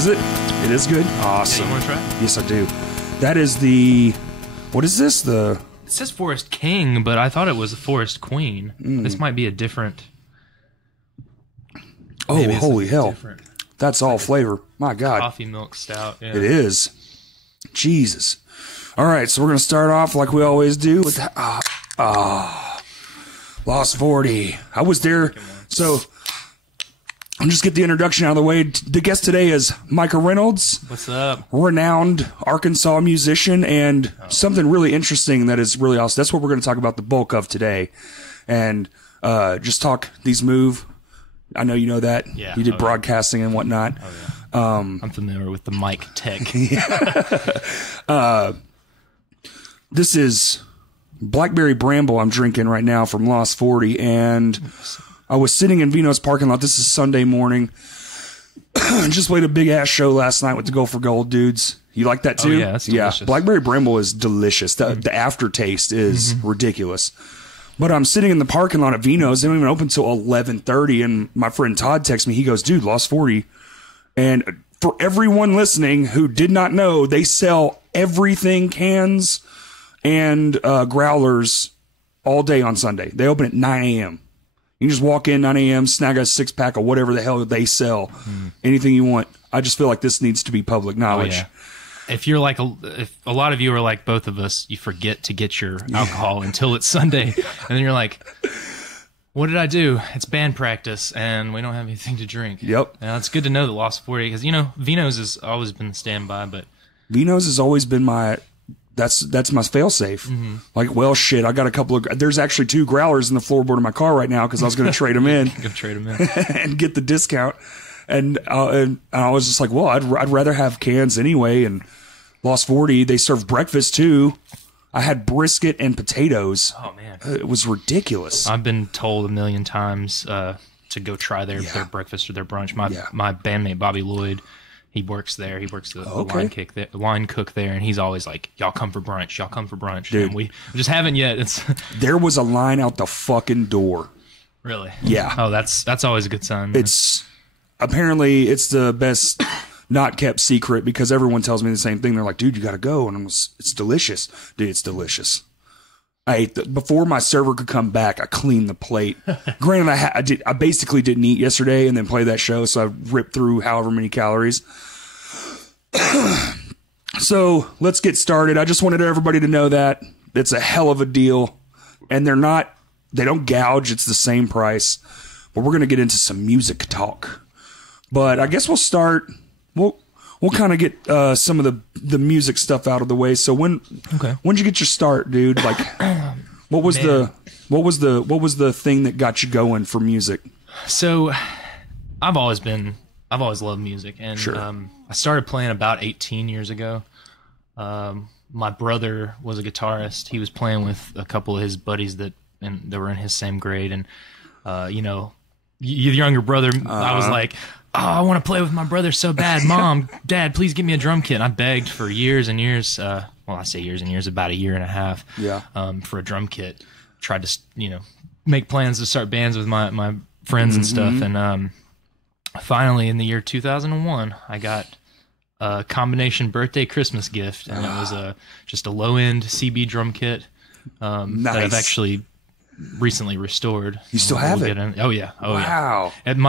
Is it? It is good? Awesome. Yeah, you want to try it? Yes, I do. That is the... What is this? It says Forest King, but I thought it was a Forest Queen. This might be a different... Oh, holy hell. That's all flavor. My God. Coffee milk stout. Yeah. It is. Jesus. All right, so we're going to start off like we always do with Lost 40. I was there. So I'll just get the introduction out of the way. The guest today is Micah Reynolds. What's up? Renowned Arkansas musician, and something really interesting that is really awesome. That's what we're going to talk about the bulk of today. And just talk these move. I know you know that. Yeah. You did broadcasting and whatnot. Oh, yeah. I'm familiar with the mic tech. This is Blackberry Bramble I'm drinking right now from Lost 40, and I was sitting in Vino's parking lot. This is Sunday morning. Just played a big-ass show last night with the Go for Gold dudes. You like that, too? Oh, yeah, that's delicious. Yeah, Blackberry Bramble is delicious. The aftertaste is ridiculous. But I'm sitting in the parking lot at Vino's. They don't even open until 11:30, and my friend Todd texts me. He goes, dude, Lost 40. And for everyone listening who did not know, they sell everything, cans and growlers, all day on Sunday. They open at 9 a.m. You can just walk in 9 a.m., snag a six-pack of whatever the hell they sell. Anything you want. I just feel like this needs to be public knowledge. Oh, yeah. If you're like if a lot of you are like both of us, you forget to get your alcohol until it's Sunday, and then you're like, "What did I do? It's band practice, and we don't have anything to drink." Yep. Now it's good to know that Lost 40, because Vino's has always been the standby, but Vino's has always been my that's my fail-safe. Like, well, shit, I got a couple of... There's actually 2 growlers in the floorboard of my car right now because I was going to trade them in. Go trade them in. And get the discount. And I was just like, well, I'd rather have cans anyway. And Lost 40, they serve breakfast too. I had brisket and potatoes. Oh, man. It was ridiculous. I've been told a million times to go try their breakfast or their brunch. My bandmate, Bobby Lloyd, he works there. He works the line cook there, and he's always like, y'all come for brunch. Y'all come for brunch. Dude. And we just haven't yet. There was a line out the fucking door. Really? Yeah. Oh, that's always a good sign. Apparently it's the best not kept secret because everyone tells me the same thing. They're like, dude, you got to go. And it's delicious. Dude, it's delicious. I ate before my server could come back, I cleaned the plate. Granted, I basically didn't eat yesterday and then play that show, so I ripped through however many calories. So let's get started. I just wanted everybody to know that it's a hell of a deal, and they don't gouge. It's the same price, but we're going to get into some music talk. But I guess we'll start. We'll kind of get some of the music stuff out of the way. So when'd you get your start, dude? Like, what was the thing that got you going for music? So, I've always loved music, and I started playing about 18 years ago. My brother was a guitarist. He was playing with a couple of his buddies that were in his same grade, and your younger brother. I was like, oh, I want to play with my brother so bad. Mom, Dad, please give me a drum kit. And I begged for years and years. Well, I say years and years, about a year and a half. Yeah. For a drum kit. Tried to, make plans to start bands with my friends and stuff. And finally, in the year 2001, I got a combination birthday Christmas gift, and it was just a low end CB drum kit that I've actually recently restored. You still have it? Oh yeah. Oh wow. Yeah. And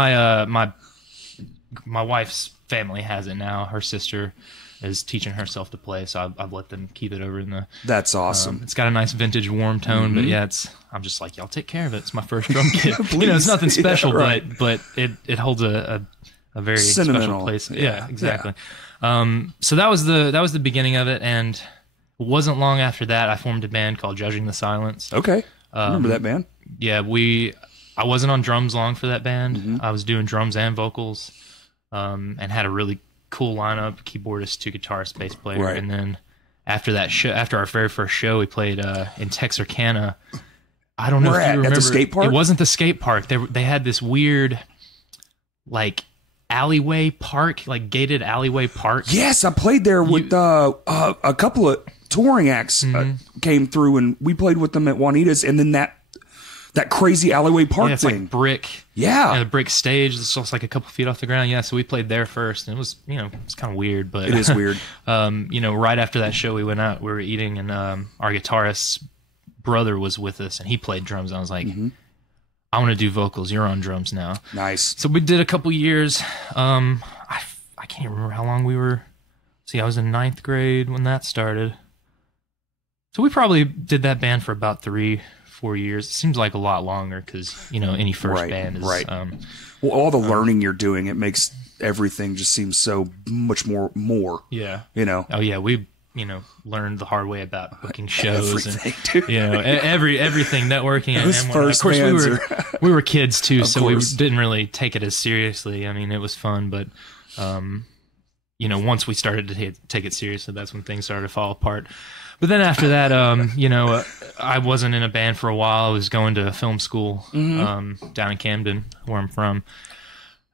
my wife's family has it now. Her sister is teaching herself to play, so I've let them keep it over in the... That's awesome. It's got a nice vintage warm tone, but yeah, I'm just like, y'all take care of it. It's my first drum kit. It's nothing special, but it holds a very special place. Yeah, exactly. Yeah. So that was the beginning of it, and it wasn't long after that I formed a band called Judging the Silence. Okay. Remember that band? Yeah, I wasn't on drums long for that band. I was doing drums and vocals. And had a really cool lineup: keyboardist, 2 guitarists, bass player. Right. And then after that show, after our very first show, we played in Texarkana. I don't know if you remember. At the skate park? It wasn't the skate park. They had this weird, like, alleyway park, like gated alleyway park. Yes, I played there with a couple of touring acts came through, and we played with them at Juanita's. And then That crazy alleyway park it's thing. Like brick. Yeah. The brick stage. It's just like a couple feet off the ground. Yeah, so we played there first, and it was, it's kind of weird, but it is weird. Right after that show, we went out, we were eating, and our guitarist's brother was with us, and he played drums. And I was like, I want to do vocals. You're on drums now. Nice. So we did a couple years. I can't even remember how long we were. See, I was in 9th grade when that started. So we probably did that band for about 3-4 years. It seems like a lot longer because, any first band is... Right. Well, all the learning you're doing, it makes everything just seem so much more. Yeah. Oh, yeah, we... learned the hard way about booking shows everything, and everything, networking. Those first of course, bands we were kids too, so course. we didn't really take it as seriously. I mean, it was fun, but once we started to take it seriously, that's when things started to fall apart. But then after that, I wasn't in a band for a while. I was going to film school down in Camden, where I'm from,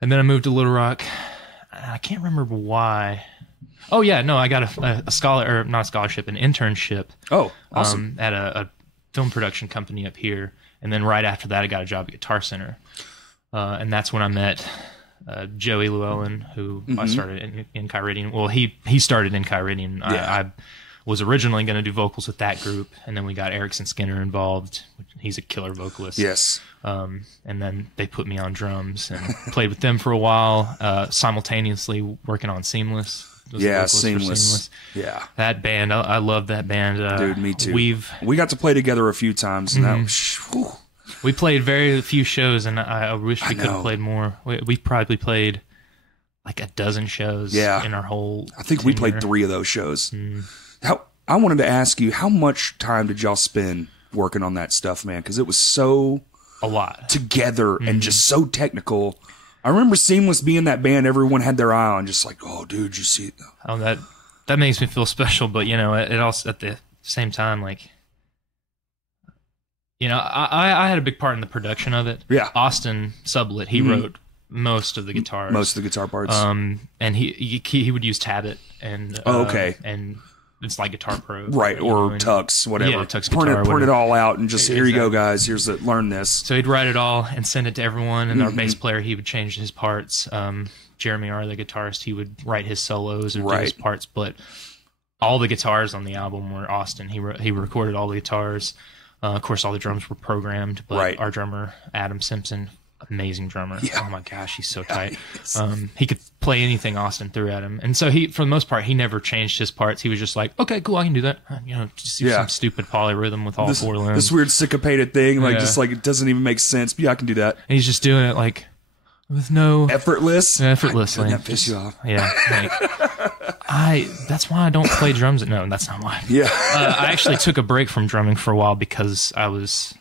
and then I moved to Little Rock. I can't remember why. Oh yeah, no, I got not a scholarship, an internship. Oh, awesome! At a film production company up here, and then right after that, I got a job at Guitar Center, and that's when I met Joey Llewellyn, who I started in Kyridian. Well, he started in Kyridian. Yeah. I was originally going to do vocals with that group, and then we got Erickson Skinner involved. He's a killer vocalist. Yes. And then they put me on drums and played with them for a while, simultaneously working on Seamless. Seamless. Yeah, that band, I love that band. Dude, me too. We got to play together a few times, and that was, we played very few shows, and I wish we could have played more. We probably played like a dozen shows. In our whole. I think we played 3 of those shows. I wanted to ask you, how much time did y'all spend working on that stuff, man? Because it was so a lot together and just so technical. I remember Seamless being that band everyone had their eye on, just like, oh, dude, you see it? Oh, that makes me feel special, but it also at the same time, like, I had a big part in the production of it. Yeah, Austin Sublett, he wrote most of the guitars, most of the guitar parts. And he would use Tablet and and it's like Guitar Pro, right? Or Tux, whatever. Yeah, Tux guitar, print it all out and just here you go, guys. Learn this. So he'd write it all and send it to everyone. And our bass player, he would change his parts. Jeremy R, the guitarist, he would write his solos or do his parts. But all the guitars on the album were Austin. He recorded all the guitars. Of course, all the drums were programmed. But our drummer, Adam Simpson, amazing drummer. Yeah. Oh my gosh, he's so tight. He could play anything Austin threw at him. And so for the most part, he never changed his parts. He was just like, okay, cool, I can do that. Just do some stupid polyrhythm with all 4 limbs. This weird syncopated thing, just like it doesn't even make sense. But yeah, I can do that. And he's just doing it like with no effortlessly. Doesn't that piss you off? Yeah. That's why I don't play drums. No, that's not why. Yeah. I actually took a break from drumming for a while because I was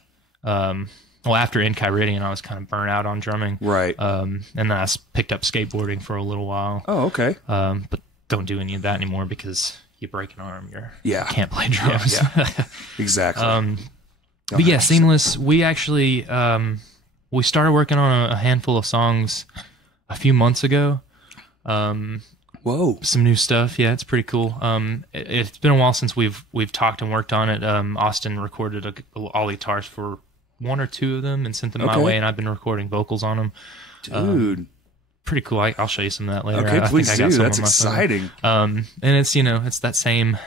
after in Kyridian, I was kind of burnt out on drumming. Right. And then I picked up skateboarding for a little while. Oh, okay. But don't do any of that anymore because you break an arm. You can't play drums. Yeah. Exactly. But yeah, Seamless, we actually, we started working on a handful of songs a few months ago. Whoa. Some new stuff. Yeah, it's pretty cool. It's been a while since we've talked and worked on it. Austin recorded all the guitars for 1 or 2 of them and sent them my way, and I've been recording vocals on them. Dude. Pretty cool. I'll show you some of that later. Okay, please I got do. some That's on my exciting. phone. And it's, it's that same,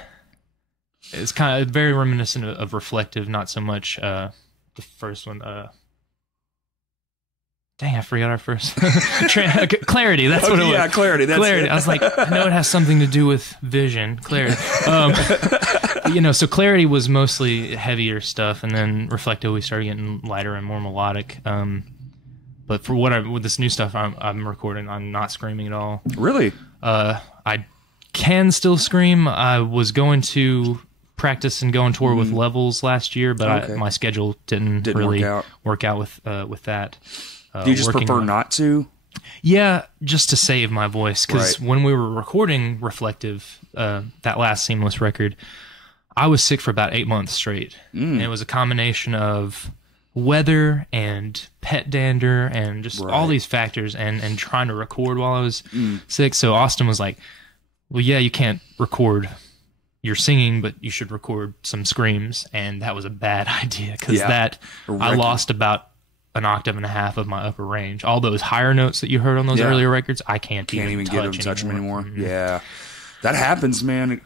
it's kind of very reminiscent of Reflective, not so much the first one. Dang, I forgot our first. Clarity, that's what it was. Yeah, Clarity. That's Clarity. It. I was like, I know it has something to do with vision. Clarity. So Clarity was mostly heavier stuff, and then Reflective, we started getting lighter and more melodic. But for with this new stuff I'm recording, I'm not screaming at all. Really? I can still scream. I was going to practice and go on tour with Levels last year, but my schedule didn't really work out with that. Do you just prefer not to? Yeah, just to save my voice. Because when we were recording Reflective, that last Seamless record, I was sick for about 8 months straight. And it was a combination of weather and pet dander and just all these factors and trying to record while I was sick. So Austin was like, well, yeah, you can't record you're singing, but you should record some screams. And that was a bad idea because I lost about an octave and a half of my upper range. All those higher notes that you heard on those earlier records, I can't even touch them anymore. Mm-hmm. Yeah, that happens, man.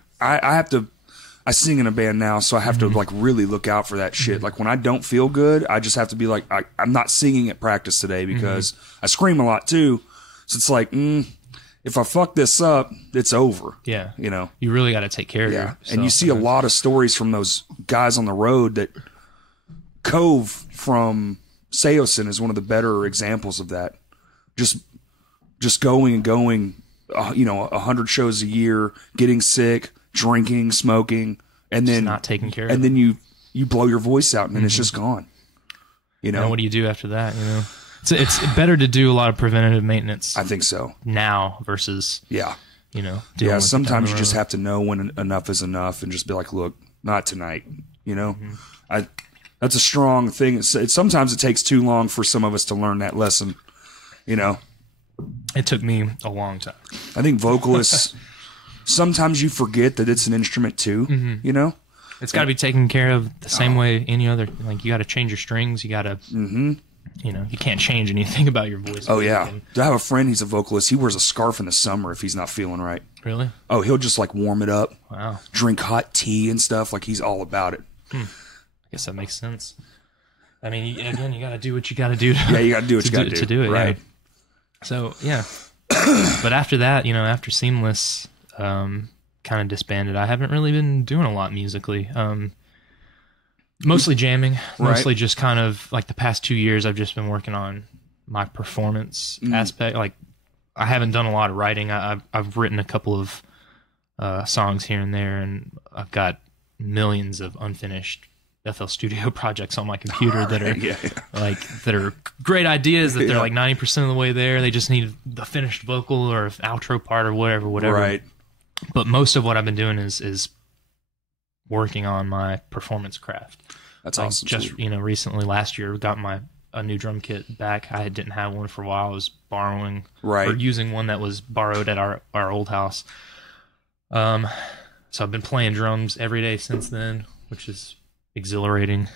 I sing in a band now, so I have to like really look out for that shit. Like when I don't feel good, I just have to be like, I'm not singing at practice today because I scream a lot too. So it's like, if I fuck this up, it's over. Yeah. You know, you really got to take care of yourself. And you see a lot of stories from those guys on the road. That Cove from Seosin is one of the better examples of that. Just going and going, 100 shows a year, getting sick, drinking, smoking, and then not taking care of it. And then you blow your voice out, and then it's just gone. You know, and what do you do after that? You know, it's better to do a lot of preventative maintenance. I think so. Now versus sometimes you just have to know when enough is enough, and just be like, look, not tonight. You know, that's a strong thing. Sometimes it takes too long for some of us to learn that lesson. You know, it took me a long time. I think vocalists sometimes you forget that it's an instrument too. You know, it's got to be taken care of the same way any other. Like you got to change your strings. You got to. You know, you can't change anything about your voice. Oh yeah, I have a friend. He's a vocalist. He wears a scarf in the summer if he's not feeling right. Really? Oh, he'll just like warm it up. Wow. Drink hot tea and stuff. Like he's all about it. I guess that makes sense. I mean, again, you got to do what you got to do. Yeah, you got to do what you got to do it. Right. Yeah. So yeah, but after that, after Seamless, kind of disbanded. I haven't really been doing a lot musically. Mostly jamming. Mostly just kind of like the past 2 years, I've just been working on my performance aspect. Like I haven't done a lot of writing. I've written a couple of songs here and there, and I've got millions of unfinished FL Studio projects on my computer that are that are great ideas that they're like 90% of the way there. They just need the finished vocal or outro part or whatever. Right. But most of what I've been doing is working on my performance craft. That's awesome. Just recently last year got a new drum kit back. I didn't have one for a while. I was borrowing or using one that was borrowed at our old house. So I've been playing drums every day since then, which is exhilarating.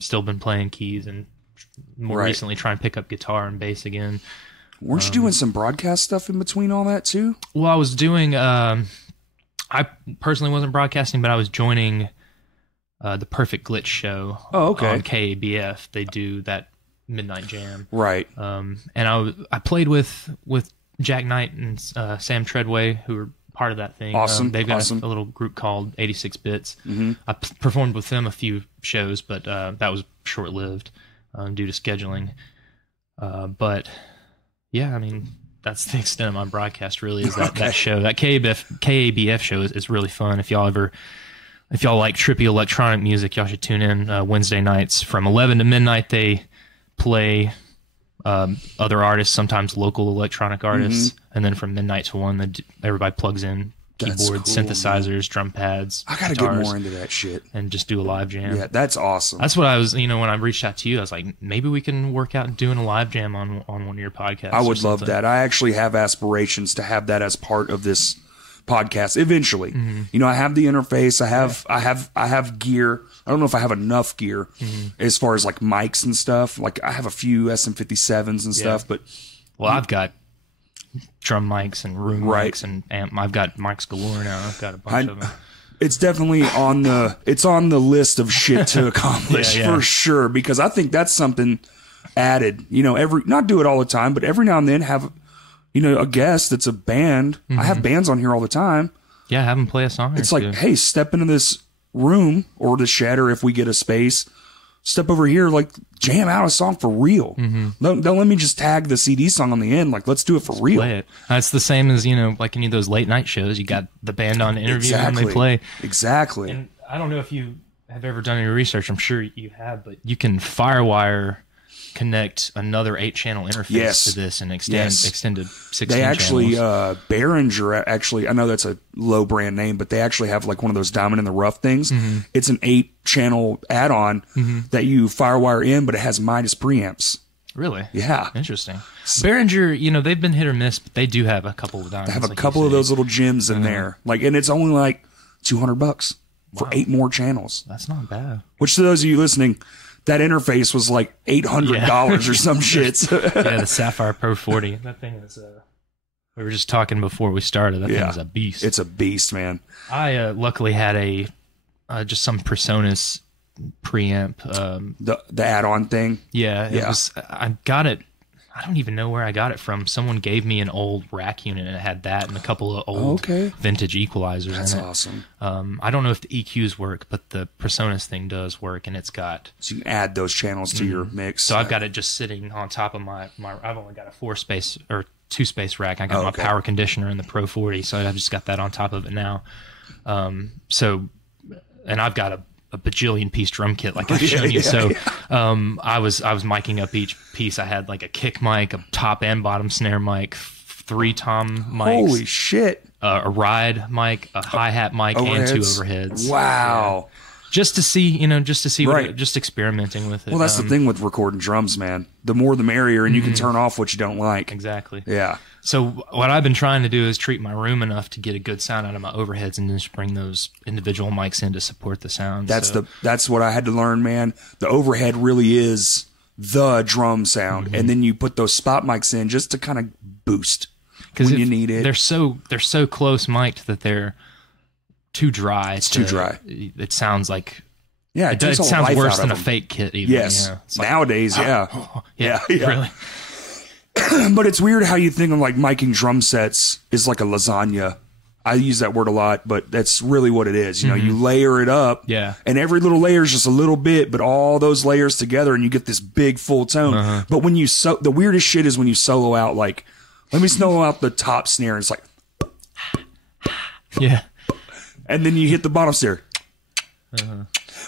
Still been playing keys and more recently trying to pick up guitar and bass again. Weren't you doing some broadcast stuff in between all that too? Well, I was doing. I personally wasn't broadcasting, but I was joining the Perfect Glitch show. Oh, okay. On KABF, they do that midnight jam. Right. And I played with Jack Knight and Sam Treadway, who were part of that thing. Awesome. They've got a little group called 86 Bits. I performed with them a few shows, but that was short lived due to scheduling. But yeah, I mean, that's the extent of my broadcast. Really, is that show, that KABF show is really fun. If y'all like trippy electronic music, y'all should tune in Wednesday nights from 11 to midnight. They play other artists, sometimes local electronic artists, and then from midnight to 1, everybody plugs in keyboards, synthesizers, drum pads. I gotta get more into that shit and just do a live jam. Yeah, that's awesome. That's what I was. When I reached out to you, I was like, maybe we can work out doing a live jam on one of your podcasts. I would love that. I actually have aspirations to have that as part of this podcast eventually. I have the interface. I have gear. I don't know if I have enough gear as far as like mics and stuff. Like I have a few SM57s and stuff, but I've got drum mics and room mics and amp. I've got mics galore now. I've got a bunch of them. It's definitely on the list of shit to accomplish for sure, because I think that's something added. Not do it all the time, but every now and then have a guest that's a band. I have bands on here all the time. Yeah, have them play a song. It's like, hey, step into this room or the shed, or if we get a space, step over here, like jam out a song for real. Don't let me just tag the CD song on the end. Like, let's do it for real. Play it. It's the same as, like any of those late night shows. You got the band on interview and they play. Exactly. And I don't know if you have ever done any research. I'm sure you have, but you can FireWire connect another 8-channel interface to this and extended 16 They actually, channels. Behringer, actually, I know that's a low brand name, but they actually have like one of those diamond in the rough things. It's an 8-channel add-on that you FireWire in, but it has Midas preamps. Really? Yeah. Interesting. Behringer, you know, they've been hit or miss, but they do have a couple of diamonds. They have a couple of those little gems in there. Like, and it's only like $200 for 8 more channels. That's not bad. Which, to those of you listening, that interface was like $800 or some shit. The Sapphire Pro 40. That thing is, we were just talking before we started. That thing is a beast. It's a beast, man. I luckily had just some Presonus preamp. The add-on thing? Yeah. It was, I got it. I don't even know where I got it from. Someone gave me an old rack unit and it had that and a couple of old vintage equalizers. That's in it. Awesome. I don't know if the EQs work, but the Presonus thing does work, and it's got... So you can add those channels to your mix. So I've got it just sitting on top of my I've only got a 4-space or 2-space rack. I got my power conditioner in the Pro 40, so I've just got that on top of it now. And I've got a bajillion piece drum kit like I've shown you. I was miking up each piece. I had like a kick mic, a top and bottom snare mic, 3 tom mics. Holy shit. A ride mic, a hi-hat mic, and 2 overheads. Wow. Just to see, just experimenting with it. Well, that's the thing with recording drums, man. The more the merrier, and you can turn off what you don't like. Exactly. Yeah. So what I've been trying to do is treat my room enough to get a good sound out of my overheads, and then just bring those individual mics in to support the sound. That's what I had to learn, man. The overhead really is the drum sound, and then you put those spot mics in just to kind of boost when you need it. They're so close mic'd that they're too dry. It's too dry. It sounds like it sounds worse than a fake kit. Even. Yes, nowadays, yeah, really. But it's weird how you think of like miking drum sets is like a lasagna. I use that word a lot, but that's really what it is. You know, you layer it up, and every little layer is just a little bit, but all those layers together, and you get this big full tone. But when you the weirdest shit is when you solo out, like, let me solo out the top snare, and it's like, and then you hit the bottom snare.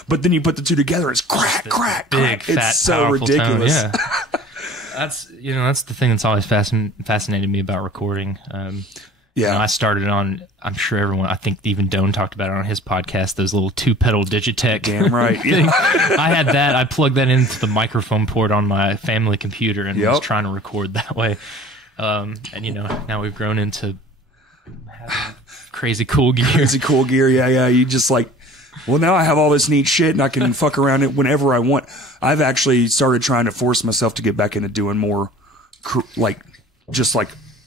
But then you put the two together, it's crack, crack, big, crack. Fat, it's so ridiculous. Tone, that's the thing that's always fascinated me about recording. I started on, I'm sure everyone, I think even Doan talked about it on his podcast, those little 2-pedal Digitech. Damn right. I had that. I plugged that into the microphone port on my family computer and was trying to record that way. Now we've grown into having crazy cool gear. Yeah. You just like, well, now I have all this neat shit and I can fuck around it whenever I want. I've actually started trying to force myself to get back into doing more just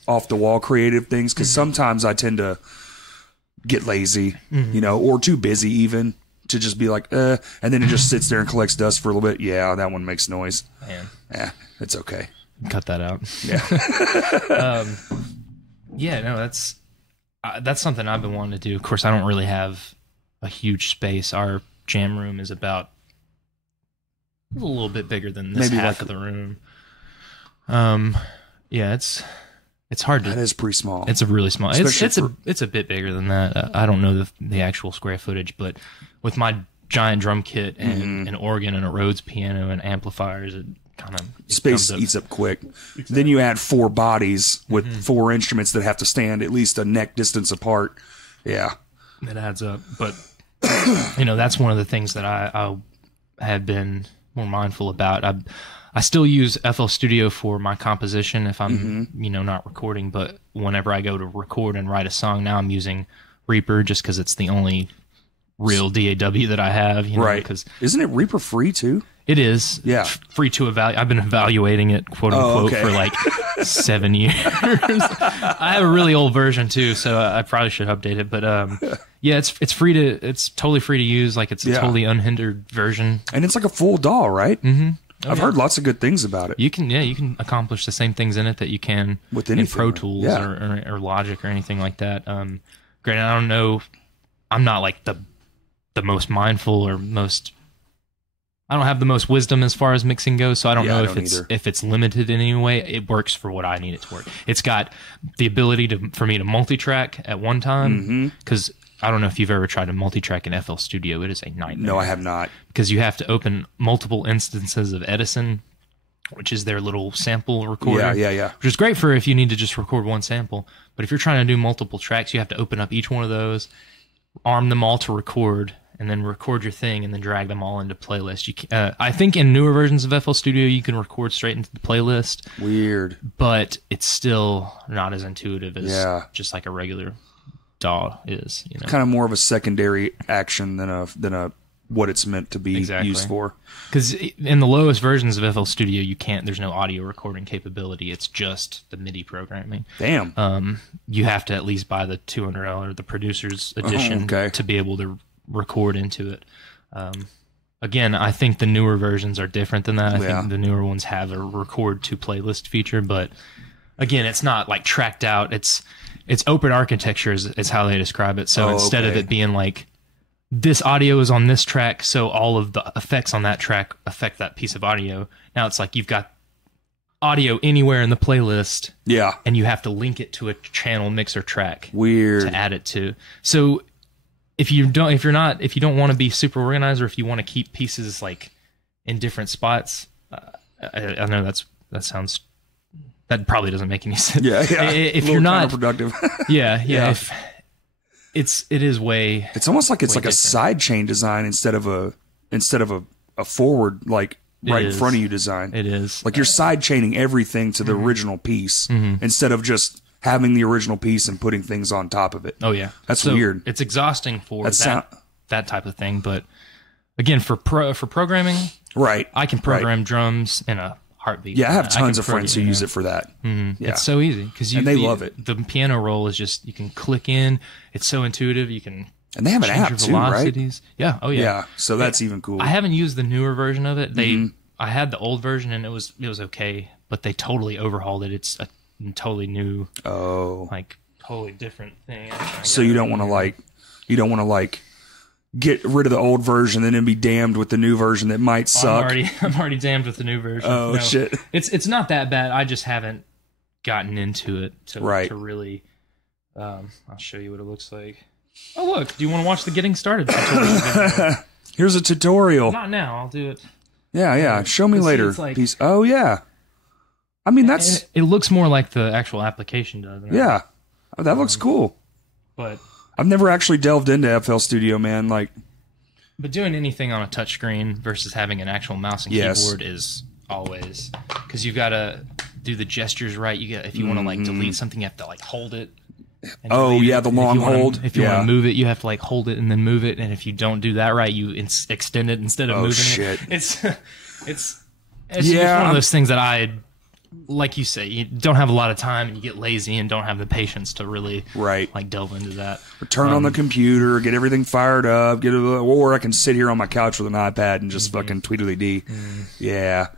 off the wall creative things. Cause sometimes I tend to get lazy, or too busy even to just be like, and then it just sits there and collects dust for a little bit. Yeah. That one makes noise. Man. Yeah. It's okay. Cut that out. Yeah. That's something I've been wanting to do. Of course, I don't really have a huge space. Our jam room is about a little bit bigger than this half of the room. It's hard to. That is pretty small. It's a really small. It's a bit bigger than that. I don't know the actual square footage, but with my giant drum kit and an organ and a Rhodes piano and amplifiers, it kind of space eats up quick. Exactly. Then you add 4 bodies with 4 instruments that have to stand at least a neck distance apart. Yeah, it adds up. But that's one of the things that I have been more mindful about. I still use FL Studio for my composition if I'm not recording, but whenever I go to record and write a song, now I'm using Reaper just because it's the only real DAW that I have. Right? Because isn't it Reaper free too? It is. Yeah. Free to evaluate. I've been evaluating it, quote unquote, for like 7 years. I have a really old version too, so I probably should update it. But it's free to. It's totally free to use. Like it's a totally unhindered version, and it's like a full DAW, right? Mm-hmm. I've heard lots of good things about it. You can accomplish the same things in it that you can with in Pro Tools or Logic or anything like that. Granted, I don't know. I'm not like the most mindful or most. I don't have the most wisdom as far as mixing goes, so I don't know if it's limited in any way. It works for what I need it to work. It's got the ability for me to multi-track at one time, because I don't know if you've ever tried to multi-track in FL Studio. It is a nightmare. No, I have not. Because you have to open multiple instances of Edison, which is their little sample recorder. Yeah. Which is great for if you need to just record one sample. But if you're trying to do multiple tracks, you have to open up each one of those, arm them all to record, and then record your thing and then drag them all into playlist. I think in newer versions of FL Studio you can record straight into the playlist. Weird. But it's still not as intuitive as just like a regular DAW is. You know? Kind of more of a secondary action than a what it's meant to be used for. Because in the lowest versions of FL Studio, there's no audio recording capability. It's just the MIDI programming. Damn. You have to at least buy the $200, the producer's edition, to be able to record into it. Again, I think the newer versions are different than that. I think the newer ones have a record to playlist feature, but again, it's not like tracked out. It's open architecture is how they describe it. So instead of it being like, this audio is on this track, so all of the effects on that track affect that piece of audio. Now it's like you've got audio anywhere in the playlist, and you have to link it to a channel mixer track. Weird. To add it to. So if you don't want to be super organized, or if you want to keep pieces like in different spots, I know that probably doesn't make any sense. Yeah. If you're not productive. yeah. It is way. It's almost like it's like different. A side chain design instead of a forward, like right in front of you design. It is like you're side chaining everything to the original piece instead of just having the original piece and putting things on top of it. Oh yeah, that's weird. It's exhausting for that type of thing, but again, for programming, right? I can program drums in a heartbeat. Yeah, I have tons of friends who use it for that. Yeah. It's so easy because they love it. The piano roll is just, you can click in. It's so intuitive. You can and they have an app too, right? Yeah. Oh yeah. Yeah. So that's even cool. I haven't used the newer version of it. I had the old version and it was okay, but they totally overhauled it. It's a totally new, like totally different thing. So you don't want to like get rid of the old version and then be damned with the new version that might suck. I'm already damned with the new version. Oh, no, shit. It's not that bad. I just haven't gotten into it to really. I'll show you what it looks like. Oh, look. Do you want to watch the getting started tutorial video? Here's a tutorial. Not now. I'll do it. Yeah. Show me later. Like, oh, yeah. I mean, that's... It looks more like the actual application does. Yeah. Oh, that looks cool. But... I've never actually delved into FL Studio, man. But doing anything on a touchscreen versus having an actual mouse and keyboard is always, because you've got to do the gestures right. If you want to like delete something, you have to like hold it. The long hold. If you want to move it, you have to like hold it and then move it. And if you don't do that right, you extend it instead of moving it. It's just one of those things that like you say, you don't have a lot of time and you get lazy and don't have the patience to really like delve into that. Or turn on the computer, get everything fired up, or I can sit here on my couch with an iPad and just fucking tweedledee. Yeah.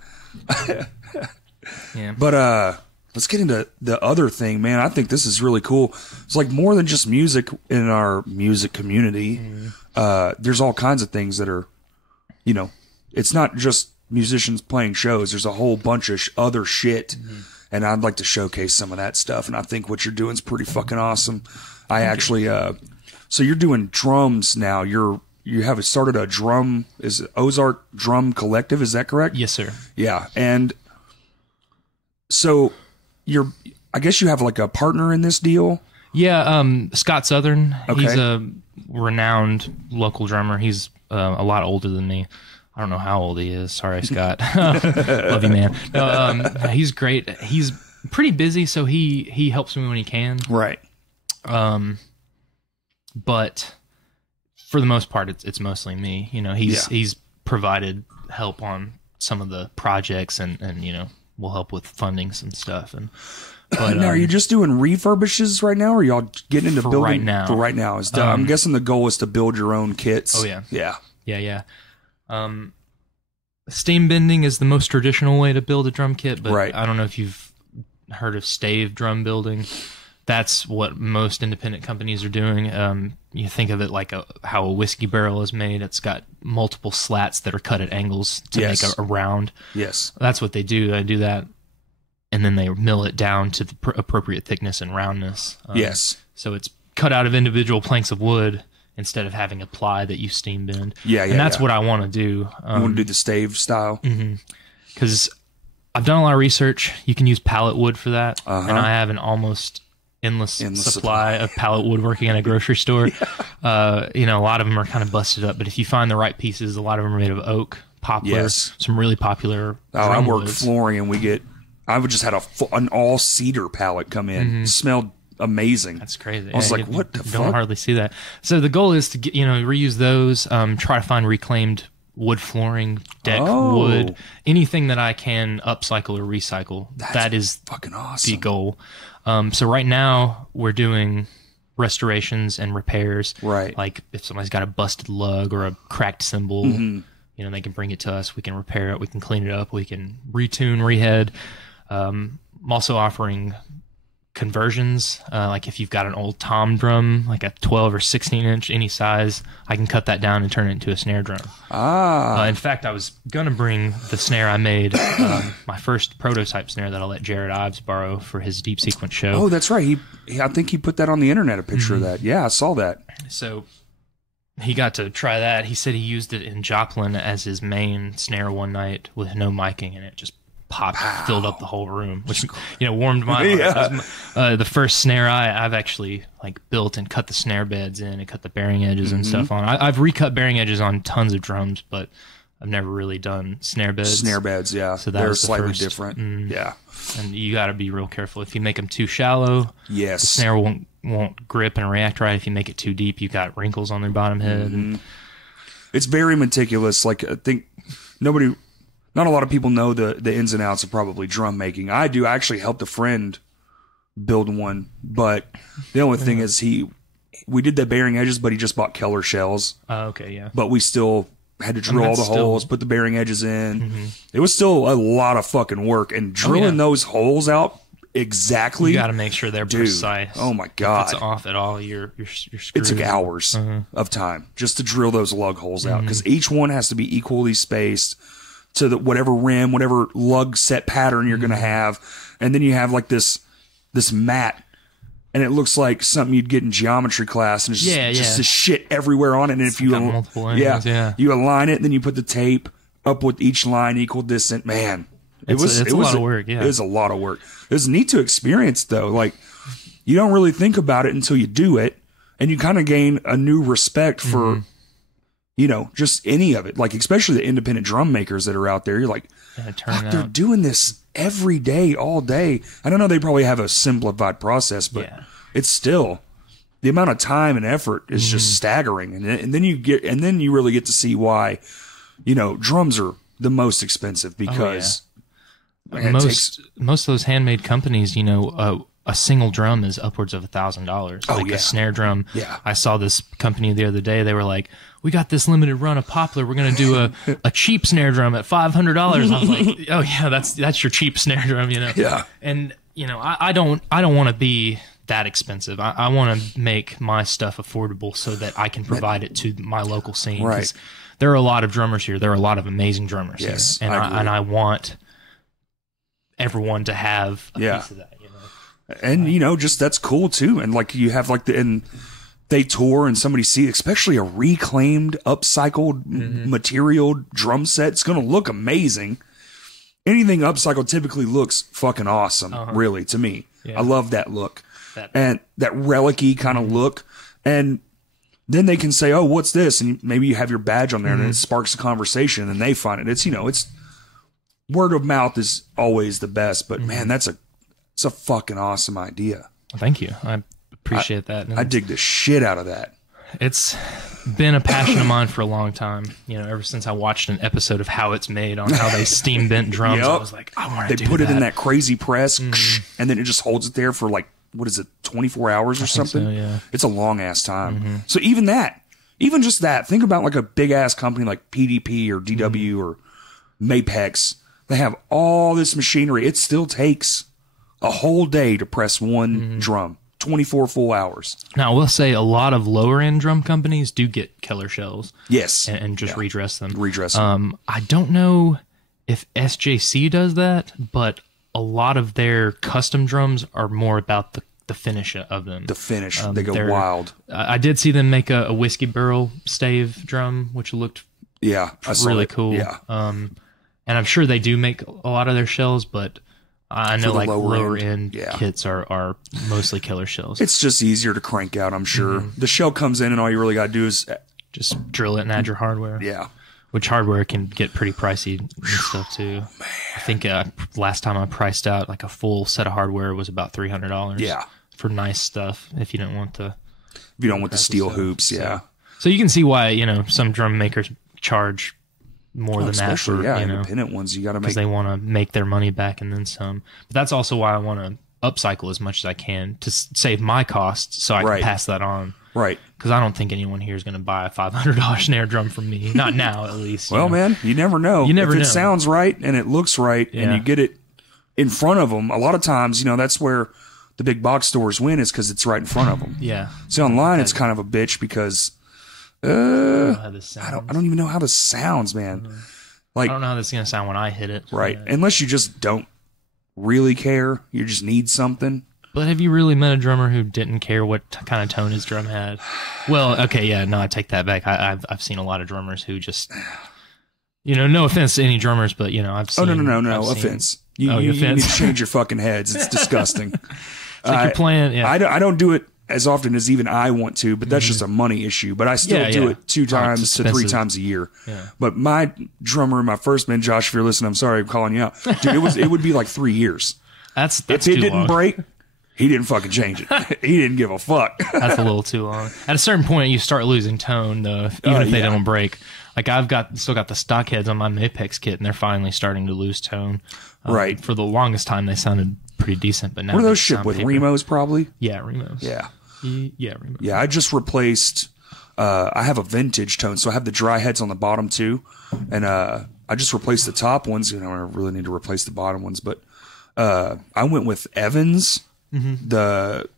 Yeah. But let's get into the other thing, man. I think this is really cool. It's like more than just music in our music community. There's all kinds of things that are, it's not just musicians playing shows. There's a whole bunch of other shit, and I'd like to showcase some of that stuff. And I think what you're doing is pretty fucking awesome. So you're doing drums now. You have started a Ozark Drum Collective. Is that correct? Yes, sir. Yeah, and so I guess you have like a partner in this deal. Yeah, Scott Southern. Okay. He's a renowned local drummer. He's a lot older than me. I don't know how old he is. Sorry, Scott. Love you, man. No, he's great. He's pretty busy, so he helps me when he can. Right. But for the most part, it's mostly me. He's provided help on some of the projects, and will help with funding some stuff. But now, are you just doing refurbishes right now, or are y'all getting into building? Right now. For right now, I'm guessing the goal is to build your own kits. Oh yeah. Yeah. Steam bending is the most traditional way to build a drum kit, but right. I don't know if you've heard of stave drum building. That's what most independent companies are doing. You think of it like how a whiskey barrel is made. It's got multiple slats that are cut at angles to make a round. Yes. That's what they do. They do that, and then they mill it down to the appropriate thickness and roundness. Yes. So it's cut out of individual planks of wood instead of having a ply that you steam bend. And that's what I want to do. You want to do the stave style? Because I've done a lot of research. You can use pallet wood for that, and I have an almost endless supply of pallet woodworking in a grocery store. A lot of them are kind of busted up, but if you find the right pieces, a lot of them are made of oak, poplar, some really popular I work woods. flooring, and I would just had an all cedar pallet come in. It smelled amazing. That's crazy. I was like, what the fuck? Don't hardly see that. So the goal is to get, reuse those, try to find reclaimed wood flooring, deck wood, anything that I can upcycle or recycle. That is fucking awesome. The goal. So right now we're doing restorations and repairs. Right. Like if somebody's got a busted lug or a cracked cymbal, they can bring it to us. We can repair it. We can clean it up. We can retune, rehead. I'm also offering conversions. Like if you've got an old tom drum, like a 12 or 16 inch, any size, I can cut that down and turn it into a snare drum. In fact, I was going to bring the snare I made, my first prototype snare that I'll let Jared Ives borrow for his Deep Sequence show. Oh, that's right. I think he put that on the internet, a picture of that. Yeah, I saw that. So he got to try that. He said he used it in Joplin as his main snare one night with no miking, and it just popped, filled up the whole room, which warmed my heart. The first snare I've actually built and cut the snare beds in and cut the bearing edges and stuff on. I've recut bearing edges on tons of drums, but I've never really done snare beds. Snare beds, yeah. So they're slightly different. Yeah, and you got to be real careful. If you make them too shallow, the snare won't grip and react right. If you make it too deep, you got wrinkles on their bottom head. And it's very meticulous. I think not a lot of people know the ins and outs of probably drum making. I do. I actually helped a friend build one, but the only thing is we did the bearing edges, but he just bought Keller shells. Okay, yeah. But we still had to drill all the holes, put the bearing edges in. It was still a lot of fucking work, and drilling those holes out exactly. You got to make sure they're precise. Oh my god! If it's off at all, you're screwed. It took hours of time just to drill those lug holes out, because each one has to be equally spaced to whatever rim, whatever lug set pattern you're going to have. And then you have this mat, and it looks like something you'd get in geometry class, and it's just this shit everywhere on it. And if you multiple angles, you align it, and then you put the tape up with each line equal distance. Man, it was a lot of work. Yeah, it was a lot of work. It was neat to experience, though. You don't really think about it until you do it, and you kind of gain a new respect for just any of it. Especially the independent drum makers that are out there. You're like, they're doing this every day, all day. I don't know, they probably have a simplified process, but it's still, the amount of time and effort is just staggering. And then you really get to see why, drums are the most expensive, because most of those handmade companies, a single drum is upwards of $1,000. A snare drum. Yeah. I saw this company the other day. They were like, we got this limited run of Poplar. We're going to do a cheap snare drum at $500. I was like, oh yeah, that's your cheap snare drum, Yeah. And I don't want to be that expensive. I want to make my stuff affordable so that I can provide it to my local scene. Right. There are a lot of drummers here. There are a lot of amazing drummers here. And I want everyone to have a piece of that. And just that's cool too. And you have and they tour, and somebody see, especially a reclaimed, upcycled material drum set, it's gonna look amazing. Anything upcycled typically looks fucking awesome, really, to me. I love that look. And that relic-y kind of look. And then they can say, oh, what's this? And maybe you have your badge on there, and it sparks a conversation, and they find it. It's it's word of mouth is always the best, but man, it's a fucking awesome idea. Thank you. I appreciate that. I dig the shit out of that. It's been a passion of mine for a long time. Ever since I watched an episode of How It's Made on how they steam bent drums, I was like, I want to do that. They put it in that crazy press, and then it just holds it there for 24 hours or something? So, yeah. It's a long ass time. So even just that, think about a big ass company like PDP or DW or Mapex. They have all this machinery. It still takes a whole day to press one drum, 24 full hours. Now, I will say a lot of lower end drum companies do get Keller shells. Yes. And just redress them. I don't know if SJC does that, but a lot of their custom drums are more about the finish of them. The finish. They go wild. I did see them make a whiskey barrel stave drum, which looked really cool. Yeah. And I'm sure they do make a lot of their shells, but I know like lower end kits are mostly killer shells. It's just easier to crank out, I'm sure. The shell comes in and all you really got to do is just drill it and add your hardware. Yeah. Which hardware can get pretty pricey and stuff too. Man. I think last time I priced out like a full set of hardware was about $300. Yeah. For nice stuff if you don't want the steel hoops, yeah. So you can see why, some drum makers charge more than that for independent ones. You got to make, because they want to make their money back and then some. But that's also why I want to upcycle as much as I can to save my costs, so I can pass that on. Right. Because I don't think anyone here is going to buy a $500 snare drum from me. Not now, at least. Well, man, you never know. You never know. If it sounds right and it looks right and you get it in front of them, a lot of times, that's where the big box stores win, is because it's right in front of them. Yeah. See, online, it's kind of a bitch because I don't even know how this sounds, man. Like, I don't know how this is going to sound when I hit it. Right. Unless you just don't really care. You just need something. But have you really met a drummer who didn't care what kind of tone his drum had? Well, okay, yeah, no, I take that back. I've seen a lot of drummers who just, no offense to any drummers, but I've seen. Oh no offense. You need to change your fucking heads. It's disgusting. It's like you're playing. Yeah. I don't do it as often as even I want to, but that's just a money issue. But I still do it 2 times to 3 times a year. Yeah. But my drummer, my first man, Josh, if you're listening, I'm sorry I'm calling you out. Dude, it would be like 3 years. That's if it didn't break. He didn't fucking change it. He didn't give a fuck. That's a little too long. At a certain point, you start losing tone, though, even if they don't break. Like, I've still got the stock heads on my Mapex kit, and they're finally starting to lose tone. Right. For the longest time, they sounded pretty decent, but now were those shipped with Remos, probably? Yeah, Remos. Yeah. Yeah, Remos. Yeah, I just replaced. I have a vintage tone, so I have the dry heads on the bottom too, and I just replaced the top ones. I really need to replace the bottom ones, but I went with Evans. The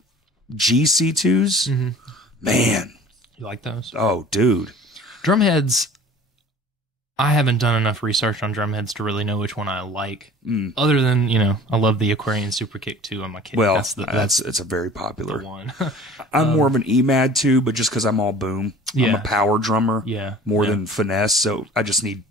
GC2s, man. You like those? Oh, dude. Drumheads, I haven't done enough research on drumheads to really know which one I like. Other than, I love the Aquarian Super Kick 2 on my kit. Well, it's a very popular one. I'm more of an EMAD too, but just because I'm all boom. I'm a power drummer more than finesse, so I just need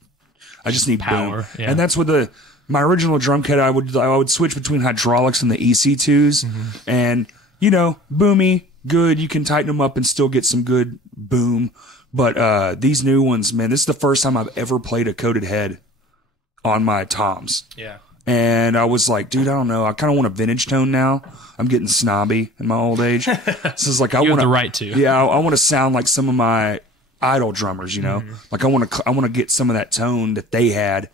power, boom. And that's with my original drum kit, I would switch between hydraulics and the EC2s, and boomy, good. You can tighten them up and still get some good boom. But these new ones, man, this is the first time I've ever played a coated head on my toms. Yeah. And I was like, dude, I don't know. I kind of want a vintage tone now. I'm getting snobby in my old age. So it's like I want the right to. Yeah, I want to sound like some of my idol drummers. Like I want to get some of that tone that they had.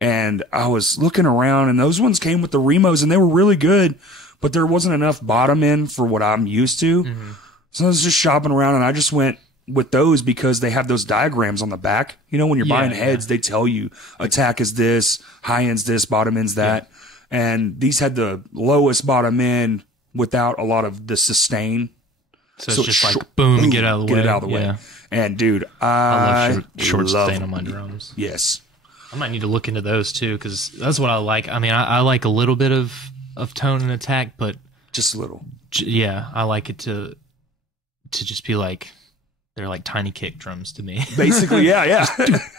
And I was looking around, and those ones came with the Remos, and they were really good, but there wasn't enough bottom end for what I'm used to. So I was just shopping around, and I just went with those because they have those diagrams on the back. When you're buying heads, they tell you attack is this, high end's this, bottom end's that. And these had the lowest bottom end without a lot of the sustain. So it's just like boom, get out of the way. Get it out of the way. And dude, I love short sustain on my drums. Yes. I might need to look into those too, because that's what I like. I mean, I like a little bit of tone and attack, but just a little. Yeah, I like it to just be like, they're like tiny kick drums to me. Basically, yeah.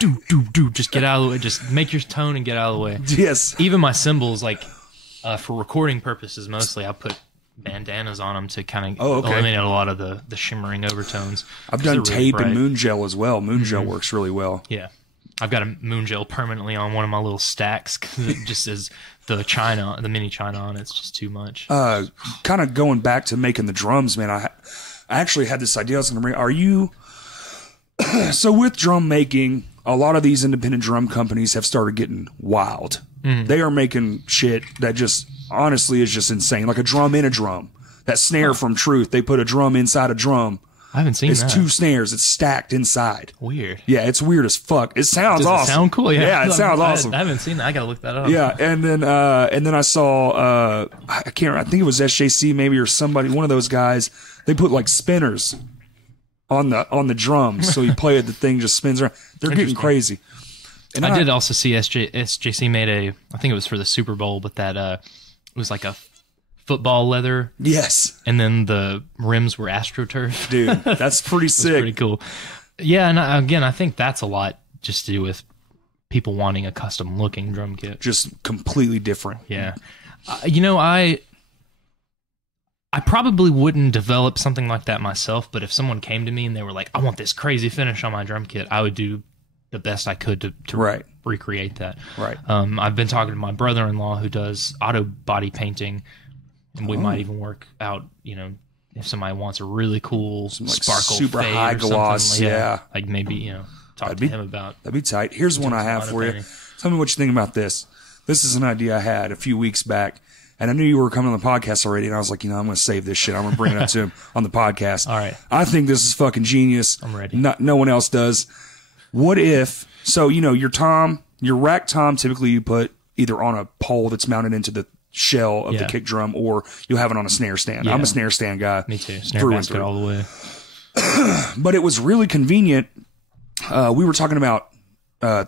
Just do. Just get out of the way. Just make your tone and get out of the way. Yes. Even my cymbals, like for recording purposes, mostly I put bandanas on them to kind of eliminate a lot of the shimmering overtones. I've done tape and moon gel as well. Moon gel works really well. Yeah. I've got a moon gel permanently on one of my little stacks because it just is the mini China on it. It's just too much. Kind of going back to making the drums, man. I actually had this idea I was going to bring. Are you so with drum making? A lot of these independent drum companies have started getting wild. They are making shit that just honestly is just insane, like a drum in a drum. That snare from Truth, they put a drum inside a drum. I haven't seen that. It's 2 snares. It's stacked inside. Weird. Yeah, it's weird as fuck. It sounds awesome. Does it sound cool? Yeah, it sounds awesome. I haven't seen that. I gotta look that up. Yeah, and then I saw I can't remember, I think it was SJC maybe or somebody, one of those guys. They put like spinners on the drums, so you play it, the thing just spins around. They're getting crazy. And I did also see SJC made I think it was for the Super Bowl, but that it was like a football leather. Yes. And then the rims were AstroTurf. Dude, that's pretty sick. Pretty cool. Yeah, and again, I think that's a lot just to do with people wanting a custom looking drum kit. Just completely different. Yeah. I probably wouldn't develop something like that myself, but if someone came to me and they were like, I want this crazy finish on my drum kit, I would do the best I could to recreate that. Right. I've been talking to my brother-in-law who does auto body painting, and we might even work out, if somebody wants a really cool sparkle super high gloss, like maybe, talk to him about. That'd be tight. Here's one I have for you. Tell me what you think about this. This is an idea I had a few weeks back. And I knew you were coming on the podcast already, and I was like, I'm going to save this shit. I'm going to bring it up to him on the podcast. All right. I think this is fucking genius. I'm ready. No one else does. What if, so, your rack tom, typically you put either on a pole that's mounted into the shell of the kick drum, or you'll have it on a snare stand. Yeah. I'm a snare stand guy. Me too. Snare basket all the way. But it was really convenient. We were talking about,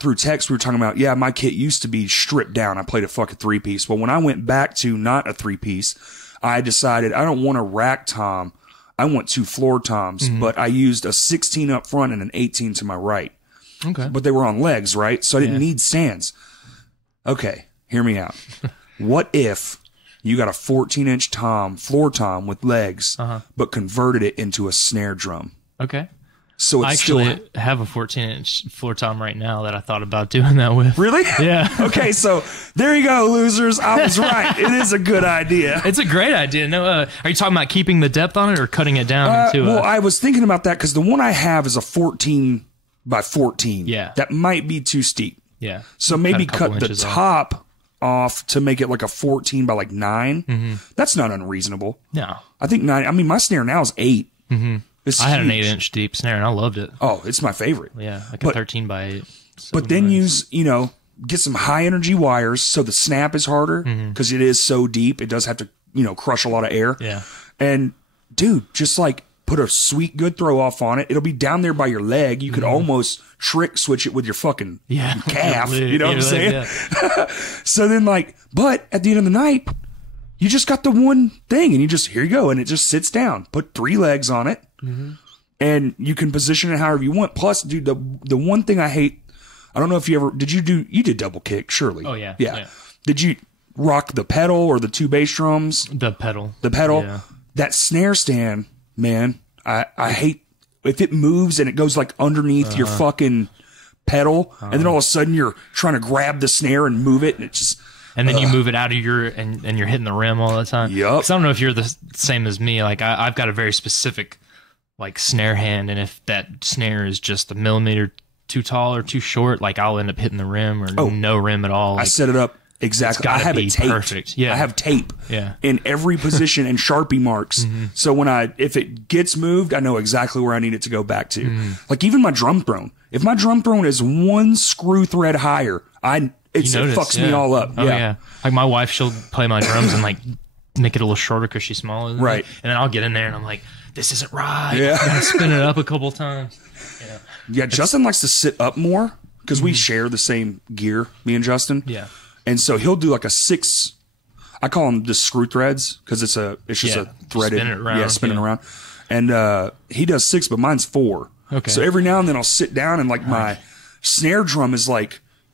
through text, we were talking about, my kit used to be stripped down. I played a fucking 3-piece. Well, when I went back to not a 3-piece, I decided I don't want a rack tom. I want 2 floor toms, but I used a 16 up front and an 18 to my right. Okay. But they were on legs, right? So I didn't need stands. Okay, hear me out. What if you got a 14-inch tom, floor tom with legs, but converted it into a snare drum? Okay. So it's I actually have a 14-inch floor tom right now that I thought about doing that with. Really? Yeah. Okay, so there you go, losers. I was right. It is a good idea. It's a great idea. No, are you talking about keeping the depth on it or cutting it down into Well, I was thinking about that because the one I have is a 14 by 14. Yeah. That might be too steep. Yeah. So maybe cut the top off to make it like a 14 by like 9. Mm-hmm. That's not unreasonable. No. I think 9. I mean, my snare now is 8. Mm-hmm. I had an 8-inch deep snare and I loved it. Oh, it's my favorite. Yeah, like a 13 by 8. But then use, get some high energy wires so the snap is harder because it is so deep. It does have to, crush a lot of air. Yeah. And dude, just like put a sweet good throw off on it. It'll be down there by your leg. You could almost trick switch it with your fucking calf. You know what I'm saying? Yeah. So then but at the end of the night, you just got the one thing and here you go. And it just sits down. Put 3 legs on it. Mm-hmm. And you can position it however you want. Plus, dude, the one thing I hate, I don't know if you did double kick, surely. Oh, yeah. Yeah. Did you rock the pedal or the 2 bass drums? The pedal. Yeah. That snare stand, man, I hate if it moves and it goes like underneath your fucking pedal, and then all of a sudden you're trying to grab the snare and move it, and it just... And then you move it out of and you're hitting the rim all the time. Yep. Because I don't know if you're the same as me. Like, I've got a very specific... snare hand, and if that snare is just a millimeter too tall or too short, I'll end up hitting the rim or no rim at all. I set it up exactly. I have it taped. Perfect. Yeah, I have tape. In every position and Sharpie marks. So if it gets moved, I know exactly where I need it to go back to. Like even my drum throne. If my drum throne is 1 screw thread higher, it fucks me all up. Oh yeah. Like my wife, she'll play my drums and make it a little shorter because she's smaller than me. And then I'll get in there and I'm like, this isn't right. Yeah. I gotta spin it up a couple times. Yeah, Justin likes to sit up more because we share the same gear, me and Justin. Yeah. And so he'll do like a 6, I call them the screw threads because it's just a threaded. Spin it around. Spinning around. And he does 6, but mine's 4. Okay. So every now and then I'll sit down and my snare drum is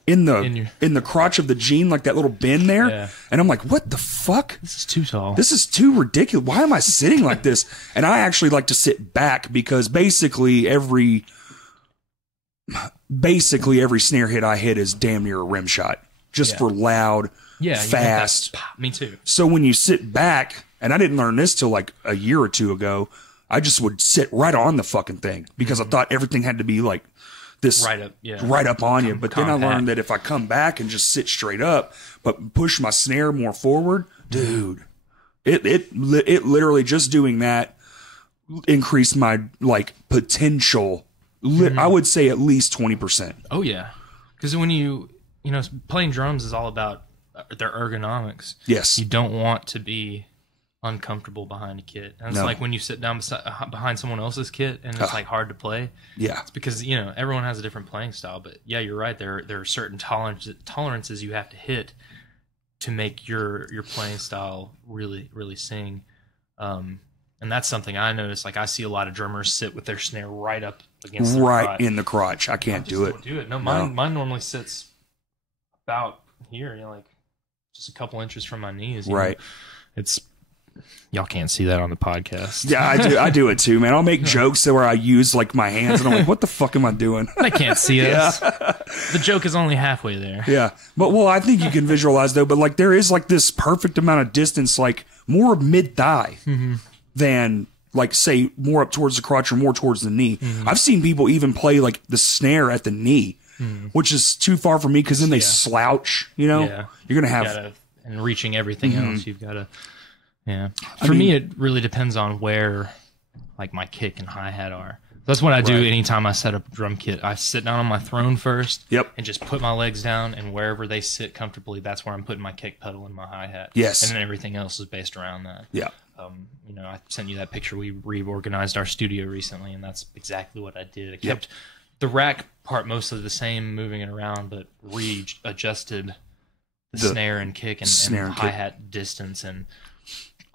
in the crotch of the jean, like that little bin there. Yeah. And I'm like, what the fuck? This is too tall. This is too ridiculous. Why am I sitting like this? And I actually like to sit back because basically every snare hit I hit is damn near a rim shot. Just for loud, fast. Me too. So when you sit back, and I didn't learn this till a year or 2 ago, I just would sit right on the fucking thing because I thought everything had to be this right up on you. But then I learned that if I come back and just sit straight up, but push my snare more forward, dude, it literally just doing that increased my potential. I would say at least 20%. Oh yeah, because when playing drums is all about their ergonomics. Yes, you don't want to be uncomfortable behind a kit. And it's like when you sit down behind someone else's kit and it's hard to play. Yeah. It's because, everyone has a different playing style, but yeah, you're right. There are certain tolerances you have to hit to make your playing style really, really sing. And that's something I noticed. I see a lot of drummers sit with their snare right up against the crotch. In the crotch. I can't do it. No, mine normally sits about here, just a couple inches from my knees. Right. It's y'all can't see that on the podcast. Yeah, I do it too, man. I'll make jokes where I use like my hands, and I'm like, "What the fuck am I doing?" They can't see us. The joke is only halfway there. Yeah, but well, I think you can visualize though. But like, there is like this perfect amount of distance, like more mid thigh than like say more up towards the crotch or more towards the knee. I've seen people even play like the snare at the knee, which is too far for me because then they slouch. You know, you're gonna have and reaching everything else. You've got to. Yeah. For me, it really depends on where, like, my kick and hi-hat are. That's what I do anytime I set up a drum kit. I sit down on my throne first and just put my legs down, and wherever they sit comfortably, that's where I'm putting my kick pedal and my hi-hat. Yes. And then everything else is based around that. Yeah. You know, I sent you that picture. We reorganized our studio recently, and that's exactly what I did. I kept the rack part mostly the same, moving it around, but readjusted the snare and kick and hi-hat distance, and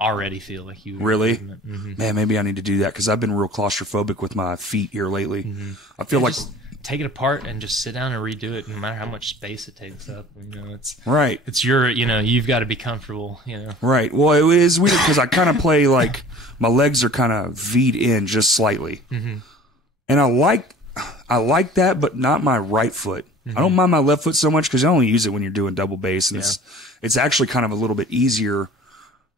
already feel like you really man, maybe I need to do that because I've been real claustrophobic with my feet here lately. I feel like just take it apart and just sit down and redo it, no matter how much space it takes up. You know, it's your, you know, you've got to be comfortable, you know. Right. Well, it is weird because I kind of play like my legs are kind of V'd in just slightly, and I like that, but not my right foot. I don't mind my left foot so much because I only use it when you're doing double bass, and it's actually kind of a little bit easier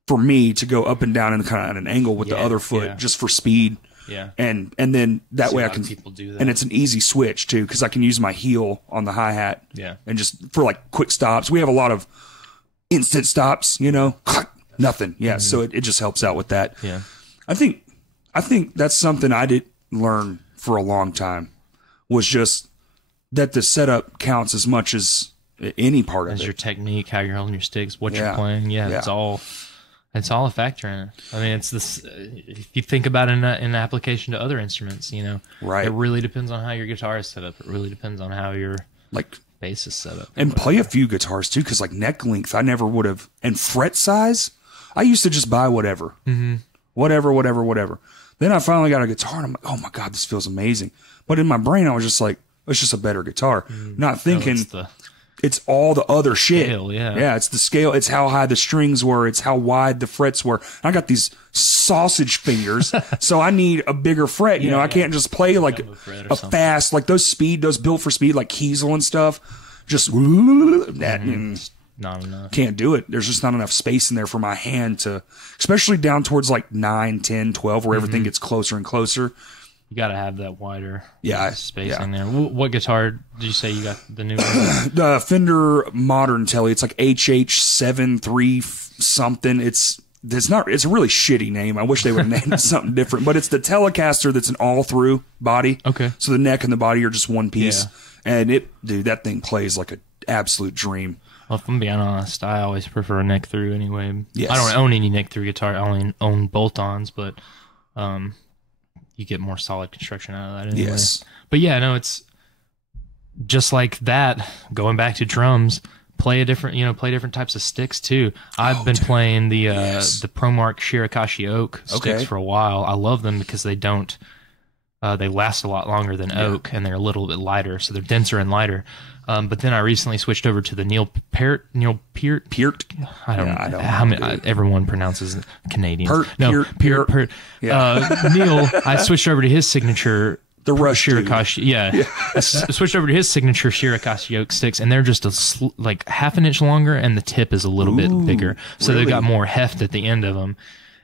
for me to go up and down and kind of at an angle with the other foot just for speed. Yeah. And then that way I can, people do that. And it's an easy switch too, because I can use my heel on the hi-hat. Yeah. And just for like quick stops. We have a lot of instant stops, you know, nothing. Yeah. So it just helps out with that. Yeah. I think that's something I didn't learn for a long time, was just that the setup counts as much as any part of it. As your technique, how you're holding your sticks, what you're playing. Yeah. It's all a factor in it. I mean, it's this. If you think about it in application to other instruments, you know, it really depends on how your guitar is set up. It really depends on how your like bass is set up. And play a few guitars too, because like neck length, I never would have, and fret size, I used to just buy whatever, whatever. Then I finally got a guitar, and I'm like, oh my god, this feels amazing. But in my brain, I was just like, it's just a better guitar, not thinking. It's all the other shit. Scale, yeah, it's the scale. It's how high the strings were. It's how wide the frets were. I got these sausage fingers, so I need a bigger fret. You know, I can't just play like a fast, like those built for speed, like Kiesel and stuff. Just that not enough. Can't do it. There's just not enough space in there for my hand to, especially down towards like 9, 10, 12, where everything gets closer and closer. You got to have that wider space in there. What guitar did you say you got the new one? The Fender Modern Telly. It's like HH73 something. It's a really shitty name. I wish they would have named it something different. But it's the Telecaster that's an all-through body. Okay. So the neck and the body are just one piece. Yeah. And that thing plays like an absolute dream. Well, if I'm being honest, I always prefer a neck through anyway. Yes. I don't own any neck through guitar. I only own bolt-ons, but you get more solid construction out of that anyway. Yes. But yeah, no, it's just like that. Going back to drums, play different types of sticks too. I've been playing the ProMark Shirakashi Oak sticks for a while. I love them because they don't they last a lot longer than oak, and they're a little bit lighter, so they're denser and lighter. But then I recently switched over to the Neil Peart. I don't know how many. Everyone pronounces Canadian. Peart. Neil. I switched over to his signature. The Rush Shirakashi. Yeah. I switched over to his signature Shirakashi Oak sticks, and they're just like half an inch longer, and the tip is a little bit bigger, so they've got more heft at the end of them.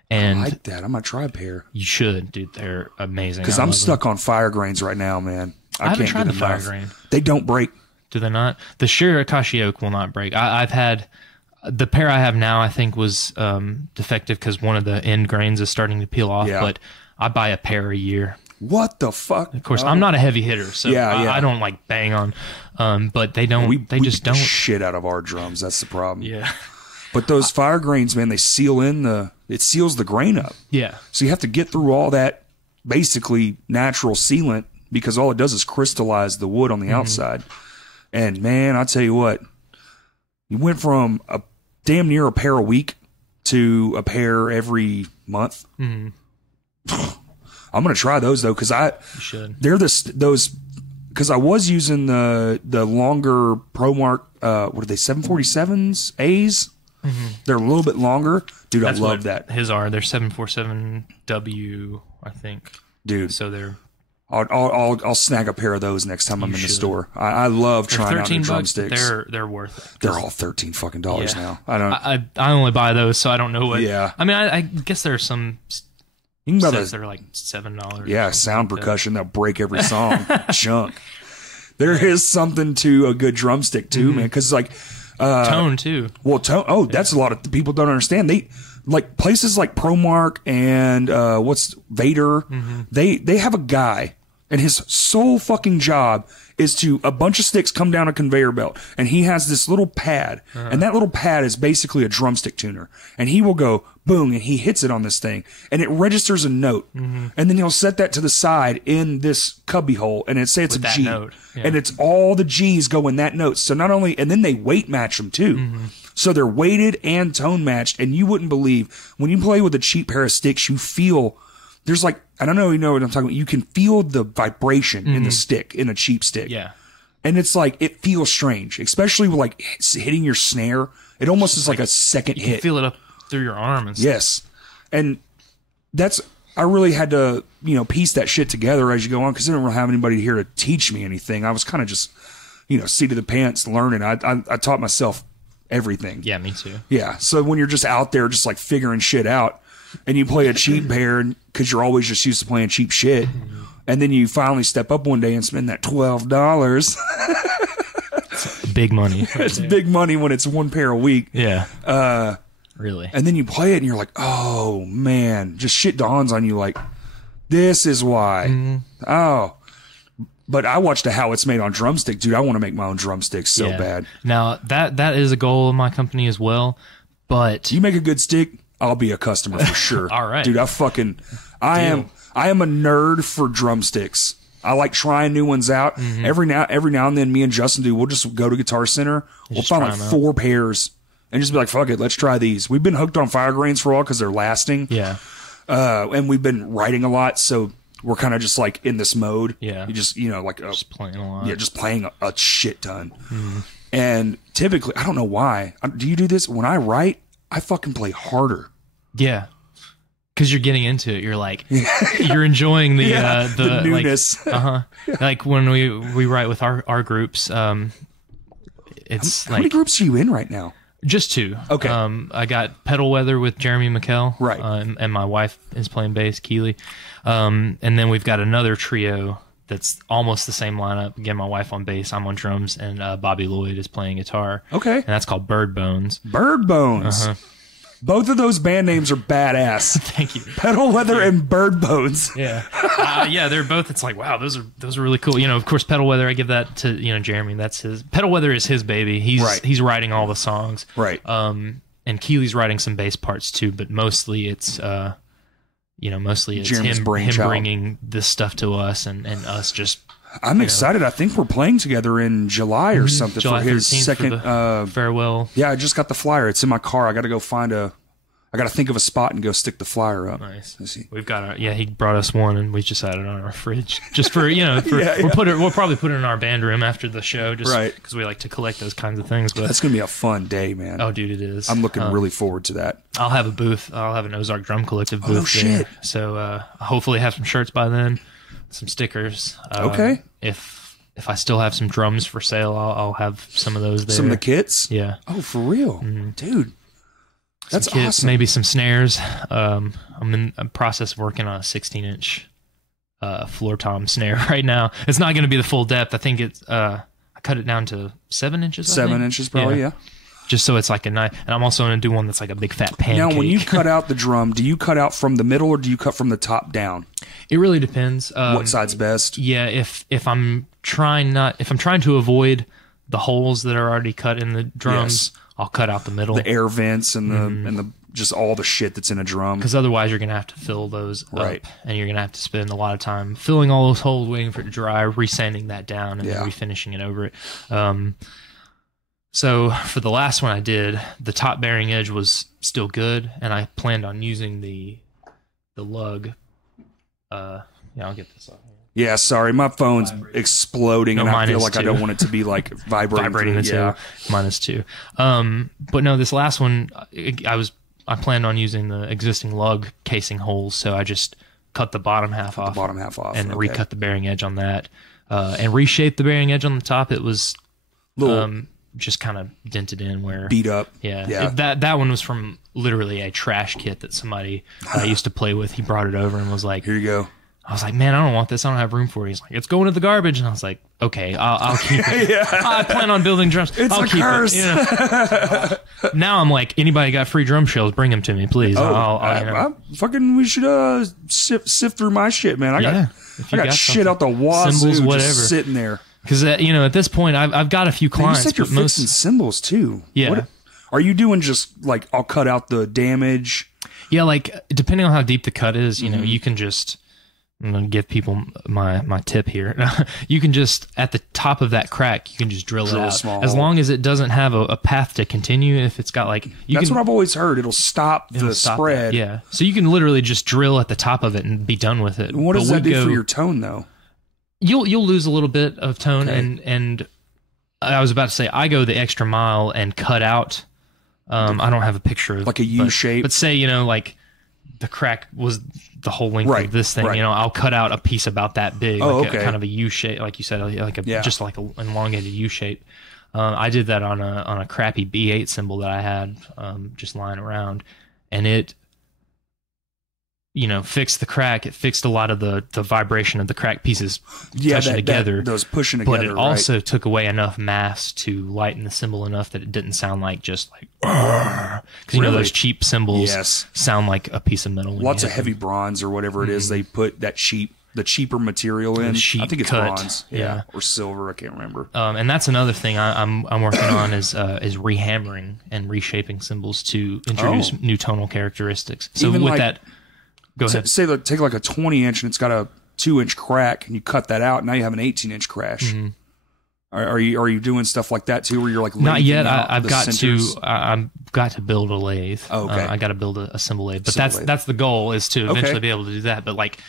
And I like that. I'm gonna try a pair. You should, dude. They're amazing. Because I'm stuck on fire grains right now, man. I haven't tried the fire grain. They don't break. Do they not? The Shirakashi Oak will not break. I've had the pair I have now. I think was defective because one of the end grains is starting to peel off. Yeah. But I buy a pair a year. What the fuck? Of course, I'm not a heavy hitter, so I don't like bang on. But they don't. They just don't shit out of our drums. That's the problem. Yeah. But those fire grains, man, they seal it seals the grain up. Yeah. So you have to get through all that basically natural sealant, because all it does is crystallize the wood on the outside. And man, I tell you what, you went from a damn near a pair a week to a pair every month. I'm going to try those though, because they're those because I was using the longer ProMark, what are they, 747s, A's? Mm-hmm. They're a little bit longer. Dude, I love that. His are. They're 747W, I think. Dude. So they're... I'll snag a pair of those next time I'm in the store. I love trying out the drumsticks. They're worth it. They're all $13 fucking now. I only buy those, so I don't know what. Yeah. I mean, I guess there are some sets that are like $7. Yeah, sound percussion that'll break every song. Chunk. There is something to a good drumstick too, man. Because like tone too. Well, tone. Oh, that's a lot of people don't understand. They like places like ProMark and what's Vader. Mm-hmm. They have a guy, and his sole fucking job is to a bunch of sticks come down a conveyor belt, and he has this little pad, and that little pad is basically a drumstick tuner, and he will go boom, and he hits it on this thing, and it registers a note, and then he'll set that to the side in this cubby hole, and it say it's a G, note. Yeah. and it's all the G's go in that note. So not only, and then they weight match them too. So they're weighted and tone matched, and you wouldn't believe when you play with a cheap pair of sticks, you feel there's like, I don't know, you know what I'm talking about. You can feel the vibration in the stick, in a cheap stick. Yeah. And it's like, it feels strange, especially with like hitting your snare. It almost is like a second hit. You can feel it up through your arm and stuff. Yes. And I really had to, piece that shit together as you go on, because I didn't really have anybody here to teach me anything. I was kind of just, seat of the pants learning. I taught myself everything. Yeah, me too. Yeah. So when you're just out there just like figuring shit out, and you play a cheap pair because you're always just used to playing cheap shit, and then you finally step up one day and spend that $12. Big money. It's big money when it's one pair a week. Yeah. Really. And then you play it and you're like, oh man, just shit dawns on you like, this is why. Oh. But I watched a How It's Made on drumstick, dude. I want to make my own drumsticks so bad. Now that is a goal of my company as well. But you make a good stick, I'll be a customer for sure. All right. Dude, I am a nerd for drumsticks. I like trying new ones out. Every now and then me and Justin we'll just go to Guitar Center. We'll find like 4 pairs and just be like, fuck it, let's try these. We've been hooked on fire grains for a while because they're lasting. Yeah. And we've been writing a lot, so we're kind of just like in this mode. Yeah. You just, just playing a lot. Yeah, just playing a shit ton. And typically, I don't know why. Do you do this? When I write, I fucking play harder. Yeah. Because you're getting into it. You're like, you're enjoying the newness. Like, like when we write with our groups, it's how many groups are you in right now? Just 2. Okay. I got Pedal Weather with Jeremy McKell. Right. And my wife is playing bass, Keely. And then we've got another trio that's almost the same lineup. Again, my wife on bass, I'm on drums, and Bobby Lloyd is playing guitar. Okay. And that's called Bird Bones. Bird Bones. Both of those band names are badass. Thank you. Pedal Weather and Bird Bones. Yeah. Yeah, they're both, it's like, wow, those are really cool. Of course, Pedal Weather, I give that to, Jeremy. That's his, Pedal Weather is his baby. He's writing all the songs. Right. And Keely's writing some bass parts too, but mostly it's Jeremy's him bringing this stuff to us and us just. I'm excited. I think we're playing together in July or something July for his 13th second for the farewell. Yeah, I just got the flyer. It's in my car. I got to go I got to think of a spot and go stick the flyer up. Nice. We've got he brought us one and we just had it on our fridge just for, we'll probably put it in our band room after the show just because we like to collect those kinds of things. But that's going to be a fun day, man. Oh, dude, it is. I'm looking really forward to that. I'll have a booth. I'll have an Ozark Drum Collective booth. Oh, shit. There. So hopefully have some shirts by then, some stickers. Okay. If I still have some drums for sale, I'll have some of those there. Some of the kits? Yeah. Oh, for real? Dude. That's kits, awesome. Maybe some snares. I'm in a process of working on a 16-inch floor tom snare right now. It's not going to be the full depth. I think it's I cut it down to 7 inches. 7 inches, probably, yeah. Just so it's like a nice. And I'm also going to do one that's like a big fat pancake. Now, when you cut out the drum, do you cut out from the middle or do you cut from the top down? It really depends. What side's best? Yeah, if I'm trying to avoid the holes that are already cut in the drums, I'll cut out the middle, the air vents and the just all the shit that's in a drum. Because otherwise, you're gonna have to fill those up, and you're gonna have to spend a lot of time filling all those holes, waiting for it to dry, resanding that down, and then refinishing it over it. So for the last one I did, the top bearing edge was still good, and I planned on using the lug. I'll get this off here. Yeah, sorry, my phone's exploding, and I feel like too. I don't want it to be like vibrating the two. Mine is too. But no, this last one, I planned on using the existing lug casing holes, so I just cut the bottom half off. And recut the bearing edge on that, and reshaped the bearing edge on the top. It was just kind of dented in where beat up. Yeah. That one was from literally a trash kit that somebody I used to play with. He brought it over and was like, "Here you go." I was like, "Man, I don't want this. I don't have room for it." He's like, "It's going to the garbage." And I was like, "Okay, I'll keep it." I plan on building drums. I'll keep curse. it. You know? Now I'm like, anybody got free drum shells? Bring them to me, please. We should sift through my shit, man. I got shit out the wazoo, cymbals, whatever, just sitting there. Because at this point, I've got a few clients. You said you're fixing cymbals too. Yeah. Are you doing just like I'll cut out the damage? Yeah, like depending on how deep the cut is, you can just. I'm going to give people my tip here. You can just, at the top of that crack, you can just drill it out. Small as long as it doesn't have a path to continue. If it's got like... That's what I've always heard. It'll stop the spread. Yeah. So you can literally just drill at the top of it and be done with it. What does that do for your tone, though? You'll lose a little bit of tone. Okay. And I was about to say, I go the extra mile and cut out... I don't have a picture of... Like a U shape? But say, like... The crack was the whole length of this thing. Right. I'll cut out a piece about that big, kind of a U shape, like you said, just like an elongated U shape. I did that on a crappy B8 cymbal that I had just lying around, and it, fixed the crack. It fixed a lot of the vibration of the crack pieces touching together. Those pushing together. But it also took away enough mass to lighten the cymbal enough that it didn't sound like just like, because those cheap cymbals sound like a piece of metal. Lots of heavy bronze or whatever it is they put the cheaper material in. I think it's bronze, or silver. I can't remember. And that's another thing I'm working on is rehammering and reshaping cymbals to introduce new tonal characteristics. So even with that. Go ahead. Say take like a 20-inch and it's got a 2-inch crack, and you cut that out. Now you have an 18-inch crash. Mm-hmm. Are you doing stuff like that too, where you're like not yet? I've got to build a lathe. Oh, okay. I got to build a cymbal lathe, but that's the goal, is to eventually be able to do that. But like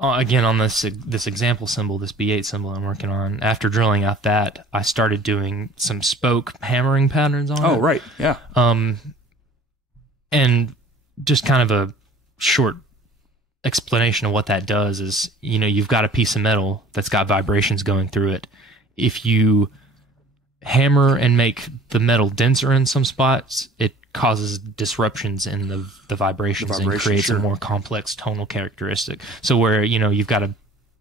again, on this example cymbal, this B8 cymbal I'm working on, after drilling out that, I started doing some spoke hammering patterns on it. Oh, right, yeah. And just kind of a short explanation of what that does is, you've got a piece of metal that's got vibrations going through it. If you hammer and make the metal denser in some spots, it causes disruptions in the vibrations and creates a more complex tonal characteristic. So where, you've got a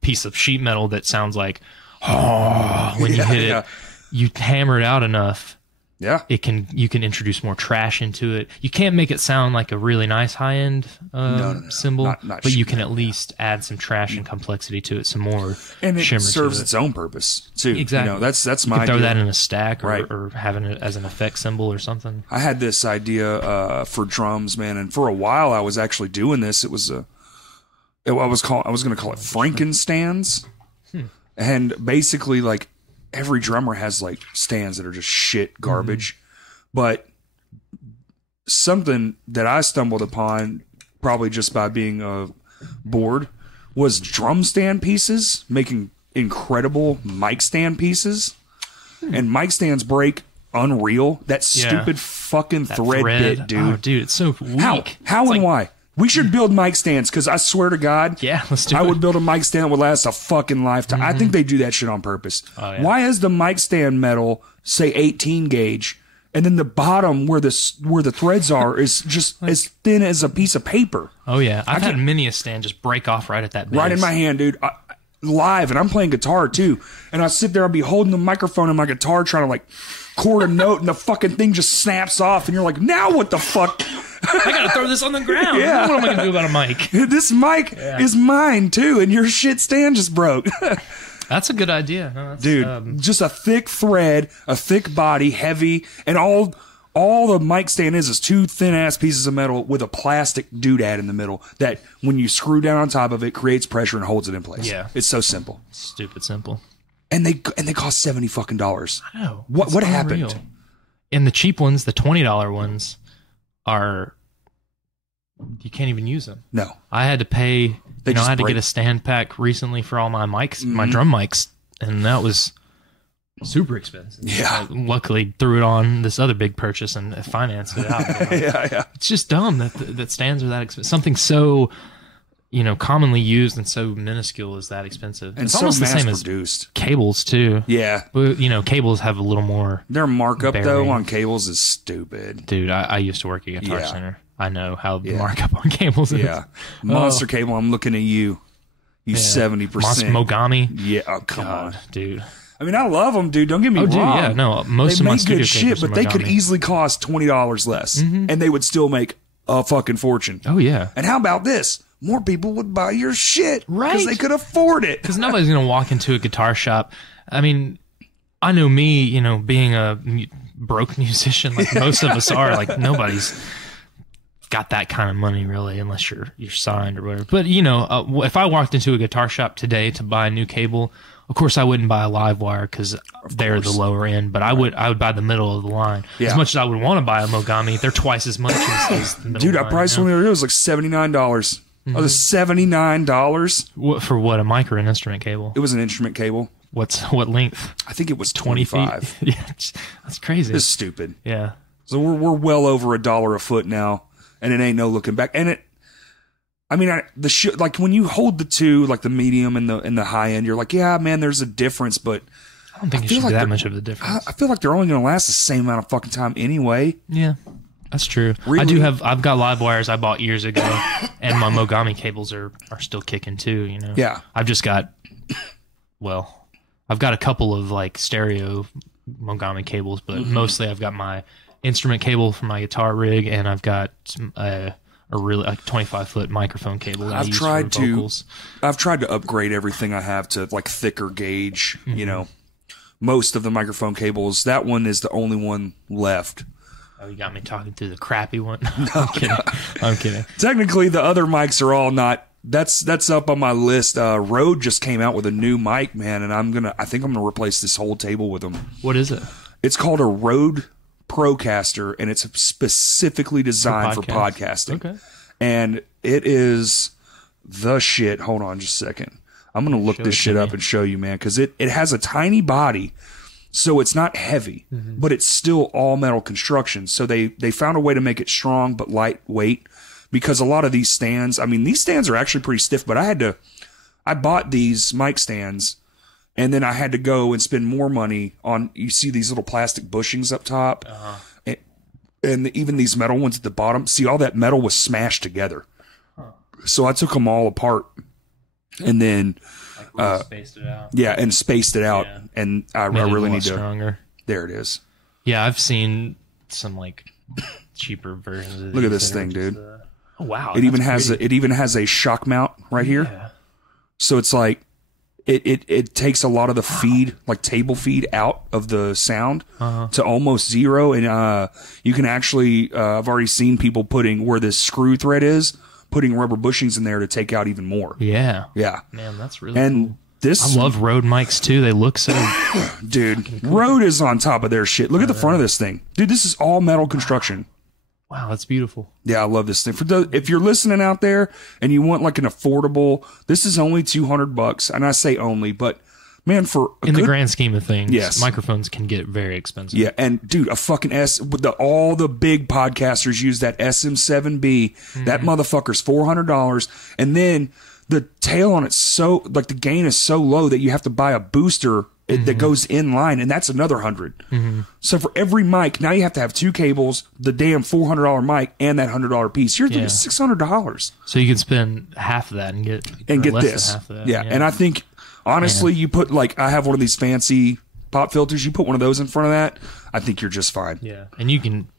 piece of sheet metal that sounds like, when you hit it, you hammer it out enough. Yeah, you can introduce more trash into it. You can't make it sound like a really nice high-end cymbal, not but you can at least add some trash and complexity to it, some more and it shimmer serves to it. its own purpose too. Exactly. That's you my can throw idea. that in a stack or having it as an effect cymbal or something. I had this idea for drums, man, and for a while I was actually doing this. I was going to call it Frankenstans, and basically like. Every drummer has like stands that are just shit garbage, but something that I stumbled upon probably just by being bored was drum stand pieces, making incredible mic stand pieces, and mic stands break unreal. That stupid fucking thread bit, dude. Oh, dude, it's so weak. How and why? We should build mic stands, because I swear to God, let's do it. I would build a mic stand that would last a fucking lifetime. I think they do that shit on purpose. Oh, yeah. Why is the mic stand metal, say 18 gauge, and then the bottom where the threads are is just as thin as a piece of paper? Oh yeah, I've had many a stand just break off right at that base. Right in my hand, dude. Live, and I'm playing guitar too, and I sit there, I'll be holding the microphone in my guitar trying to like chord a note, and the fucking thing just snaps off, and you're like, now what the fuck? I gotta throw this on the ground. Yeah. What am I gonna do about a mic? This mic is mine too, and your shit stand just broke. That's a good idea. No, dude. Just a thick thread, a thick body, heavy, and all the mic stand is two thin ass pieces of metal with a plastic doodad in the middle that when you screw down on top of it creates pressure and holds it in place. Yeah, it's so simple. Stupid simple. And they cost $70 fucking. I know. What happened? And the cheap ones, the $20 ones, are you can't even use them. No. I had to pay, I had to get a stand pack recently for all my mics, my drum mics, and that was super expensive. Yeah. I luckily threw it on this other big purchase and financed it out. Yeah. It's just dumb that stands are that expensive. Something so, commonly used and so minuscule is that expensive. And it's so almost the same mass-produced. as cables, too. Yeah. But, cables have a little more... Their markup, though, on cables is stupid. Dude, I used to work at Guitar Center. I know how the markup on cables is. Yeah. Monster cable, I'm looking at you. You 70%. Mogami. Yeah, oh, come on. Dude. I mean, I love them, dude. Don't get me wrong. Yeah, no. Most of my studio good shit, but they could Mogami. easily cost $20 less, and they would still make a fucking fortune. Oh, yeah. And how about this? More people would buy your shit, right? Because they could afford it. Because nobody's gonna walk into a guitar shop. I mean, I know me, being a broke musician, like most of us are. Like nobody's got that kind of money really, unless you're signed or whatever. But if I walked into a guitar shop today to buy a new cable, of course I wouldn't buy a live wire because they're the lower end. But I would buy the middle of the line. Yeah. As much as I would want to buy a Mogami, they're twice as much as the middle. Dude, line, I priced one the other day. It was like $79. Oh, it was $79. What for? What, a mic or an instrument cable? It was an instrument cable. What length? I think it was 25 feet. Yeah, that's crazy. It's stupid. Yeah. So we're well over $1 a foot now, and it ain't no looking back. And like when you hold the two, like the medium and the high end, you're like, yeah, man, there's a difference, but I don't think it should be that much of a difference. I feel like they're only going to last the same amount of fucking time anyway. Yeah. That's true. Really? I've got live wires I bought years ago, and my Mogami cables are still kicking too, Yeah. I've just got, I've got a couple of like stereo Mogami cables, but mostly I've got my instrument cable for my guitar rig, and I've got a really 25-foot microphone cable that I use for vocals. I've tried to upgrade everything I have to like thicker gauge, most of the microphone cables. That one is the only one left. Oh, you got me talking through the crappy one. I'm kidding. I'm kidding. Technically, the other mics are all not. That's up on my list. Rode just came out with a new mic, man, and I think I'm gonna replace this whole table with them. What is it? It's called a Rode Procaster, and it's specifically designed for podcasting. Okay. And it is the shit. Hold on just a second. I'm gonna look this shit up and show you, man, because it has a tiny body. So it's not heavy, but it's still all metal construction. So they found a way to make it strong but lightweight, because a lot of these stands, these stands are actually pretty stiff, but I bought these mic stands, and then I had to go and spend more money on, you see these little plastic bushings up top, and even these metal ones at the bottom. See, all that metal was smashed together. So I took them all apart, and then spaced it out. Yeah, and spaced it out, and I really need to. Stronger. There it is. Yeah, I've seen some like cheaper versions of Look at this thing, dude. Oh wow! It even has a shock mount right here. Yeah. So it's like it takes a lot of the feed, like table feed, out of the sound to almost zero, and you can actually I've already seen people putting where this screw thread is, putting rubber bushings in there to take out even more. Yeah. Man, that's really cool. I love Rode mics too. They look so dude. Rode is on top of their shit. Look at the front of this thing, dude. This is all metal construction. Wow, that's beautiful. Yeah, I love this thing. If you're listening out there and you want like an affordable, this is only $200, and I say only, but man, for in the grand scheme of things, yes, microphones can get very expensive. Yeah, and dude, a fucking all the big podcasters use that SM7B. That motherfucker's $400, and then the tail on it's so like the gain is so low that you have to buy a booster that goes in line, and that's another $100. So for every mic, now you have to have two cables, the damn $400 mic, and that $100 piece. You're thinking $600. So you can spend half of that and get less this. than half of that. Yeah, and I think honestly, you put like I have one of these fancy pop filters. You put one of those in front of that, I think you're just fine. Yeah, and you can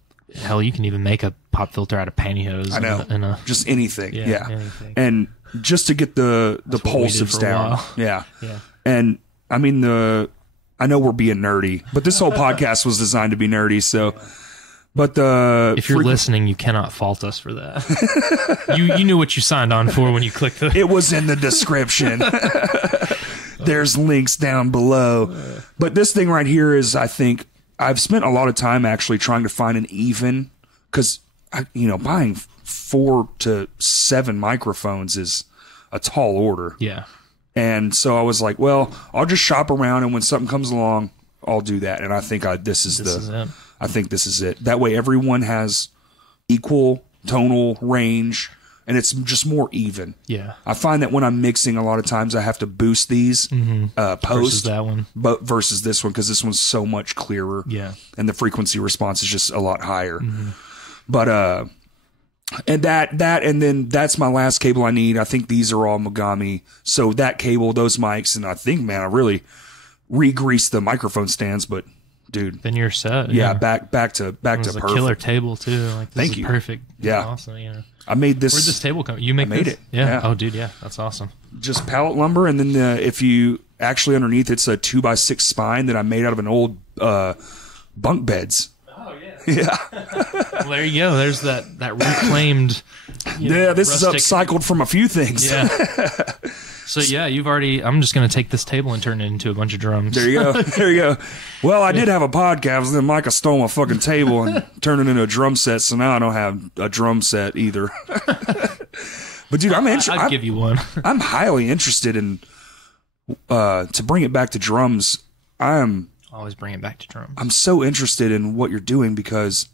even make a pop filter out of pantyhose. I know, just anything. Yeah. Anything. And just to get the pulses down. Yeah, and. I mean, I know we're being nerdy, but this whole podcast was designed to be nerdy. So, but if you're listening, you cannot fault us for that. you knew what you signed on for when you clicked the. It was in the description. There's links down below. But this thing right here is, I think, I've spent a lot of time actually trying to find an even, because buying 4 to 7 microphones is a tall order. Yeah. And so I was like, well, I'll just shop around, and when something comes along, I'll do that. And I think this is it. I think this is it. That way everyone has equal tonal range, and it's just more even. Yeah. I find that when I'm mixing, a lot of times I have to boost these post versus that one, but versus this one, because this one's so much clearer. Yeah. And the frequency response is just a lot higher. But and then that's my last cable I need. I think these are all Mogami. So that cable, those mics, and I think, man, I really re-greased the microphone stands, but dude, then you're set. Yeah, back to perfect. A killer table too. Like, this Thank is you. Perfect. Yeah. Awesome. Yeah. I made this. Where'd this table come? You made it. Yeah. Oh, dude. Yeah. That's awesome. Just pallet lumber, and then if you actually underneath, it's a 2x6 spine that I made out of an old bunk beds. Oh yeah. Yeah. Well, there you go. There's that reclaimed. This rustic. is upcycled from a few things. Yeah. So yeah, I'm just going to take this table and turn it into a bunch of drums. There you go. There you go. Well, I did have a podcast, and then Micah stole my fucking table and turned it into a drum set, so now I don't have a drum set either. But dude, I'd give you one. I'm highly interested in, to bring it back to drums, Always bring it back to drums. I'm so interested in what you're doing, because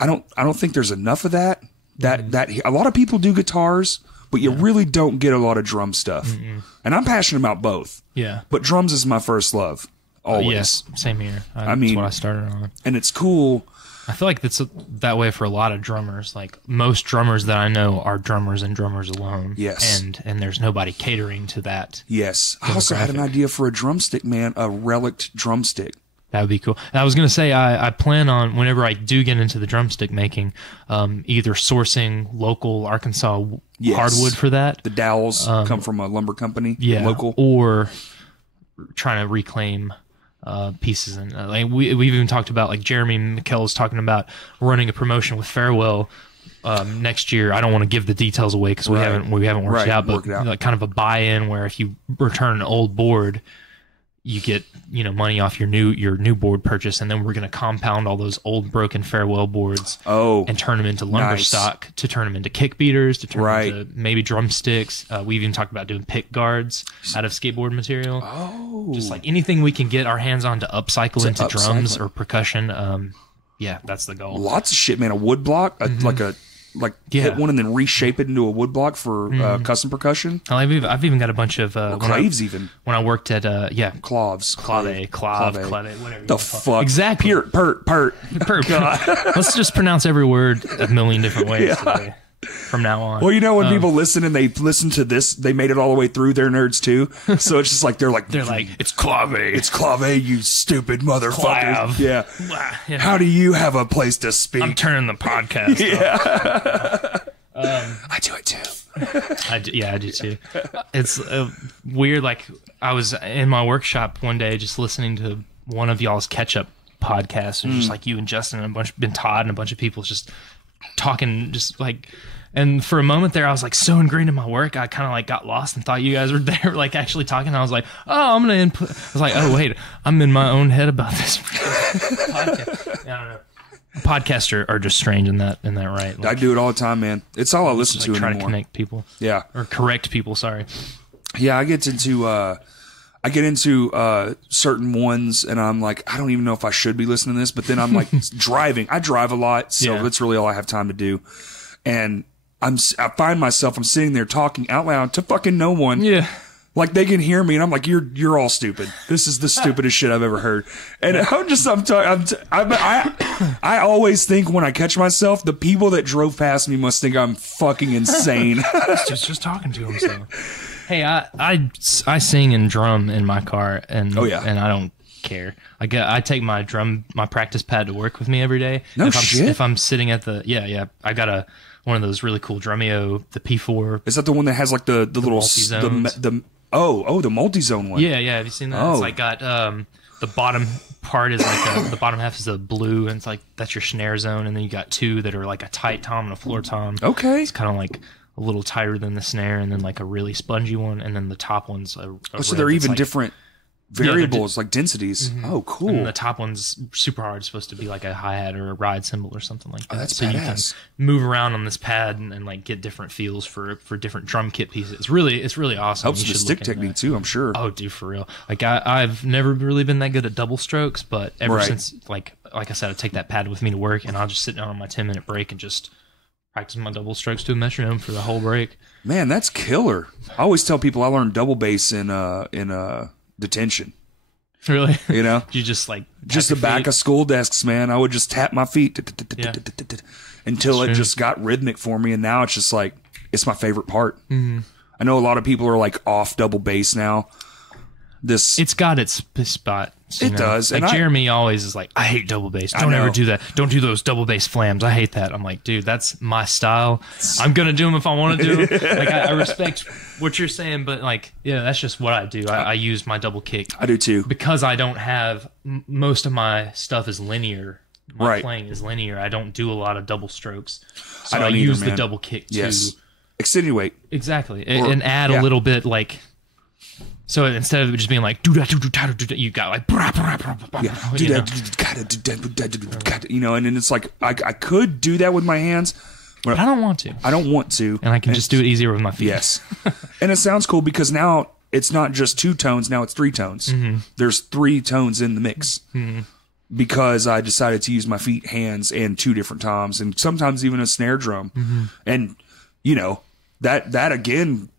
I don't think there's enough of that. That a lot of people do guitars, but you really don't get a lot of drum stuff. And I'm passionate about both. Yeah. But drums is my first love. Always. Yes, same here. That's what I started on. And it's cool. I feel like that's that way for a lot of drummers. Like, most drummers that I know are drummers and drummers alone. Yes. And there's nobody catering to that. Yes. I also had an idea for a drumstick, man, a relict drumstick. That would be cool. And I was going to say, I plan on, whenever I do get into the drumstick making, either sourcing local Arkansas hardwood for that. The dowels come from a lumber company, local. Or trying to reclaim pieces. And like we've even talked about, like, Jeremy McKell's talking about running a promotion with Farewell next year. I don't want to give the details away because we haven't worked it out, but like kind of a buy-in where if you return an old board, you get money off your new board purchase, and then we're going to compound all those old broken Farewell boards and turn them into lumber stock, to turn them into kick beaters, to turn them into maybe drumsticks. We've even talked about doing pick guards out of skateboard material. Just like anything we can get our hands on to upcycle into drums or percussion. Yeah, that's the goal. Lots of shit, man. A wood block, hit one and then reshape it into a wood block for custom percussion. I've even got a bunch of claves. Even when I worked at claves, clave, whatever. The fuck, exactly. Pert. Let's just pronounce every word a million different ways today, from now on. Well, when people listen and they listen to this, they made it all the way through. They're nerds too, so it's just like they're like it's clave, you stupid motherfuckers. Clav. Yeah. How do you have a place to speak? I'm turning the podcast. I do it too. I do too. It's weird. Like, I was in my workshop one day just listening to one of y'all's catch-up podcasts, and just like you and Justin and Todd and a bunch of people just talking, just like, and for a moment there I was like so ingrained in my work, I kind of like got lost and thought you guys were there, like actually talking. I was like, oh, I'm gonna input. I was like, oh wait, I'm in my own head about this podcast. I don't know. Podcasts are just strange in that right. Like, I do it all the time, man. It's all I listen to try anymore. To connect people. Yeah. Or correct people. Sorry. Yeah, I get into certain ones, and I'm like, I don't even know if I should be listening to this, but then I'm like driving. I drive a lot, so that's really all I have time to do. And I find myself, I'm sitting there talking out loud to fucking no one. Yeah. Like, they can hear me, and I'm like, you're all stupid. This is the stupidest shit I've ever heard. And I always think when I catch myself, the people that drove past me must think I'm fucking insane. just talking to him. So. Hey, I sing and drum in my car, and and I don't care. I take my practice pad to work with me every day. If I'm sitting at the I got one of those really cool Drumeo, the P4. Is that the one that has like the little multi-zones? the multi-zone one? Yeah. Have you seen that? It's like got the bottom part is like the bottom half is a blue, and it's like that's your snare zone, and then you got two that are like a tight tom and a floor tom. Okay, it's kind of like a little tighter than the snare, and then like a really spongy one, and then the top one's a so they're even like, different. variables, like densities. Mm-hmm. Oh, cool. And the top one's super hard. It's supposed to be like a hi-hat or a ride cymbal or something like that. Oh, that's so badass. You can move around on this pad and like get different feels for different drum kit pieces. It's really awesome. Helps with the stick technique too, I'm sure. Oh, dude, for real. Like I've never really been that good at double strokes, but ever since like I said, I take that pad with me to work and I'll just sit down on my 10-minute break and just practice my double strokes to a metronome for the whole break. Man, that's killer. I always tell people I learned double bass in detention. Really? You know? You just like just the back of school desks, man. I would just tap my feet until it just got rhythmic for me, and now it's just like it's my favorite part. Mm-hmm. I know a lot of people are like off double bass now. It's got its spot. It does. Like Jeremy always is like, I hate double bass. Don't ever do that. Don't do those double bass flams. I hate that. I'm like, dude, that's my style. I'm gonna do them if I want to do them. Like I respect what you're saying, but like, yeah, that's just what I do. I use my double kick. I do too. Because I don't have most of my stuff is linear. My playing is linear. I don't do a lot of double strokes. So I use the double kick to extenuate. Exactly, and add a little bit like. So instead of it just being like do that, you got like you know, and then it's like I could do that with my hands, but I don't want to. And I can just do it easier with my feet. Yes, and it sounds cool because now it's not just 2 tones. Now it's 3 tones. Mm-hmm. There's 3 tones in the mix because I decided to use my feet, hands, and 2 different toms, and sometimes even a snare drum, and you know that again.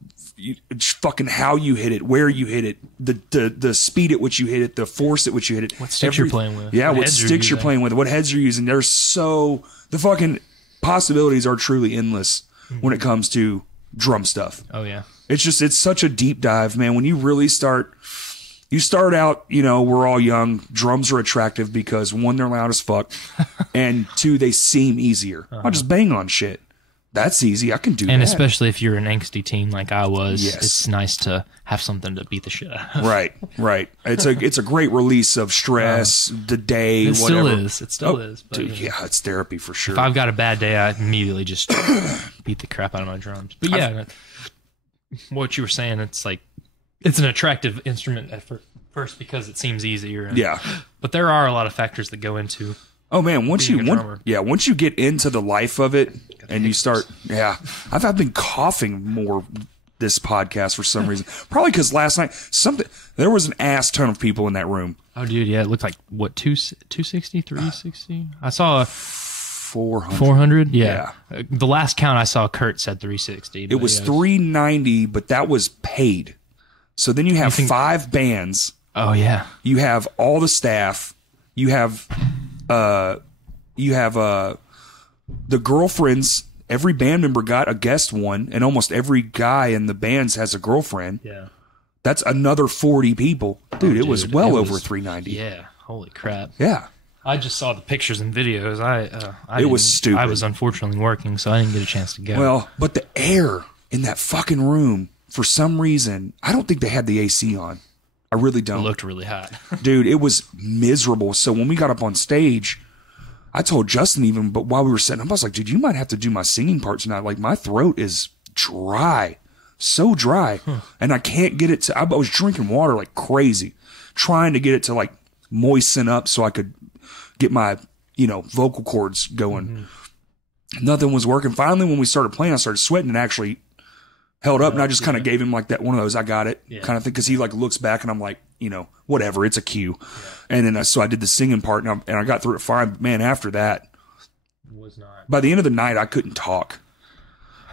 Fucking how you hit it, where you hit it, the speed at which you hit it, the force at which you hit it. What sticks you're playing with. Yeah, what sticks you're playing with, what heads you're using. The fucking possibilities are truly endless when it comes to drum stuff. Oh, yeah. It's such a deep dive, man. When you really start out, you know, we're all young. Drums are attractive because 1, they're loud as fuck, and 2, they seem easier. I'll just bang on shit. That's easy. I can do that. And especially if you're an angsty teen like I was, it's nice to have something to beat the shit out of. Right. It's a great release of stress, the day, whatever. It still is. But, dude, yeah, it's therapy for sure. If I've got a bad day, I immediately just beat the crap out of my drums. But yeah, what you were saying, it's like, it's an attractive instrument at first because it seems easier. But there are a lot of factors that go into. Oh man, once you get into the life of it and you start, I've been coughing more this podcast for some reason. Probably because last night there was an ass ton of people in that room. Oh dude, yeah, it looked like what 260, 360. I saw 400. 400, yeah. The last count I saw, Kurt said 360. It was 390, but that was paid. So then you have 5 bands. Oh yeah. You have all the staff. You have the girlfriends. Every band member got a guest one, and almost every guy in the bands has a girlfriend. Yeah, that's another 40 people, dude. It was over 390. Yeah, holy crap. Yeah, I just saw the pictures and videos. It was stupid. I was unfortunately working, so I didn't get a chance to go. Well, but the air in that fucking room, for some reason, I don't think they had the AC on. I really don't. It looked really hot. Dude, it was miserable. So when we got up on stage, I told Justin but while we were setting up, I was like, dude, you might have to do my singing part tonight. Like, my throat is dry. So dry. And I can't get it to, I was drinking water like crazy, trying to get it to like moisten up so I could get my, vocal cords going. Nothing was working. Finally, when we started playing, I started sweating and actually held up, and I just kind of gave him like that one of those I got it kind of thing, because he like looks back and I'm like, whatever, it's a cue. And then so I did the singing part, and I got through it fine. But man, after that, by the end of the night, I couldn't talk.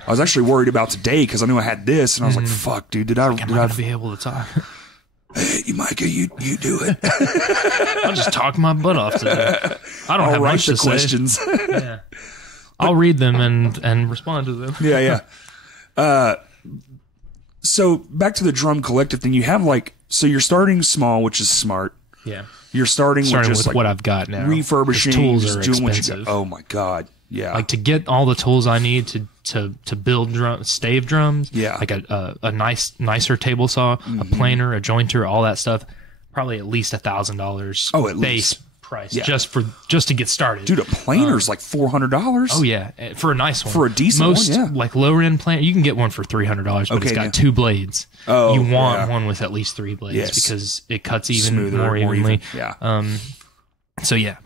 I was actually worried about today because I knew I had this, and I was like, fuck, dude, did I be able to talk? Hey, Micah, you do it. I'll just talk my butt off today. I don't have much to questions. Yeah. I'll read them and respond to them. Yeah. So back to the drum collective thing, you have so you're starting small, which is smart. Yeah. You're starting with just what I've got now. Refurbishing, tools just are doing expensive. what you got. Oh my God. Yeah. Like to get all the tools I need to build stave drums. Yeah. Like a nicer table saw, a planer, a jointer, all that stuff. Probably at least $1,000. Oh, at least. price just to get started. Dude, a planer's like $400. Oh yeah, for a nice one. For a decent one, yeah. Like lower end planer, you can get one for $300, but it's got 2 blades. Oh, you want one with at least 3 blades because it cuts even more evenly. Yeah. So yeah,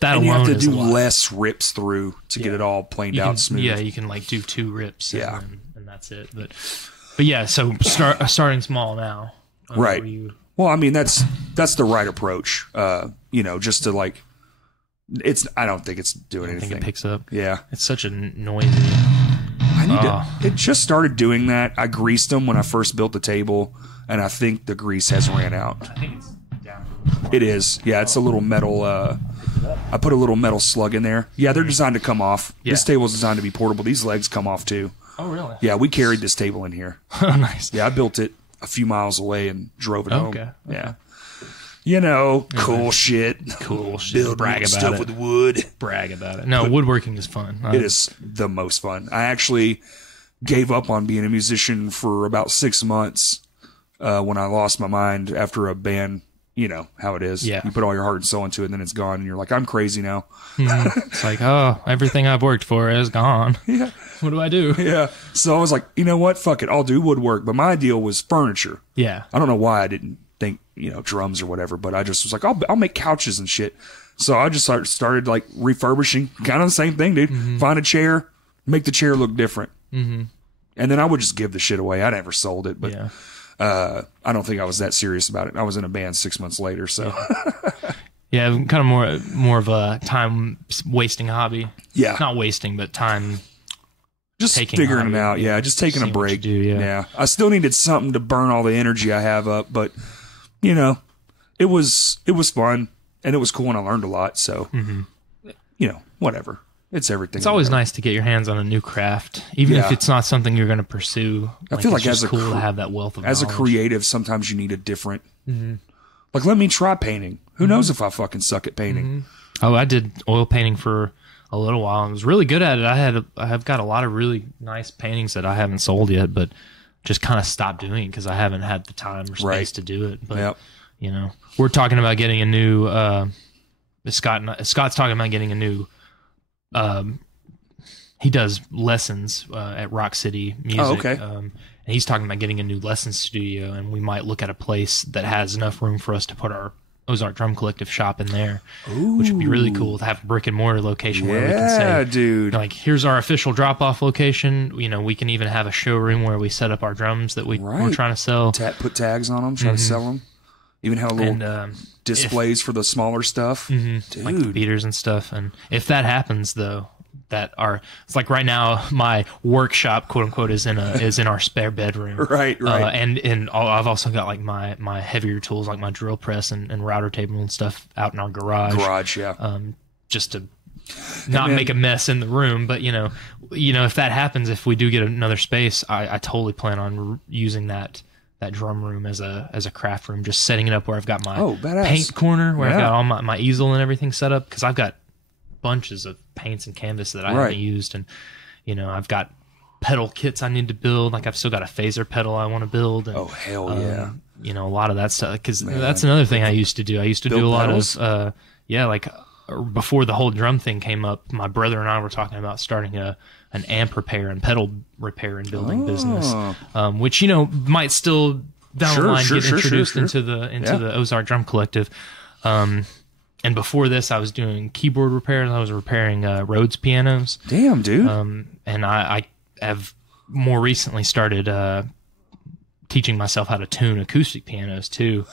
that and alone you have to is do less rips through to get it all planed out smooth. Yeah, you can like do 2 rips. And that's it. But yeah, so starting small now. Right. Well, I mean, that's the right approach. Just to like, I don't think it's doing anything. I think it picks up. Yeah. It's such a noisy. It just started doing that. I greased them when I first built the table, and I think the grease has ran out. I think it's down. It is. Yeah, it's a little metal. I put a little metal slug in there. Yeah, they're designed to come off. Yeah. This table is designed to be portable. These legs come off too. Oh, really? Yeah, we carried this table in here. Oh, nice. Yeah, I built it a few miles away and drove it home. Okay. Yeah. Cool shit. Cool shit. Build Brag about stuff it. with wood. Brag about it. No, woodworking is fun. It is the most fun. I actually gave up on being a musician for about 6 months when I lost my mind after a band. You know how it is. Yeah. You put all your heart and soul into it, and then it's gone, and you're like, I'm crazy now. It's like, everything I've worked for is gone. Yeah. What do I do? Yeah. So I was like, you know what? Fuck it. I'll do woodwork. But my deal was furniture. Yeah. I don't know why I didn't think, drums or whatever, but I just was like, I'll make couches and shit. So I just started like refurbishing, kind of the same thing, dude. Mm-hmm. Find a chair, make the chair look different. Mm-hmm. And then I would just give the shit away. I never sold it, but I don't think I was that serious about it. I was in a band 6 months later, so. Yeah, kind of more of a time wasting hobby. Yeah. Not wasting, but time. Just figuring it out. Yeah, just taking a break. Yeah. I still needed something to burn all the energy I have up, but it was fun and it was cool and I learned a lot. So, whatever. It's everything. It's always nice to get your hands on a new craft, even if it's not something you're going to pursue. I feel like it's cool to have that wealth of knowledge. As a creative, sometimes you need a different. Mm-hmm. Like, let me try painting. Who knows if I fucking suck at painting? Mm-hmm. Oh, I did oil painting for a little while. I was really good at it. I have got a lot of really nice paintings that I haven't sold yet, but just kind of stopped doing it because I haven't had the time or space to do it. But we're talking about getting a new. Scott's talking about getting a new. He does lessons at Rock City Music. Oh, okay. And he's talking about getting a new lesson studio, and we might look at a place that has enough room for us to put our Ozark Drum Collective shop in there. Ooh. Which would be really cool to have a brick and mortar location where we can say, dude, like, here's our official drop off location. We can even have a showroom where we set up our drums that we're trying to sell. Put tags on them, try to sell them. Even have a little displays for the smaller stuff, dude. Like the beaters and stuff. And if that happens, though, it's like right now my workshop, quote unquote, is in our spare bedroom. Right. And I've also got like my heavier tools, like my drill press and router table and stuff, out in our garage. Just to not make a mess in the room. But if that happens, if we do get another space, I totally plan on using that drum room as a craft room, just setting it up where I've got my paint corner, where I've got all my easel and everything set up, because I've got bunches of paints and canvas that I haven't used, and I've got pedal kits I need to build. Like, I've still got a phaser pedal I want to build. And, oh hell yeah! A lot of that stuff, because that's another thing I used to do. I used to do a lot of like before the whole drum thing came up, my brother and I were talking about starting an amp repair and pedal repair and building business, which might still down the line get introduced into the Ozark Drum Collective. And before this, I was doing keyboard repairs. I was repairing Rhodes pianos. Damn, dude. And I have more recently started teaching myself how to tune acoustic pianos too.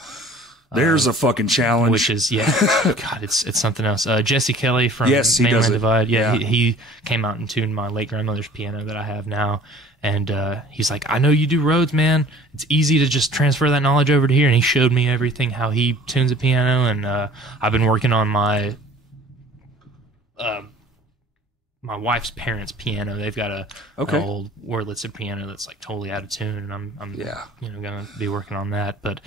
There's a fucking challenge. Which is, God, it's something else. Jesse Kelly from Mainland Divide. He came out and tuned my late grandmother's piano that I have now. And he's like, I know you do Rhodes, man. It's easy to just transfer that knowledge over to here. And he showed me everything, how he tunes a piano. And I've been working on my wife's parents' piano. They've got an old Wurlitzer piano that's like totally out of tune. And I'm going to be working on that. But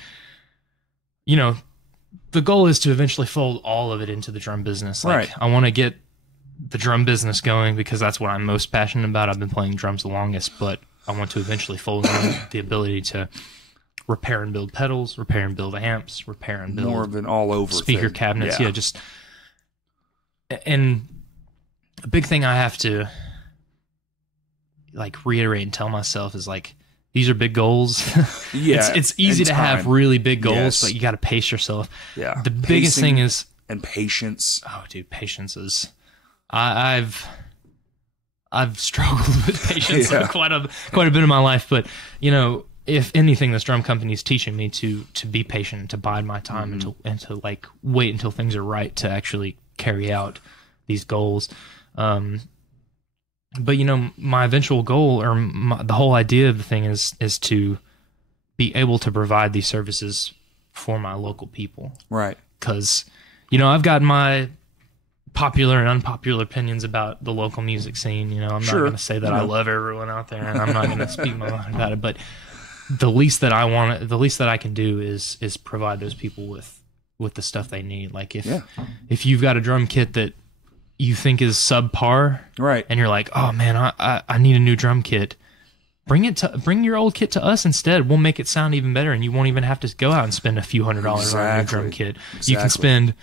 the goal is to eventually fold all of it into the drum business. Like, I want to get the drum business going because that's what I'm most passionate about. I've been playing drums the longest, but I want to eventually fold in the ability to repair and build pedals, repair and build amps, repair and build more of an all over speaker thing. cabinets. Yeah, just and a big thing I have to like reiterate and tell myself is like, these are big goals. Yeah, it's easy to have really big goals, but you got to pace yourself. Yeah, the biggest thing is patience. Oh, dude, patience is. I've struggled with patience quite a bit of my life, but you know, if anything, this drum company is teaching me to be patient, to bide my time, and to like wait until things are right to actually carry out these goals. But you know, my eventual goal, or the whole idea of the thing is to be able to provide these services for my local people. Right. Because, you know, I've got my popular and unpopular opinions about the local music scene. You know, I'm not going to say that I love everyone out there, and I'm not going to speak my mind about it. But the least that I can do is provide those people with the stuff they need. Like if you've got a drum kit that you think is subpar, right, and you're like, oh man, I need a new drum kit, bring your old kit to us instead. We'll make it sound even better, and you won't even have to go out and spend a few $100s on a new drum kit. You can spend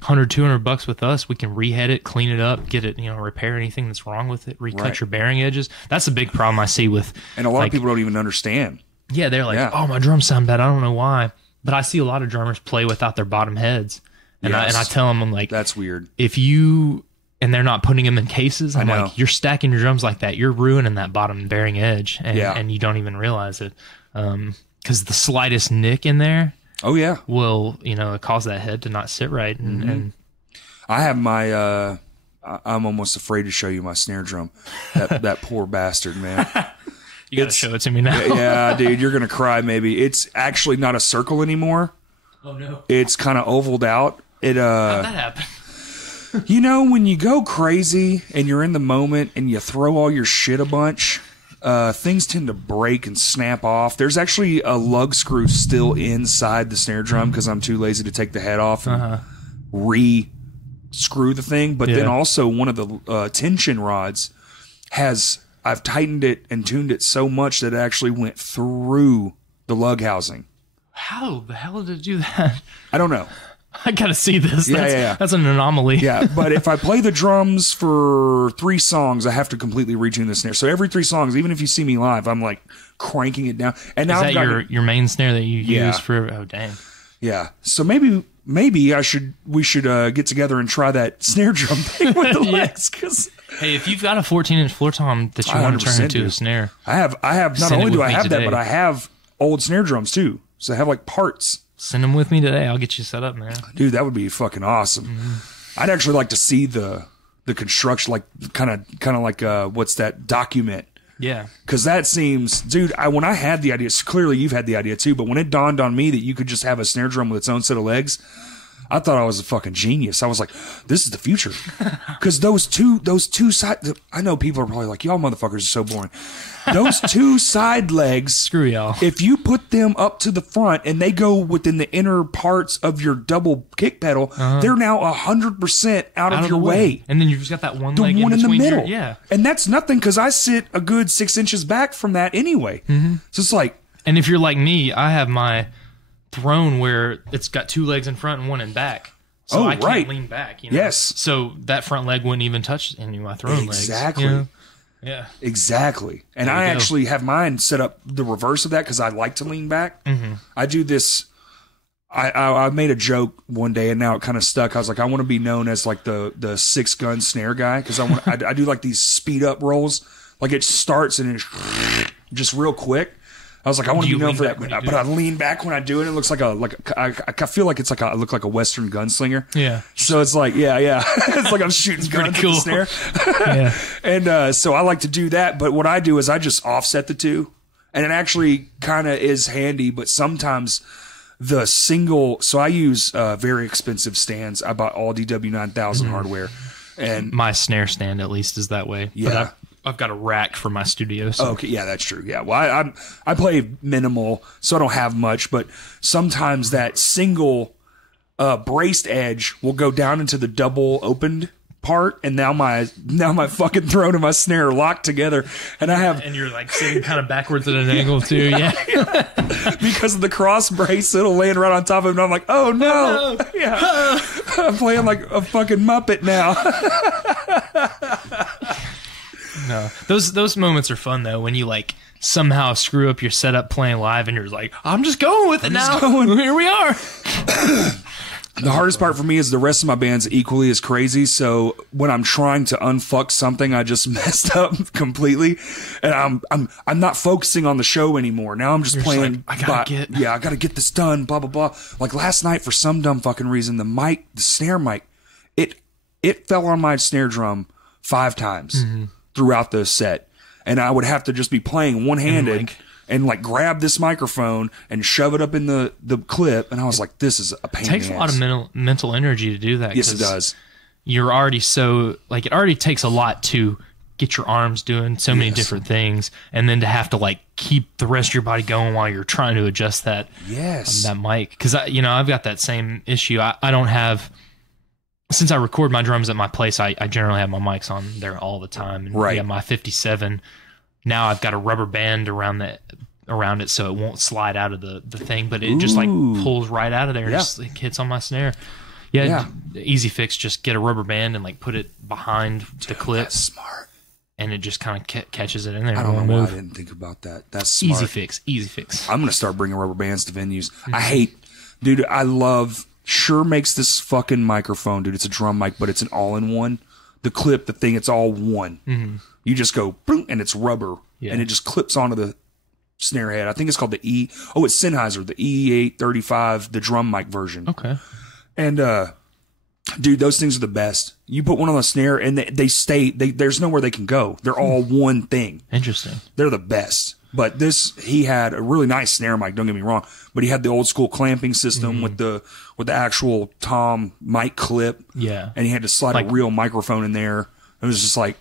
$100-$200 with us. We can rehead it, clean it up, get it, you know, repair anything that's wrong with it, recut your bearing edges. That's a big problem I see with, and a lot of people don't even understand. Yeah, they're like, oh, my drums sound bad. I don't know why, but I see a lot of drummers play without their bottom heads. And I tell them, I'm like, that's weird. And they're not putting them in cases. I'm like, you're stacking your drums like that. You're ruining that bottom bearing edge, and you don't even realize it. Because the slightest nick in there, will, you know, cause that head to not sit right. And I have my, I'm almost afraid to show you my snare drum. That poor bastard, man. You gotta show it to me now. Yeah, dude, you're gonna cry. Maybe it's actually not a circle anymore. Oh no, it's kind of ovaled out. How'd that happen? You know, when you go crazy and you're in the moment and you throw all your shit a bunch, things tend to break and snap off. There's actually a lug screw still inside the snare drum because I'm too lazy to take the head off and re-screw the thing. But then also one of the tension rods I've tightened it and tuned it so much that it actually went through the lug housing. How the hell did it do that? I don't know. I gotta see this. That's an anomaly. Yeah, but if I play the drums for 3 songs, I have to completely retune the snare. So every 3 songs, even if you see me live, I'm like cranking it down. And now is that your main snare that you use for? Oh dang. Yeah. So maybe we should get together and try that snare drum thing with the legs. Cause hey, if you've got a 14-inch floor tom that you want to turn into a snare, I have. Not only do I have that, but I have old snare drums too. So I have like parts. Send them with me today. I'll get you set up, man. Dude, that would be fucking awesome. Mm-hmm. I'd actually like to see the construction, like kind of like what's that document? Yeah. Because that seems, dude, when I had the idea, clearly you've had the idea too, but when it dawned on me that you could just have a snare drum with its own set of legs, I thought I was a fucking genius. I was like, this is the future. Because those two side, I know people are probably like, y'all motherfuckers are so boring. Those 2 side legs, screw y'all. If you put them up to the front and they go within the inner parts of your double kick pedal, they're now 100% out of your way. And then you've just got that one leg in the middle. Yeah. And that's nothing because I sit a good 6 inches back from that anyway. Mm-hmm. So it's like, and if you're like me, I have my throne where it's got 2 legs in front and 1 in back. So I can't lean back. You know? Yes. So that front leg wouldn't even touch any of my throne legs. Exactly. You know? Yeah. Exactly. And I actually have mine set up the reverse of that because I like to lean back. Mm-hmm. I do this. I made a joke one day and now it kind of stuck. I was like, I want to be known as like the 6-gun snare guy because I do like these speed up rolls. Like it starts and it's just real quick. I was like, I want to be known for that, but I lean back when I do it. It looks like I feel like it's like I look like a Western gunslinger. Yeah. So it's like, it's like I'm shooting guns with the snare. Yeah. And so I like to do that. But what I do is I just offset the 2, and it actually kind of is handy. But sometimes the single, so I use very expensive stands. I bought all DW9000 hardware, and my snare stand at least is that way. Yeah. But I've got a rack for my studio. So. Okay, yeah, that's true. Yeah, well, I play minimal, so I don't have much. But sometimes that single braced edge will go down into the double opened part, and now my fucking throat and my snare are locked together, and you're like sitting kind of backwards at an angle too. Yeah. Because of the cross brace, it'll land right on top of it, and I'm like, oh no. Yeah. I'm playing like a fucking Muppet now. No, those moments are fun though, when you like somehow screw up your setup playing live, and you're like, I'm just going with it now. Here we are. The hardest part for me is the rest of my band's equally as crazy. So when I'm trying to unfuck something I just messed up completely, and I'm not focusing on the show anymore. Now I'm just playing. Like, I gotta get this done. Blah blah blah. Like last night, for some dumb fucking reason, the snare mic, it fell on my snare drum 5 times throughout the set, and I would have to just be playing one-handed. And like grab this microphone and shove it up in the clip, and I was like, "This is a pain." It takes a lot of mental energy to do that. Yes, it does. You're already so like, it already takes a lot to get your arms doing so many different things, and then to have to like keep the rest of your body going while you're trying to adjust that that mic. Because I've got that same issue. I don't have, since I record my drums at my place, I generally have my mics on there all the time. And right. Yeah, my 57. Now I've got a rubber band around it so it won't slide out of the thing, but it just like pulls right out of there and just like hits on my snare. Yeah. Easy fix, just get a rubber band and like put it behind the clip. That's smart. And it just kind of catches it in there. I don't know why I didn't think about that. That's smart. Easy fix. I'm going to start bringing rubber bands to venues. I love, Shure makes this fucking microphone, dude. It's a drum mic, but it's an all-in-one. The clip, the thing, it's all one. Mm-hmm. You just go, boom, and it's rubber, and it just clips onto the snare head. I think it's called the it's Sennheiser, the E835, the drum mic version. Okay. And, dude, those things are the best. You put one on the snare, and they stay, there's nowhere they can go. They're all one thing. Interesting. They're the best. But he had a really nice snare mic, don't get me wrong, but he had the old school clamping system with the actual tom mic clip. Yeah. And he had to slide a real microphone in there. It was just like,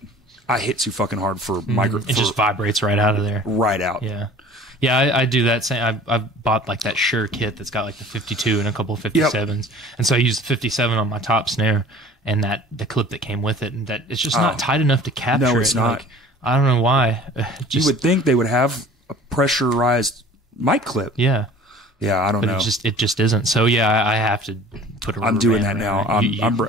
I hit too fucking hard for microphone. It just vibrates right out of there. Right out. Yeah. Yeah, I do that same. I've bought like that Shure kit that's got like the 52 and a couple of 57s. And so I use the 57 on my top snare and the clip that came with it. And that it's just not tight enough to capture it. No, it's not. Like, I don't know why. You would think they would have a pressurized mic clip. Yeah. Yeah, I don't know. It just isn't. So yeah, I have to put a rubber I'm doing band that now.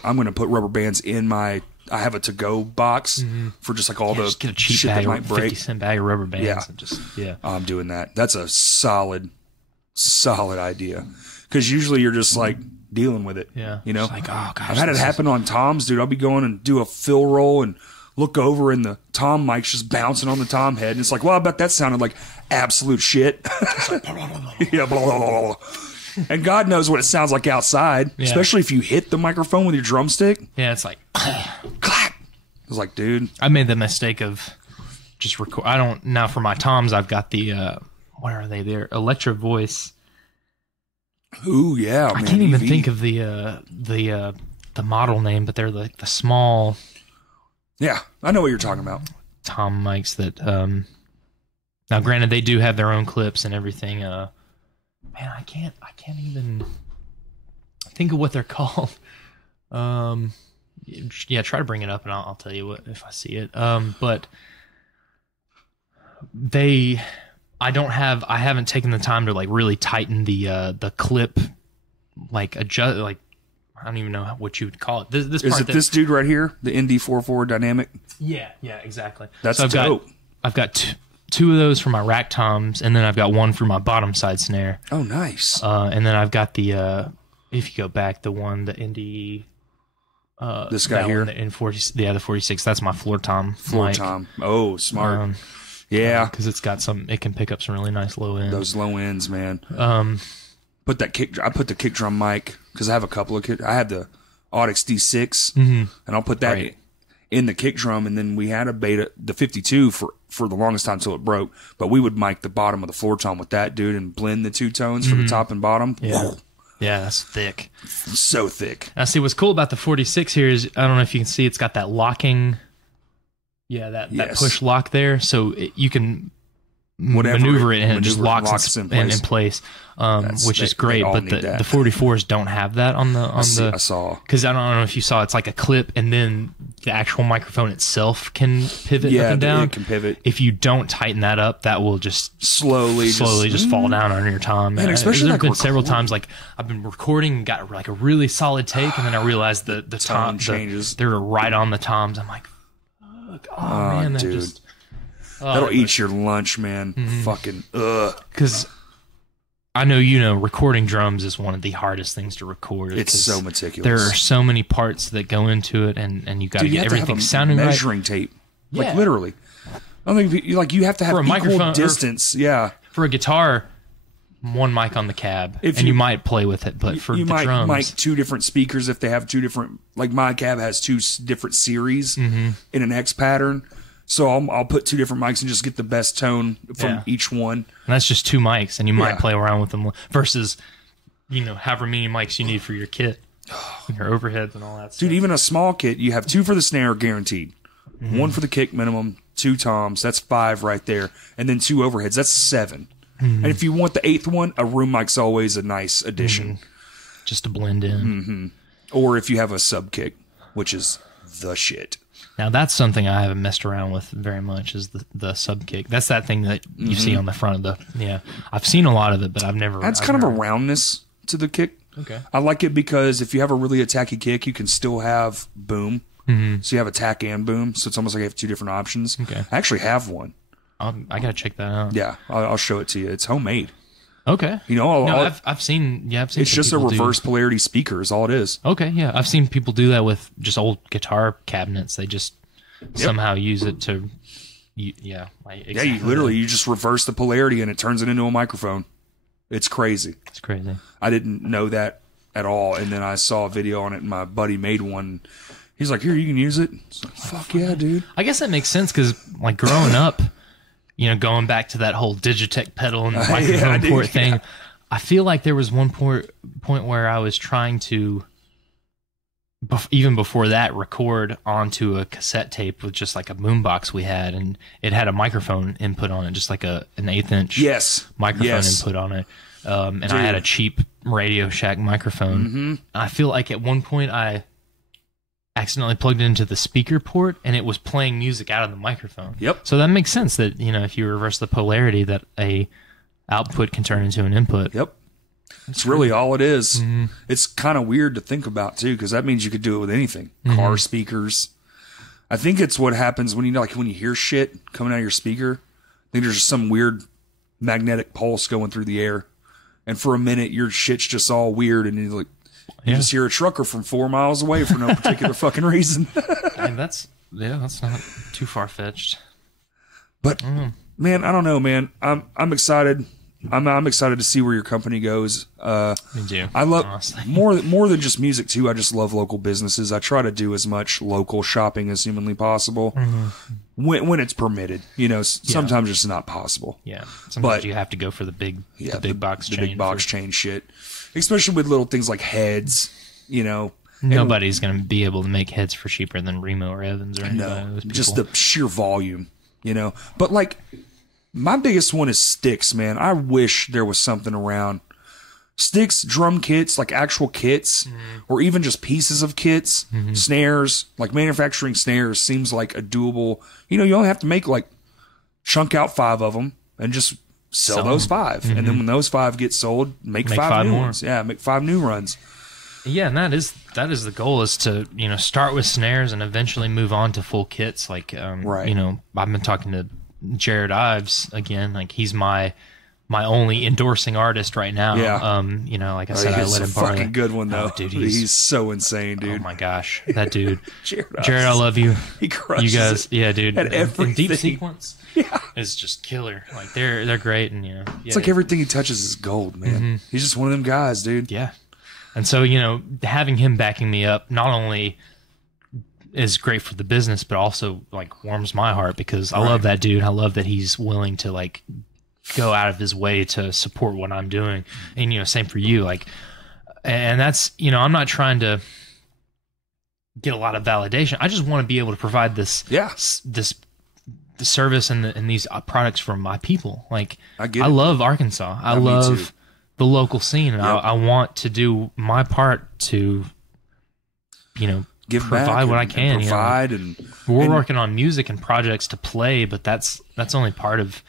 I'm going to put rubber bands in my. I have a to-go box for just like all the just get a cheap shit bag, that might break. 50-cent bag of rubber bands. Yeah. And I'm doing that. That's a solid idea. Because usually you're just like dealing with it. Yeah. You know? It's like, oh gosh. I've had it happen on toms, dude. I'll be going and do a fill roll and look over and the tom mic's just bouncing on the tom head. And it's like, well, I bet that sounded like absolute shit. Yeah, blah, blah, blah, blah. And God knows what it sounds like outside, especially if you hit the microphone with your drumstick. Yeah, it's like, clack. I was like, dude. I made the mistake of just record. Now for my toms, I've got the, what are they? They're Electro Voice. Ooh, yeah. I can't even think of the model name, but they're like the small. Yeah, I know what you're talking about. Tom mics that, now granted, they do have their own clips and everything. Man, I can't even think of what they're called. Yeah, try to bring it up and I'll tell you what if I see it. But I haven't taken the time to like really tighten the clip, like adjust, like I don't even know what you would call it. This dude right here, the ND44 dynamic? Yeah, exactly. That's dope. I've got two of those for my rack toms, and then I've got one for my bottom side snare. Oh, nice. And then I've got the if you go back, the ND. This guy here, the 46. That's my floor tom. Tom. Oh, smart. Yeah, because it's got it can pick up some really nice low ends. Those low ends, man. I put the kick drum mic because I have a couple of I have the Audix D6, and I'll put that in the kick drum, and then we had a beta, the 52 for the longest time until it broke. But we would mic the bottom of the floor tom with that, dude, and blend the two tones for the top and bottom. Yeah. Whoa. Yeah, that's thick. So thick. Now, see, what's cool about the 46 here is, I don't know if you can see, it's got that locking, that push lock there. So you can maneuver it, and it just locks in place, which is great. But the 44s don't have that on the. I saw, because I don't know if you saw, it's like a clip, and then the actual microphone itself can pivot up and down. It can pivot. If you don't tighten that up, that will just slowly just fall down on your tom. And especially there've been several times, like I've been recording and got like a really solid take, and then I realized the tom changes. They're right on the toms. I'm like, fuck, man, that dude. That'll eat your lunch, man. Fucking because I know recording drums is one of the hardest things to record. It's so meticulous. There are so many parts that go into it, and you got to get everything sounding right. Measuring tape, like literally. I think you have to have equal distance. Yeah, for a guitar, one mic on the cab, and you might play with it. But for the drums, mic two different speakers if they have two different. Like my cab has two different series in an X pattern. So I'll put two different mics and just get the best tone from each one. And that's just two mics, and you might play around with them versus, however many mics you need for your kit, your overheads and all that stuff. Dude, even a small kit, you have two for the snare guaranteed. One for the kick minimum, two toms, that's 5 right there. And then 2 overheads, that's 7. And if you want the 8th one, a room mic's always a nice addition. Just to blend in. Or if you have a sub kick, which is the shit. Now, that's something I haven't messed around with very much, is the sub kick. That's that thing that you see on the front of the... Yeah. I've seen a lot of it, but I've never... That's kind of a roundness to the kick. Okay. I like it because if you have a really attacky kick, you can still have boom. So you have attack and boom. So it's almost like you have 2 different options. Okay. I actually have one. I got to check that out. Yeah. I'll show it to you. It's homemade. Okay. I've seen. Yeah, I've seen. It's just a reverse polarity speaker. Is all it is. Okay. Yeah, I've seen people do that with just old guitar cabinets. They just somehow use it to. You literally you just reverse the polarity and it turns it into a microphone. It's crazy. It's crazy. I didn't know that at all, and then I saw a video on it, and my buddy made one. He's like, "Here, you can use it." Like, fuck yeah, dude. I guess that makes sense because, like, growing up. Going back to that whole Digitech pedal and microphone port thing, I feel like there was one point where I was trying to, even before that, record onto a cassette tape with just like a boombox we had, and it had a microphone input on it, just like an 1/8 inch microphone input on it. And I had a cheap Radio Shack microphone. I feel like at one point I accidentally plugged it into the speaker port, and it was playing music out of the microphone. Yep. So that makes sense that, if you reverse the polarity, that a output can turn into an input. Yep. It's really all it is. It's kind of weird to think about, too, because that means you could do it with anything. Car speakers. I think it's what happens when when you hear shit coming out of your speaker. I think there's just some weird magnetic pulse going through the air. And for a minute, your shit's just all weird, and you're like, you just hear a trucker from 4 miles away for no particular fucking reason. And that's not too far fetched. But man, I don't know, man. I'm excited. I'm excited to see where your company goes. Me too. I love more than just music too. I just love local businesses. I try to do as much local shopping as humanly possible when it's permitted. Sometimes it's not possible. Yeah, sometimes you have to go for the big box chain shit. Especially with little things like heads, Nobody's going to be able to make heads for cheaper than Remo or Evans or anybody of those people. Just the sheer volume, But, like, my biggest one is sticks, man. I wish there was something around. Sticks, drum kits, like actual kits, or even just pieces of kits, snares. Like, manufacturing snares seems like a doable... you only have to make, like, chunk out 5 of them and just... sell those 5, and then when those 5 get sold, make 5 new more ones. Yeah, make 5 new runs. Yeah, and that is the goal, is to start with snares and eventually move on to full kits. Like, right. I've been talking to Jared Ives again. Like, he's my only endorsing artist right now. Yeah. Like I said, I let him borrow. Fucking good one though. Dude, he's so insane, dude. Oh my gosh, that dude. Jared, I love you. He crushes you guys. Yeah, dude. At everything. Deep Sequence. Yeah, is just killer. Like they're great, and it's like everything he touches is gold, man. He's just one of them guys, dude. Yeah, and so having him backing me up not only is great for the business, but also like warms my heart because I love that dude. I love that he's willing to like go out of his way to support what I'm doing, and same for you. Like, and that's I'm not trying to get a lot of validation. I just want to be able to provide this the service and these products from my people. Like, I love Arkansas. I me love too. the local scene, and Yep. I want to do my part to, Give provide back what I and can. provide and We're working on music and projects to play, but that's only part of,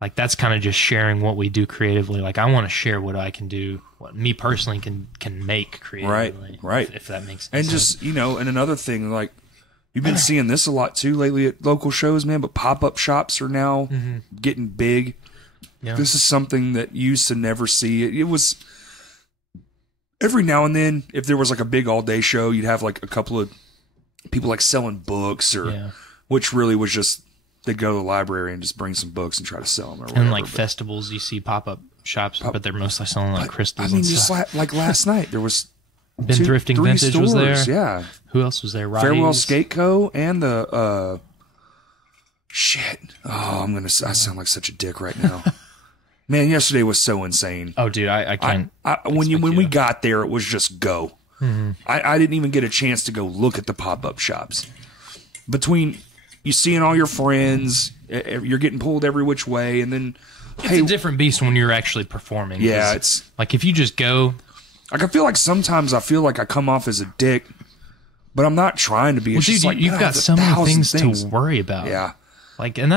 like, that's kind of just sharing what we do creatively. Like, I want to share what I can do, what me personally can make creatively. Right. If that makes sense. And just, and another thing, like, you've been seeing this a lot too lately at local shows, man, but pop-up shops are now getting big. Yeah. This is something that you used to never see. It was every now and then, if there was like a big all-day show, you'd have like a couple of people like selling books which really was just, they'd go to the library and just bring some books and try to sell them. Or whatever. And like festivals, you see pop-up shops, but they're mostly selling like crystals and just stuff. like last night, there was Ben Thrifting Vintage stores, was there. Yeah. Who else was there? Roddy's. Farewell Skate Co. and the shit. Oh, I sound like such a dick right now. Man, yesterday was so insane. Oh, dude, I can't. When we got there, it was just go. Mm-hmm. I didn't even get a chance to go look at the pop-up shops. Between you seeing all your friends, you're getting pulled every which way, and then it's a different beast when you're actually performing. Yeah, it's like if you just go. Like, I feel like sometimes I feel like I come off as a dick, but I'm not trying to be. Well, dude, you've got so many things to worry about. Yeah. Like, and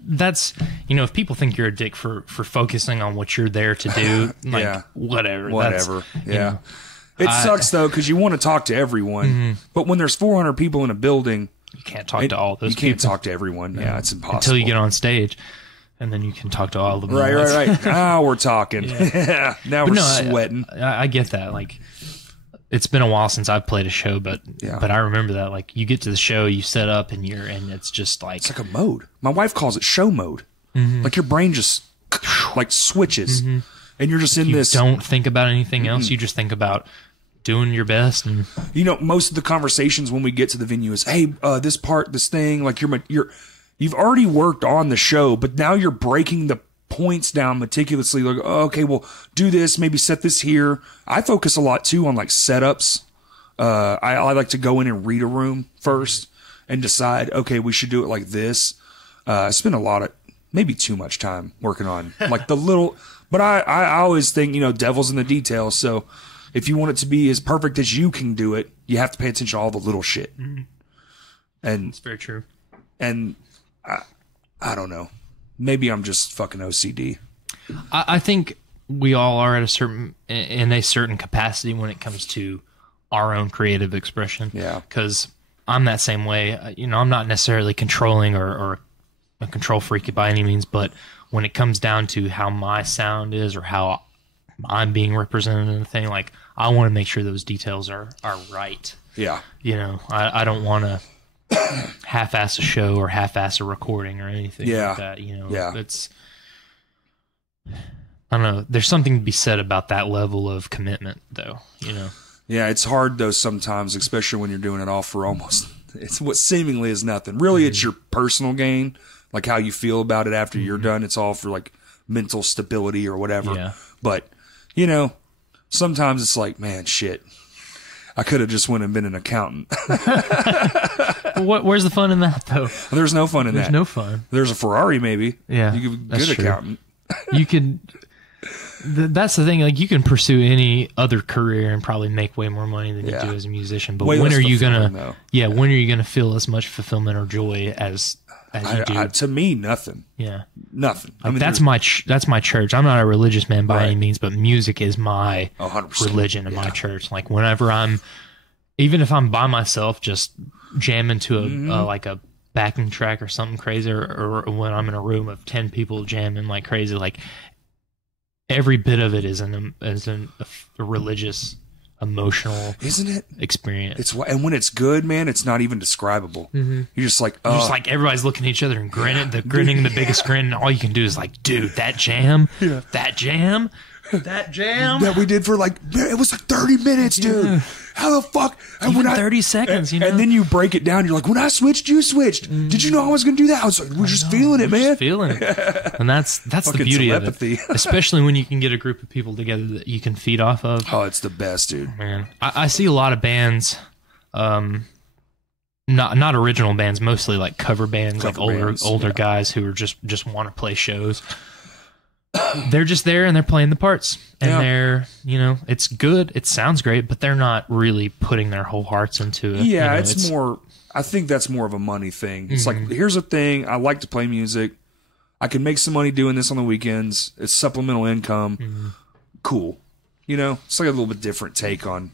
that's, if people think you're a dick for focusing on what you're there to do, like, whatever. Yeah. It sucks, though, because you want to talk to everyone, but when there's 400 people in a building, you can't talk to all those people. You can't talk to everyone. Yeah, it's impossible. Until you get on stage, and then you can talk to all of them. Right. Now we're talking. Yeah. Now we're sweating. I get that. Like, it's been a while since I've played a show, but I remember that. Like, you get to the show, you set up, and it's just like, it's like a mode. My wife calls it show mode. Mm-hmm. Like, your brain just like switches, and you're just in this. You don't think about anything else. You just think about doing your best. And most of the conversations when we get to the venue is, hey, this part, this thing, like you've already worked on the show, but now you're breaking the points down meticulously. Like, oh, okay, well, do this, maybe set this here. I focus a lot too on like setups. I like to go in and read a room first and decide, okay, we should do it like this. I spend maybe too much time working on like the little, but I always think, devil's in the details. So if you want it to be as perfect as you can do it, you have to pay attention to all the little shit. Mm-hmm. And it's very true. And I don't know. Maybe I'm just fucking OCD. I think we all are in a certain capacity when it comes to our own creative expression. Yeah. Because I'm that same way. I'm not necessarily controlling or a control freak by any means, but when it comes down to how my sound is or how I'm being represented in the thing, like, I want to make sure those details are right. Yeah. I don't want to half-ass a show or half-ass a recording or anything like that. It's, I don't know. There's something to be said about that level of commitment, though. Yeah, it's hard though sometimes, especially when you're doing it all for it's what seemingly is nothing. Really, it's your personal gain, like how you feel about it after you're done. It's all for like mental stability or whatever. Yeah. But sometimes it's like, man, shit. I could have just went and been an accountant. Where's the fun in that, though? There's no fun in that. There's no fun. There's a Ferrari, maybe. Yeah, you could be a good accountant. You could. That's the thing. Like, you can pursue any other career and probably make way more money than you do as a musician. But when are you gonna? Yeah, when are you gonna feel as much fulfillment or joy as you do? To me, nothing. Yeah, nothing. Like, that's my church. I'm not a religious man by any means, but music is my 100%. religion and my church. Like, whenever even if I'm by myself, just jamming to like a backing track or something crazy, or when I'm in a room of 10 people jamming like crazy, like, every bit of it is a religious, emotional, isn't it? Experience. And when it's good, man, it's not even describable. Mm-hmm. You're just like, everybody's looking at each other and grinning, grinning the biggest grin, and all you can do is like, dude, that jam that we did for like, it was like 30 minutes, dude. How the fuck? Even 30 seconds, And then you break it down. You're like, when I switched, you switched. Did you know I was going to do that? I was like, we're just feeling it, man. Just feeling it. And that's the beauty telepathy. Of it. Especially when you can get a group of people together that you can feed off of. Oh, it's the best, dude. Man, I see a lot of bands, not original bands, mostly like cover bands, like older yeah. guys who are just want to play shows. They're just there and they're playing the parts, and they're, you know, it's good, it sounds great, but they're not really putting their whole hearts into it. Yeah, you know, it's more. I think that's more of a money thing. It's like, here's a thing. I like to play music. I can make some money doing this on the weekends. It's supplemental income. Cool. You know, it's like a little bit different take on.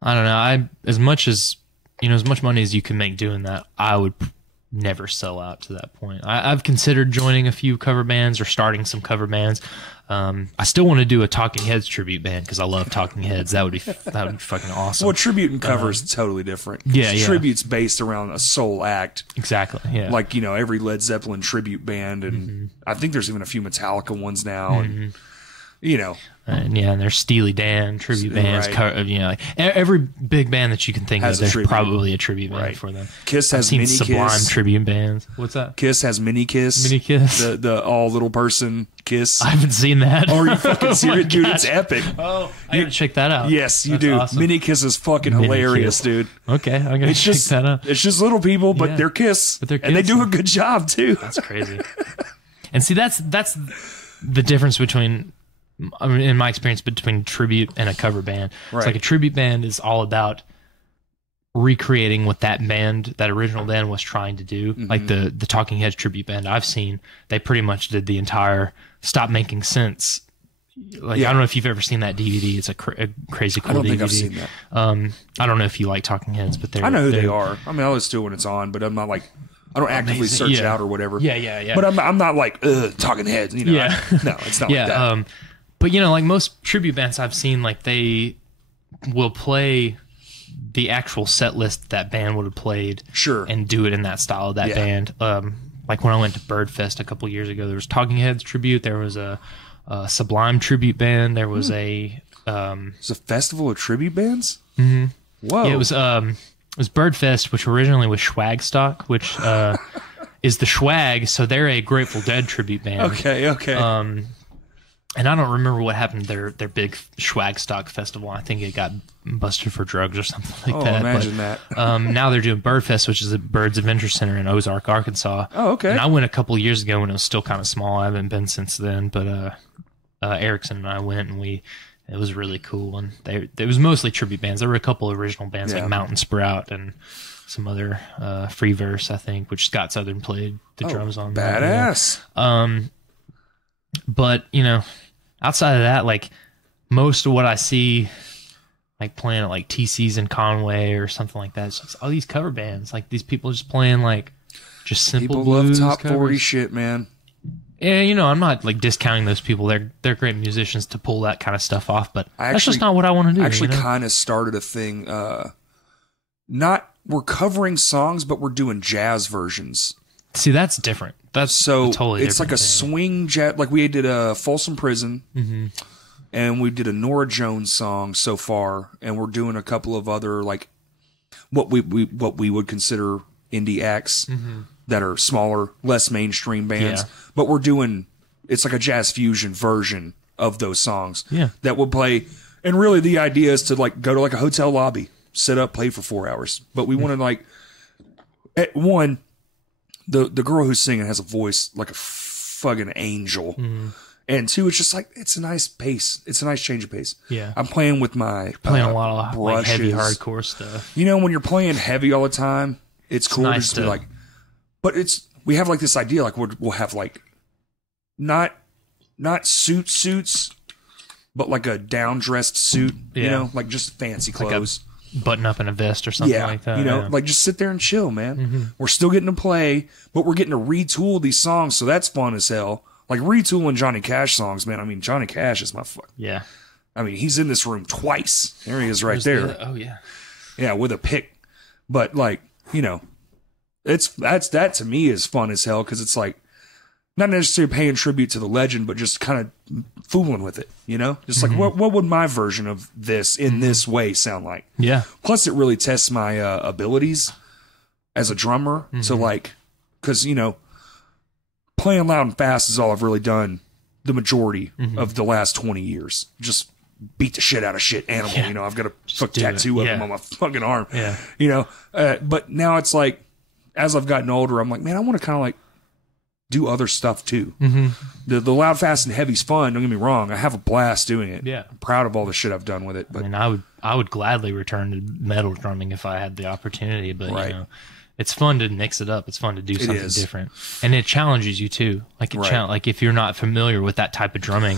I don't know. As much money as you can make doing that, I would never sell out to that point. I've considered joining a few cover bands or starting some cover bands. I still want to do a Talking Heads tribute band because I love Talking Heads. That would be fucking awesome. Well, tribute and cover is totally different. Yeah. Tribute's based around a sole act. Exactly. Yeah. Like, you know, every Led Zeppelin tribute band, and I think there's even a few Metallica ones now, and you know. And there's Steely Dan tribute bands. Right. You know, like every big band that you can think Has of, there's tribute. probably a tribute band for them. Kiss I've has seen Mini Sublime Kiss. tribute bands. What's that? Kiss has Mini Kiss. Mini Kiss. The all little person Kiss. I haven't seen that. Or you fucking see it, dude. It's epic. Oh, I gotta check that out. Yes, you That's do. awesome. Mini Kiss is fucking hilarious, dude. Okay, I'm gonna check that out. It's just little people, but they're Kiss. But they're and they Kiss. do a good job too. That's crazy. And see, that's the difference between, I mean, in my experience, between tribute and a cover band. Right. It's like a tribute band is all about recreating what that original band was trying to do. Like the Talking Heads tribute band I've seen, they pretty much did the entire Stop Making Sense. Like, I don't know if you've ever seen that DVD. It's a crazy cool DVD. I don't think I've seen that. I don't know if you like Talking Heads, but I know who they are. I mean, I always do when it's on, but I'm not like, I don't actively search it out or whatever. Yeah. But I'm not like, Talking Heads, you know. Yeah. No, it's not like that. But, you know, like most tribute bands I've seen, like they will play the actual set list that band would have played. Sure. And do it in that style of that band. Like when I went to Birdfest a couple years ago, there was Talking Heads tribute. There was a Sublime tribute band. There was It's a festival of tribute bands? Whoa. Yeah, it was Birdfest, which originally was Schwagstock, which is the Schwag, so they're a Grateful Dead tribute band. Okay. And I don't remember what happened to their big Schwagstock festival. I think it got busted for drugs or something like that. Imagine that. Now they're doing Birdfest, which is at Birds Adventure Center in Ozark, Arkansas. Oh, okay. And I went a couple years ago when it was still kind of small. I haven't been since then, but Erickson and I went, and it was really cool. And it was mostly tribute bands. There were a couple of original bands like Mountain Sprout and some other Free Verse, I think, which Scott Southern played the drums on. Badass. But, you know, outside of that, like most of what I see, like playing at like TC's in Conway or something like that, it's just all these cover bands. Like these people just playing like just simple People blues love top covers. 40 shit, man. Yeah, you know, I'm not like discounting those people. They're great musicians to pull that kind of stuff off, but that's just not what I want to do. I actually you know? kind of started a thing. We're covering songs, but we're doing jazz versions. See, that's different. That's So totally it's like a swing jazz. Like we did a Folsom Prison, and we did a Nora Jones song so far, and we're doing a couple of other like what we would consider indie acts that are smaller, less mainstream bands. Yeah. But we're doing it's like a jazz fusion version of those songs. Yeah. That would play. And really, the idea is to like go to like a hotel lobby, sit up, play for 4 hours. But we want to like at one. The girl who's singing has a voice like a fucking angel. And two, it's just like, it's a nice pace. It's a nice change of pace. Yeah. I'm playing with my playing a lot of like, brushes. heavy hardcore stuff. You know, when you're playing heavy all the time, it's cool nice to just be like, but we have like this idea, like we'll have like, not suits, but like a down-dressed suit, you know, like just fancy clothes. Like button up in a vest or something like that. You know, like just sit there and chill, man. We're still getting to play, but we're getting to retool these songs, so that's fun as hell. Like retooling Johnny Cash songs, man. I mean, Johnny Cash is my fuck. Yeah. I mean, he's in this room twice. There he is right there. Oh, yeah. Yeah, with a pick. But like, you know, that to me is fun as hell because it's like not necessarily paying tribute to the legend, but just kind of fooling with it, you know? Just like, what would my version of this in this way sound like? Yeah. Plus, it really tests my abilities as a drummer. So, like, because, you know, playing loud and fast is all I've really done the majority of the last 20 years. Just beat the shit out of shit animal. Yeah. You know, I've got a tattoo of him on my fucking arm. Yeah. You know, but now it's like, as I've gotten older, I'm like, man, I want to kind of like do other stuff too. Mm-hmm. The loud, fast, and heavy's fun. Don't get me wrong. I have a blast doing it. Yeah. I'm proud of all the shit I've done with it. But I mean, I would gladly return to metal drumming if I had the opportunity, but Right. you know, it's fun to mix it up. It's fun to do something different, and it challenges you too. Like like if you're not familiar with that type of drumming,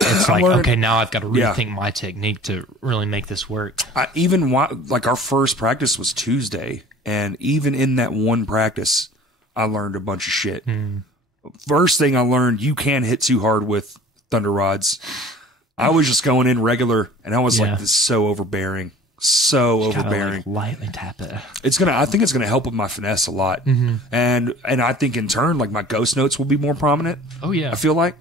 it's like, okay, now I've got to rethink my technique to really make this work. Like our first practice was Tuesday, and even in that one practice, I learned a bunch of shit. First thing I learned, you can't hit too hard with thunder rods. I was just going in regular, and I was like, this is so overbearing. So just overbearing. Gotta, like, lightly tap it. I think it's gonna help with my finesse a lot, and I think in turn, like my ghost notes will be more prominent. Oh yeah, I feel like,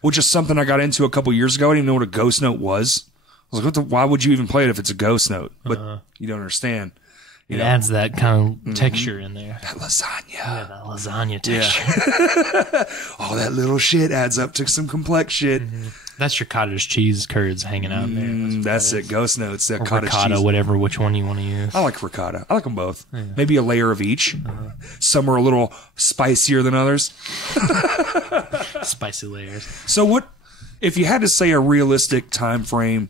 which is something I got into a couple years ago. I didn't even know what a ghost note was. I was like, why would you even play it if it's a ghost note? But you don't understand. It adds that kind of texture in there. That lasagna. Yeah, that lasagna texture. Yeah. All that little shit adds up to some complex shit. That's your cottage cheese curds hanging out there. That's it. Ghost notes. That or cottage ricotta, cheese. which one you want to use. I like ricotta. I like them both. Yeah. Maybe a layer of each. Some are a little spicier than others. Spicy layers. So what, if you had to say a realistic time frame,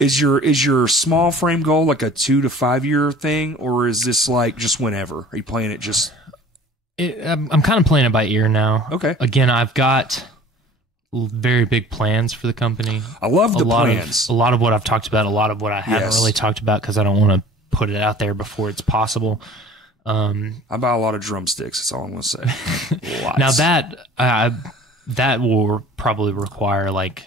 is your small frame goal like a 2 to 5 year thing, or is this like just whenever? Are you playing it just? I'm kind of playing it by ear now. Okay. Again, I've got very big plans for the company. I love the plans. A lot of what I've talked about, a lot of what I haven't really talked about because I don't want to put it out there before it's possible. I buy a lot of drumsticks. That's all I'm going to say. Now that will probably require like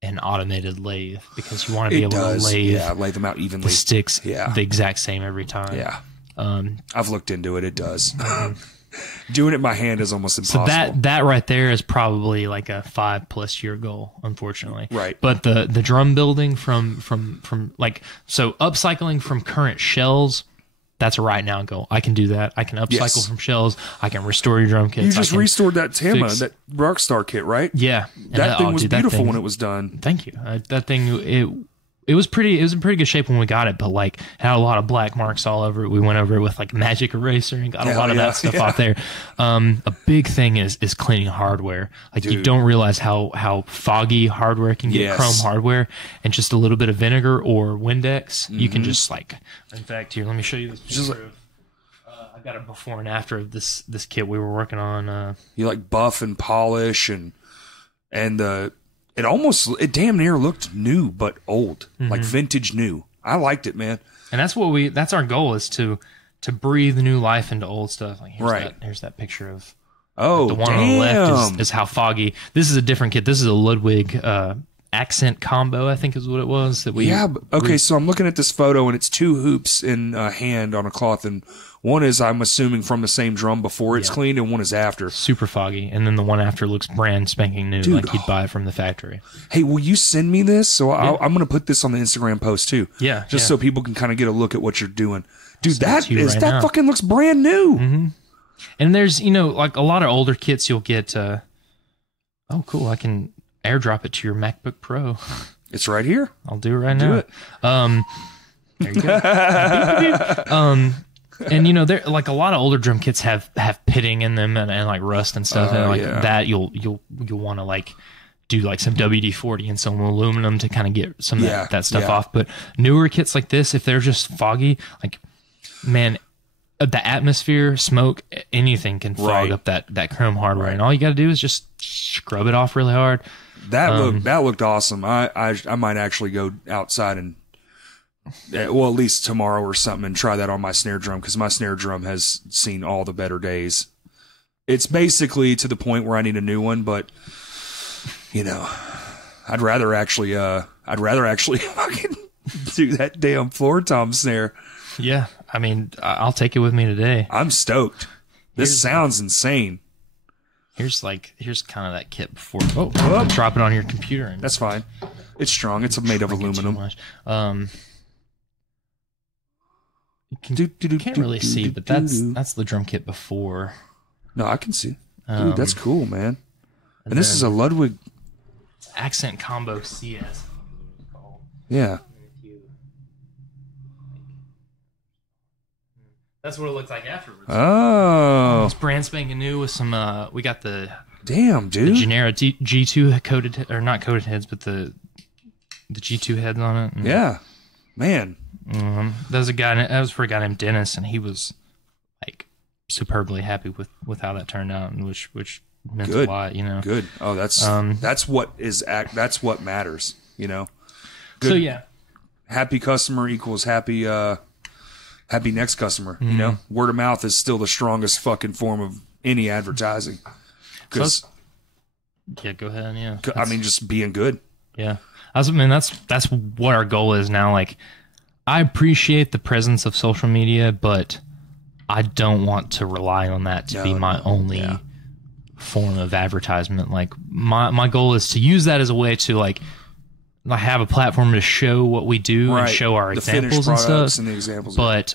an automated lathe because you want to be able to lay them out evenly. The sticks the exact same every time. Yeah. I've looked into it. It does. Doing it by hand is almost impossible. So that right there is probably like a 5+ year goal, unfortunately. Right. But the drum building from like, so upcycling from current shells, that's a right now goal. I can do that. I can upcycle from shells. I can restore your drum kits. You just restored that Tama, that Rockstar kit, right? Yeah. That thing was beautiful when it was done. Thank you. That thing, it was in pretty good shape when we got it, but like it had a lot of black marks all over it. We went over it with like magic eraser and got a lot of that stuff off there. A big thing is cleaning hardware. Like you don't realize how foggy hardware can get, chrome hardware, and just a little bit of vinegar or Windex, you can just like. In fact, here, let me show you this picture of. I got a before and after of this kit we were working on. You like buff and polish and It damn near looked new, but old, like vintage new. I liked it, man. And that's our goal, is to breathe new life into old stuff. Like here's that picture of the one on the left is how foggy. This is a different kit. This is a Ludwig accent combo, I think is what it was that we. Yeah. Okay. So I'm looking at this photo, and it's 2 hoops in a hand on a cloth, and one is, I'm assuming, from the same drum before it's cleaned, and one is after. Super foggy, and then the one after looks brand spanking new, like you'd buy it from the factory. Hey, will you send me this? So I'm going to put this on the Instagram post too. Yeah. Just so people can kind of get a look at what you're doing. Dude, that fucking looks brand new. And there's, like a lot of older kits you'll get. Oh, cool! I can airdrop it to your MacBook Pro. It's right here. I'll do it right now. Do it. There you go. And there, like, a lot of older drum kits have pitting in them and like rust and stuff, and like that you'll want to like do like some WD-40 and some aluminum to kind of get some of that stuff off. But newer kits like this, if they're just foggy, like, man, the atmosphere, smoke, anything can fog up that chrome hardware, and all you got to do is just scrub it off really hard. That looked awesome. I might actually go outside and, well, at least tomorrow or something, and try that on my snare drum, because my snare drum has seen all the better days. It's basically to the point where I need a new one, but I'd rather actually fucking do that damn floor tom snare. Yeah, I mean, I'll take it with me today. I'm stoked. This sounds insane. Here's kind of that kit before. Drop it on your computer. And that's fine. It's strong. It's made of aluminum. You can't really see, but that's the drum kit before. No, I can see. Dude, that's cool, man. And this is a Ludwig. Accent Combo CS. Yeah. That's what it looked like afterwards. Oh. It's brand spanking new with some, we got the... Damn, dude. The Genera G2 coated, or not coated heads, but the G2 heads on it. Yeah. Man. That was for a guy named Dennis, and he was like superbly happy with how that turned out, and which meant a lot, you know. Good. Oh, that's what matters, you know. Good. So yeah, happy customer equals happy next customer. You know, word of mouth is still the strongest fucking form of any advertising. Because yeah, go ahead. Yeah, I mean, just being good. Yeah, that's what our goal is now. Like, I appreciate the presence of social media, but I don't want to rely on that to be my only form of advertisement. Like, my goal is to use that as a way to like have a platform to show what we do and show our examples and stuff. And the examples, but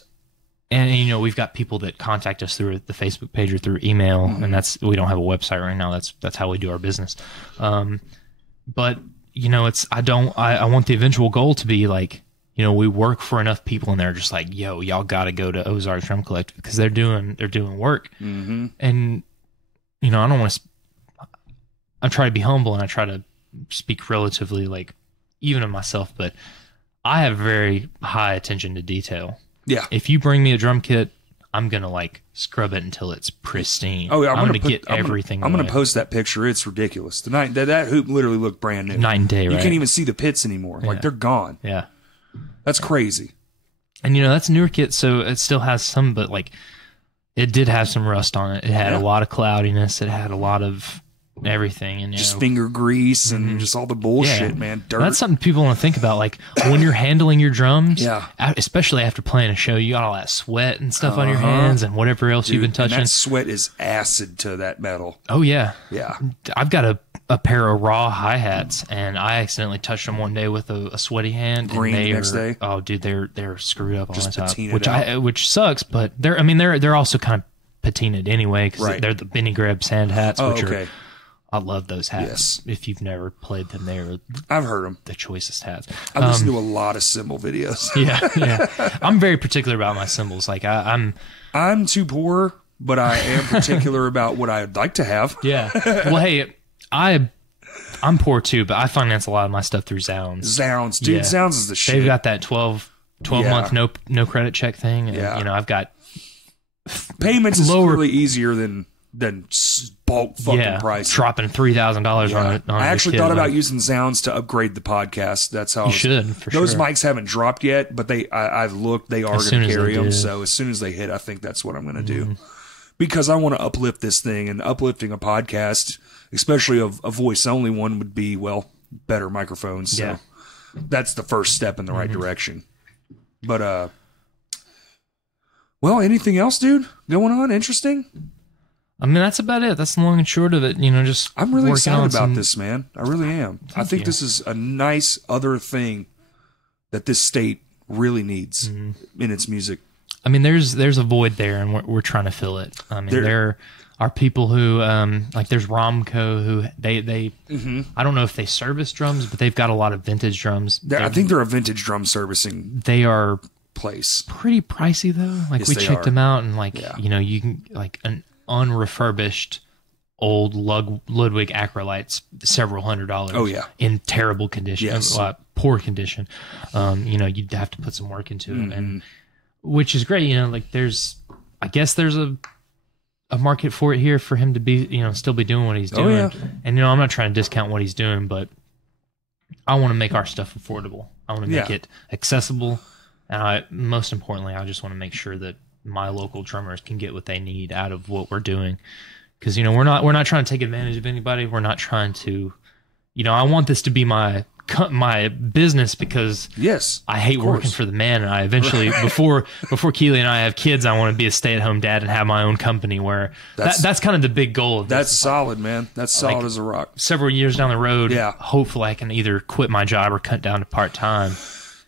and you know, we've got people that contact us through the Facebook page or through email, and we don't have a website right now. That's how we do our business. But you know, I want the eventual goal to be like, you know, we work for enough people and they're just like, yo, y'all got to go to Ozark Drum Collective because they're doing work. And you know, I try to be humble and I try to speak relatively like even of myself, but I have very high attention to detail. Yeah. If you bring me a drum kit, I'm going to like scrub it until it's pristine. Oh, yeah. I'm going to get everything. I'm going to post that picture. It's ridiculous. That hoop literally looked brand new. Night and day, right? You can't even see the pits anymore. Yeah. Like they're gone. Yeah. That's crazy. And you know, that's a newer kit, so it still has some, but like it did have some rust on it. It had a lot of cloudiness. It had a lot of everything, and just finger grease and just all the bullshit, man. Dirt. That's something people want to think about. Like when you're handling your drums, especially after playing a show, you got all that sweat and stuff on your hands and whatever else you've been touching. And that sweat is acid to that metal. Oh yeah, yeah. I've got a pair of raw hi-hats, and I accidentally touched them one day with a sweaty hand. Green and the next day. Oh, dude, they're screwed up on the top, which sucks. But they're also kind of patinaed anyway because they're the Benny Greb sand hats, which are. I love those hats. Yes. If you've never played them, I've heard them. The choicest hats. I've listened to a lot of cymbal videos. yeah. I'm very particular about my cymbals. Like I'm too poor, but I am particular about what I'd like to have. Yeah. Well, hey, I'm poor too, but I finance a lot of my stuff through Zounds. Zounds, dude. Yeah. Zounds is the shit. They've got that 12 month no credit check thing, and you know, I've got payments is really easier than bulk fucking price. Dropping $3,000 on it. I actually thought about using Zounds to upgrade the podcast. That's how you should. For those mics haven't dropped yet, but I've looked. They are going to carry them. So as soon as they hit, I think that's what I'm going to do, because I want to uplift this thing, and uplifting a podcast, especially a voice only one, would be better microphones. So that's the first step in the right direction. But anything else, dude, going on? Interesting? I mean, that's about it. That's the long and short of it. You know, just I'm really excited about this, man. I really am. I think this is a nice other thing that this state really needs in its music. I mean, there's a void there, and we're trying to fill it. I mean, there are people who like there's Romco who they I don't know if they service drums, but they've got a lot of vintage drums. I think they're a vintage drum servicing. They are place pretty pricey though. Like we checked them out, and like you know, you can like an unrefurbished old Ludwig Acrolites, several $100s. Oh yeah, in terrible condition. Yes. Poor condition. You know, you'd have to put some work into it, and which is great. You know, like I guess there's a market for it here for him to be, you know, still be doing what he's doing. Oh, yeah. And you know, I'm not trying to discount what he's doing, but I want to make our stuff affordable. I want to make it accessible, and most importantly, I just want to make sure that my local drummers can get what they need out of what we're doing. Because, you know, we're not trying to take advantage of anybody. We're not trying to, you know, I want this to be my business because I hate working for the man. And I eventually, before Keely and I have kids, I want to be a stay-at-home dad and have my own company where that's kind of the big goal of this. That's solid, man. That's solid as a rock. Several years down the road, hopefully I can either quit my job or cut down to part-time.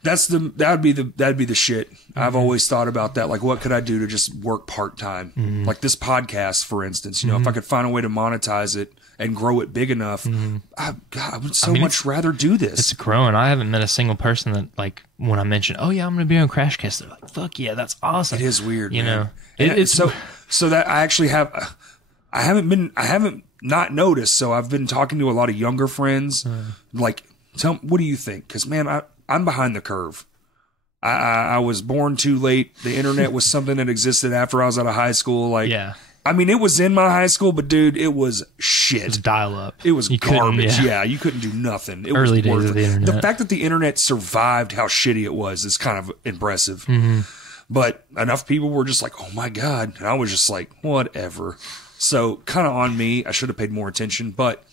That'd be the shit. I've always thought about that. Like, what could I do to just work part time? Like this podcast, for instance. You know, if I could find a way to monetize it and grow it big enough. I would much rather do this. It's growing. I haven't met a single person that, like, when I mention, oh yeah, I'm going to be on Crashcast, they're like, fuck yeah, that's awesome. It is weird, you man. know. It's so that I actually have. I haven't not noticed. So I've been talking to a lot of younger friends. Like, what do you think? Because man, I'm behind the curve. I was born too late. The internet was something that existed after I was out of high school. Like, yeah. I mean, it was in my high school, but dude, it was shit. It was dial up. It was garbage. Yeah, you couldn't do nothing. It Early was days of the internet. The fact that the internet survived how shitty it was is kind of impressive. But enough people were just like, oh my God. And I was just like, whatever. So kind of on me. I should have paid more attention. But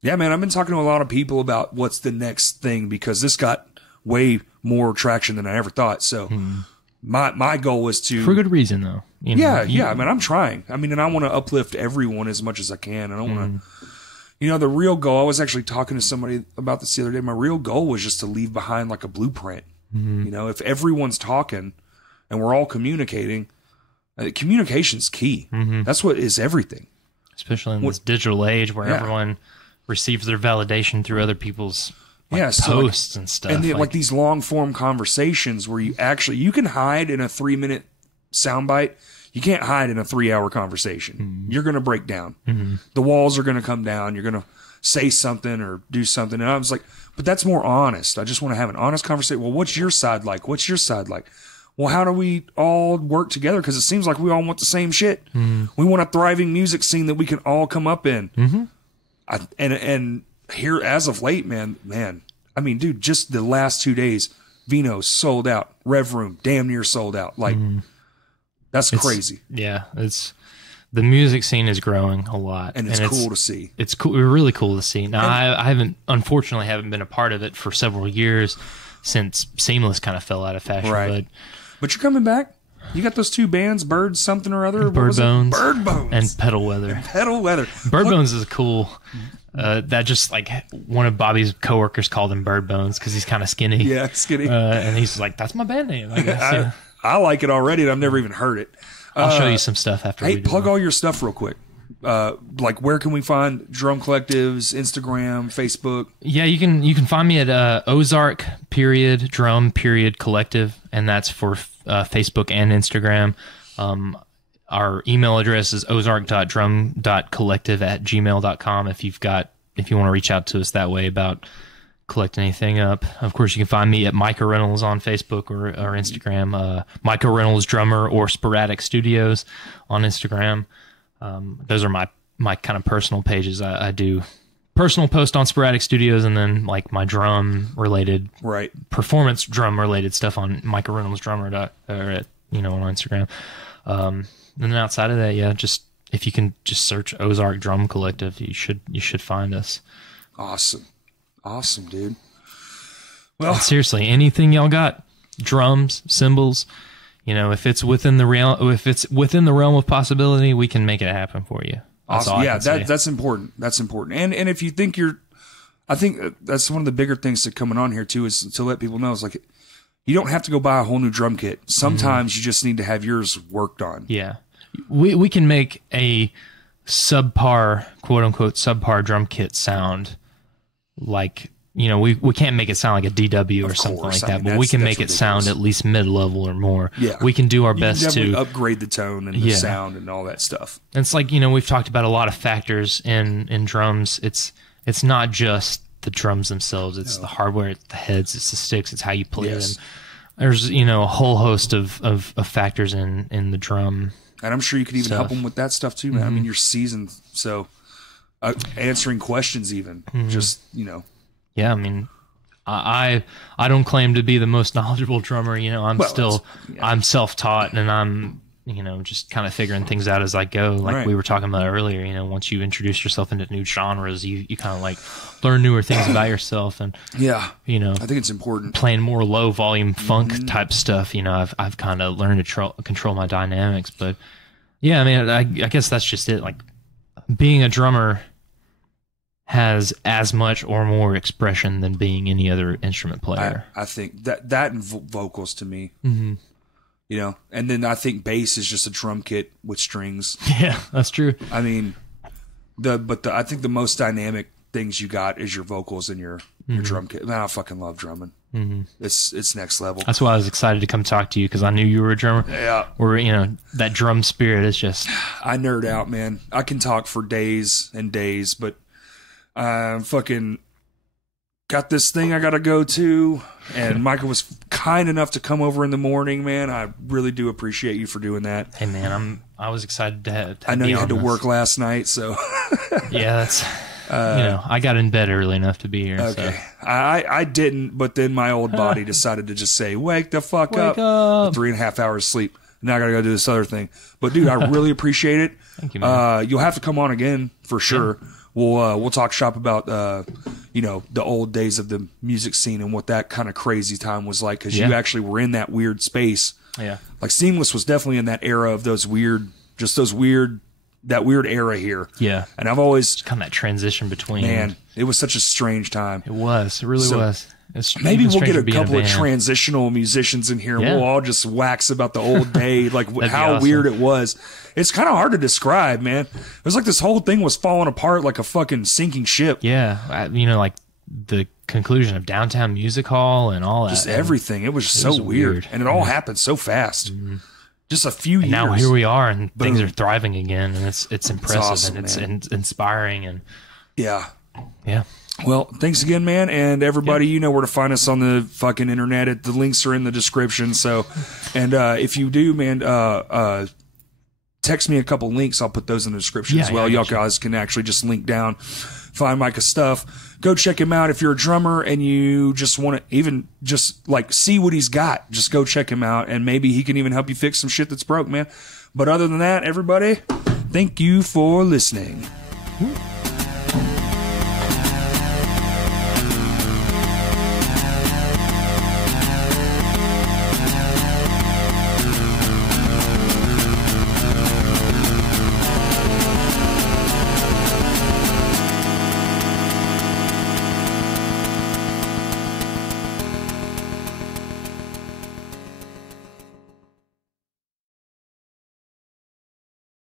yeah, man, I've been talking to a lot of people about what's the next thing because this got way more traction than I ever thought. So my goal was to... For good reason, though. You know, I mean, I'm trying. I mean, and I want to uplift everyone as much as I can. I don't want to... You know, the real goal... I was actually talking to somebody about this the other day. My real goal was just to leave behind like a blueprint. You know, if everyone's talking and we're all communicating, communication's key. That's what is everything. Especially in this digital age where everyone receives their validation through other people's... posts and stuff. And like these long form conversations where you can hide in a 3-minute soundbite. You can't hide in a 3-hour conversation. You're going to break down. The walls are going to come down. You're going to say something or do something. And I was like, but that's more honest. I just want to have an honest conversation. Well, what's your side like? What's your side like? Well, how do we all work together? Because it seems like we all want the same shit. We want a thriving music scene that we can all come up in. And here, as of late, man, I mean, dude, just the last 2 days, Vino's sold out. Rev Room, damn near sold out. Like, that's crazy. Yeah, the music scene is growing a lot. And it's cool to see. It's cool, really cool to see. Now, I unfortunately haven't been a part of it for several years since Seamless kind of fell out of fashion. Right. But you're coming back. You got those two bands, Bird something or other. Bird Bones. Bird Bones. And Pedal Weather. Bird Bones is cool. That just like one of Bobby's coworkers called him Bird Bones because he's kind of skinny. Yeah, skinny. And he's like, that's my band name, I guess. I like it already, and I've never even heard it. I'll show you some stuff after we do plug all your stuff real quick. Like, where can we find drum collectives, Instagram, Facebook? Yeah, you can find me at Ozark Drum Collective, and that's for Facebook and Instagram. Our email address is ozark.drum.collective@gmail.com if you want to reach out to us that way about collecting anything up. Of course, you can find me at Micah Reynolds on Facebook or Instagram, Micah Reynolds Drummer or Sporadic Studios on Instagram. Those are my kind of personal pages. I do personal post on Sporadic Studios, and then like my drum related, performance drum related stuff on Micah Reynolds Drummer on Instagram. And then outside of that, just if you can just search Ozark Drum Collective, you should find us. Awesome, dude. Well, and seriously, anything y'all got, drums, cymbals, if it's within the realm of possibility, we can make it happen for you. That's awesome. Yeah, that's important. That's important. And if you think I think that's one of the bigger things to coming on here too is to let people know. It's like, you don't have to go buy a whole new drum kit. Sometimes you just need to have yours worked on. Yeah. We can make a subpar, quote unquote, subpar drum kit sound like, we can't make it sound like a DW or something like that, but we can make it sound at least mid-level or more. Yeah. We can do our best to upgrade the tone and the sound and all that stuff. And it's like, we've talked about a lot of factors in drums. It's not just the drums themselves. It's the hardware, it's the heads, it's the sticks, it's how you play them. There's, a whole host of factors in the drum. And I'm sure you could even help them with that stuff too, man. I mean, you're seasoned, so answering questions even, just, Yeah, I mean, I don't claim to be the most knowledgeable drummer. I'm self-taught, and I'm, just kind of figuring things out as I go. Like we were talking about earlier, once you introduce yourself into new genres, you kind of like learn newer things about yourself. And I think it's important. Playing more low volume funk type stuff, I've kind of learned to control my dynamics. But yeah, I mean, I guess that's just it. Like being a drummer has as much or more expression than being any other instrument player. I think that and vocals to me, and then I think bass is just a drum kit with strings. Yeah, that's true. I mean, I think the most dynamic things you got is your vocals and your drum kit. Man, I fucking love drumming. It's next level. That's why I was excited to come talk to you, because I knew you were a drummer. Yeah. Or, you know, that drum spirit is just... I nerd out, man. I can talk for days and days, but fucking got this thing I got to go to, and Micah was kind enough to come over in the morning, man. I really do appreciate you for doing that. Hey, man, I was excited to have I know you had to work last night, so... Yeah, that's... you know, I got in bed early enough to be here. Okay. So. I didn't, but then my old body decided to just say, wake the fuck up. 3.5 hours sleep. Now I got to go do this other thing. But, dude, I really appreciate it. Thank you, man. You'll have to come on again for sure. Yeah. We'll talk shop about, you know, the old days of the music scene and what that kind of crazy time was like, because you actually were in that weird space. Yeah. Like, Seamless was definitely in that era of that weird era here. Yeah. And I've always... Just kind of that transition between... Man, it was such a strange time. It was. It really was. Maybe we'll get a couple of transitional musicians in here, and we'll all just wax about the old day, like how awesome. Weird it was. It's kind of hard to describe, man. It was like this whole thing was falling apart like a fucking sinking ship. Yeah. You know, like the conclusion of Downtown Music Hall and all that. Just everything. It was so weird. And it all happened so fast. Mm-hmm. Just a few years. Now here we are, and things are thriving again, and it's impressive, awesome, and it's inspiring, and yeah. Well, thanks again, man, and everybody, you know where to find us on the fucking internet. The links are in the description. So, and if you do, man, text me a couple links. I'll put those in the description as well. Y'all guys can actually just link down, find Micah's stuff. Go check him out if you're a drummer and you just want to even just like see what he's got. Just go check him out, and maybe he can even help you fix some shit that's broke, man. But other than that, everybody, thank you for listening.